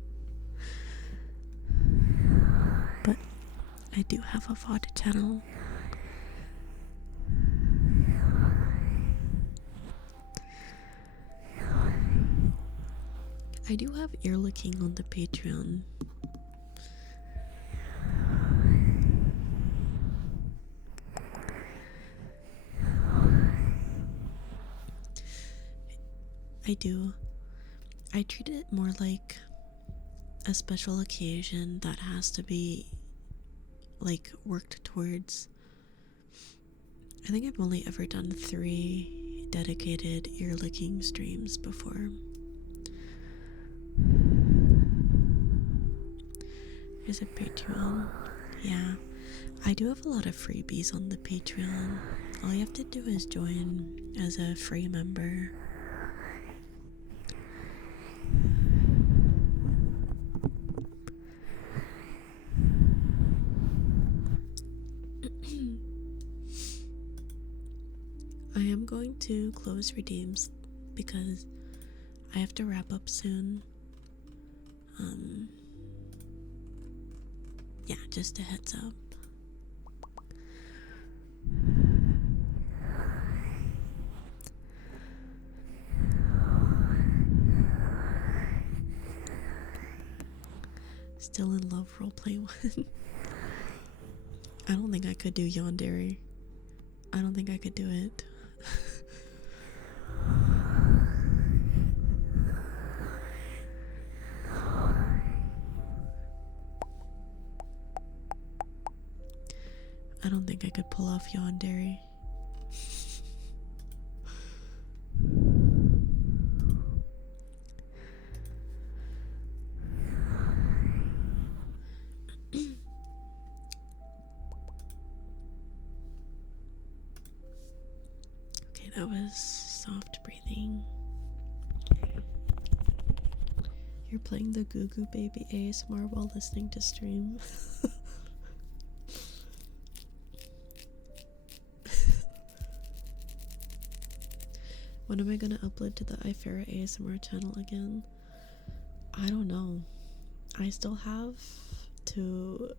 But I do have a VOD channel. I do have ear licking on the Patreon. I do. I treat it more like a special occasion that has to be like worked towards. I think I've only ever done 3 dedicated ear licking streams before. There's a Patreon. Yeah, I do have a lot of freebies on the Patreon. All you have to do is join as a free member. going to close redeems because I have to wrap up soon. Yeah, just a heads up. Still in love roleplay 1. I don't think I could do yandere. I don't think I could do it. I don't think I could pull off yandere. Okay, that was soft breathing. You're playing the Goo Goo Baby ASMR while listening to stream. When am I gonna upload to the Ifera ASMR channel again? I don't know. I still have to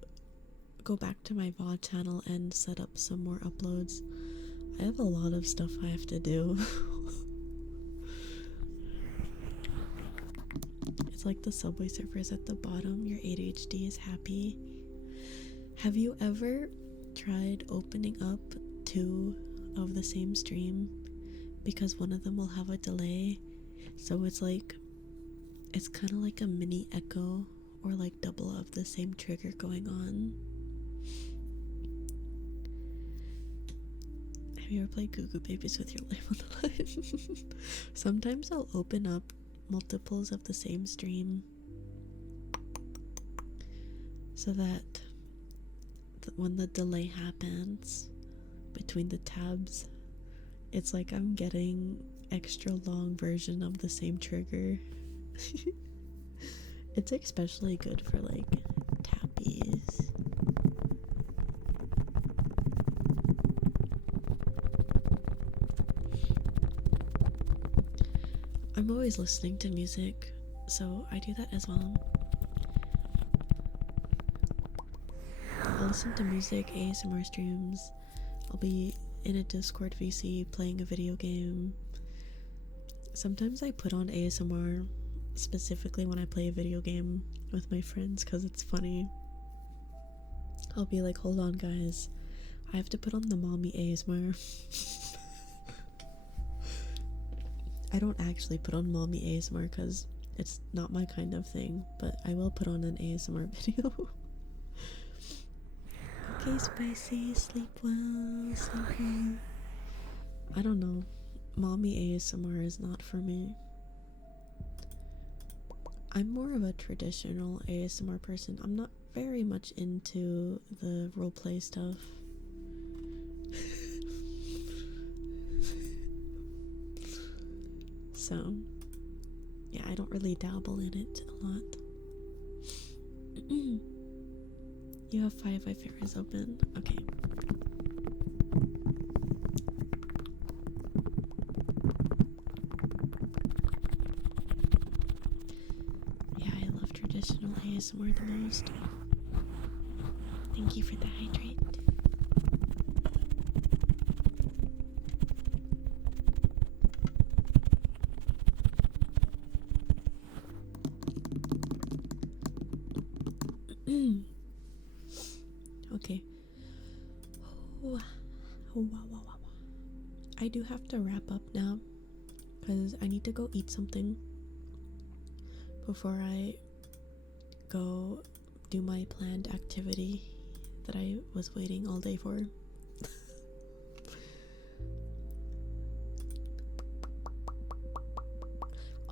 go back to my VOD channel and set up some more uploads. I have a lot of stuff I have to do. It's like the Subway Surfers at the bottom. Your ADHD is happy. Have you ever tried opening up 2 of the same stream? Because one of them will have a delay. So it's kind of like a mini echo or like double of the same trigger going on. Have you ever played Goo Goo Babies with your life on the line? Sometimes I'll open up multiples of the same stream so that when the delay happens between the tabs, it's like I'm getting extra long version of the same trigger. It's especially good for like tappies. I'm always listening to music, so I do that as well. I'll listen to music, ASMR streams. I'll be in a Discord VC playing a video game. Sometimes I put on ASMR specifically when I play a video game with my friends because it's funny. I'll be like, hold on guys, I have to put on the mommy ASMR. I don't actually put on mommy ASMR because it's not my kind of thing, but I will put on an ASMR video. Okay, Spicy, sleep well, sleep well. I don't know. Mommy ASMR is not for me. I'm more of a traditional ASMR person. I'm not very much into the roleplay stuff. So, yeah, I don't really dabble in it a lot. You have 5 Iferas open. Okay. Yeah, I love traditional ASMR the most. Thank you for the hydrate. Okay. I do have to wrap up now because I need to go eat something before I go do my planned activity that I was waiting all day for.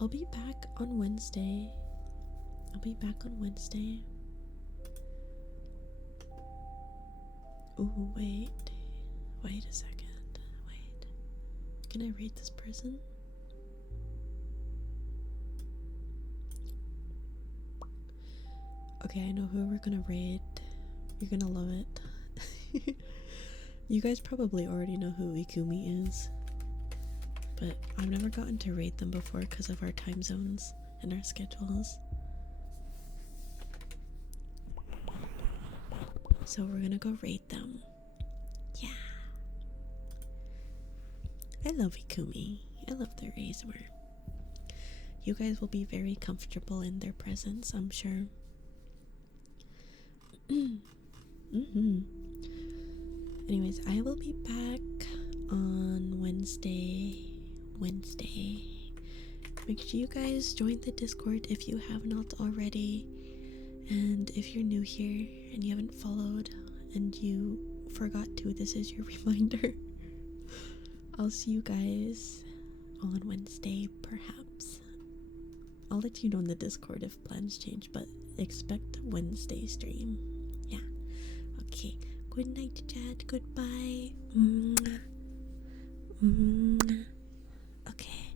I'll be back on Wednesday. Ooh, wait a second. Wait. Can I rate this person? Okay, I know who we're gonna raid. You're gonna love it. You guys probably already know who Ikumi is. but I've never gotten to raid them before because of our time zones and our schedules. So we're gonna go raid them. Yeah. I love Ikumi. I love the Razor. You guys will be very comfortable in their presence, I'm sure. Anyways, I will be back on Wednesday. Make sure you guys join the Discord if you have not already. And if you're new here and you haven't followed and you forgot to, this is your reminder. I'll see you guys on Wednesday, perhaps. I'll let you know in the Discord if plans change, but expect Wednesday stream. Yeah. Okay. Good night, chat. Goodbye. Okay.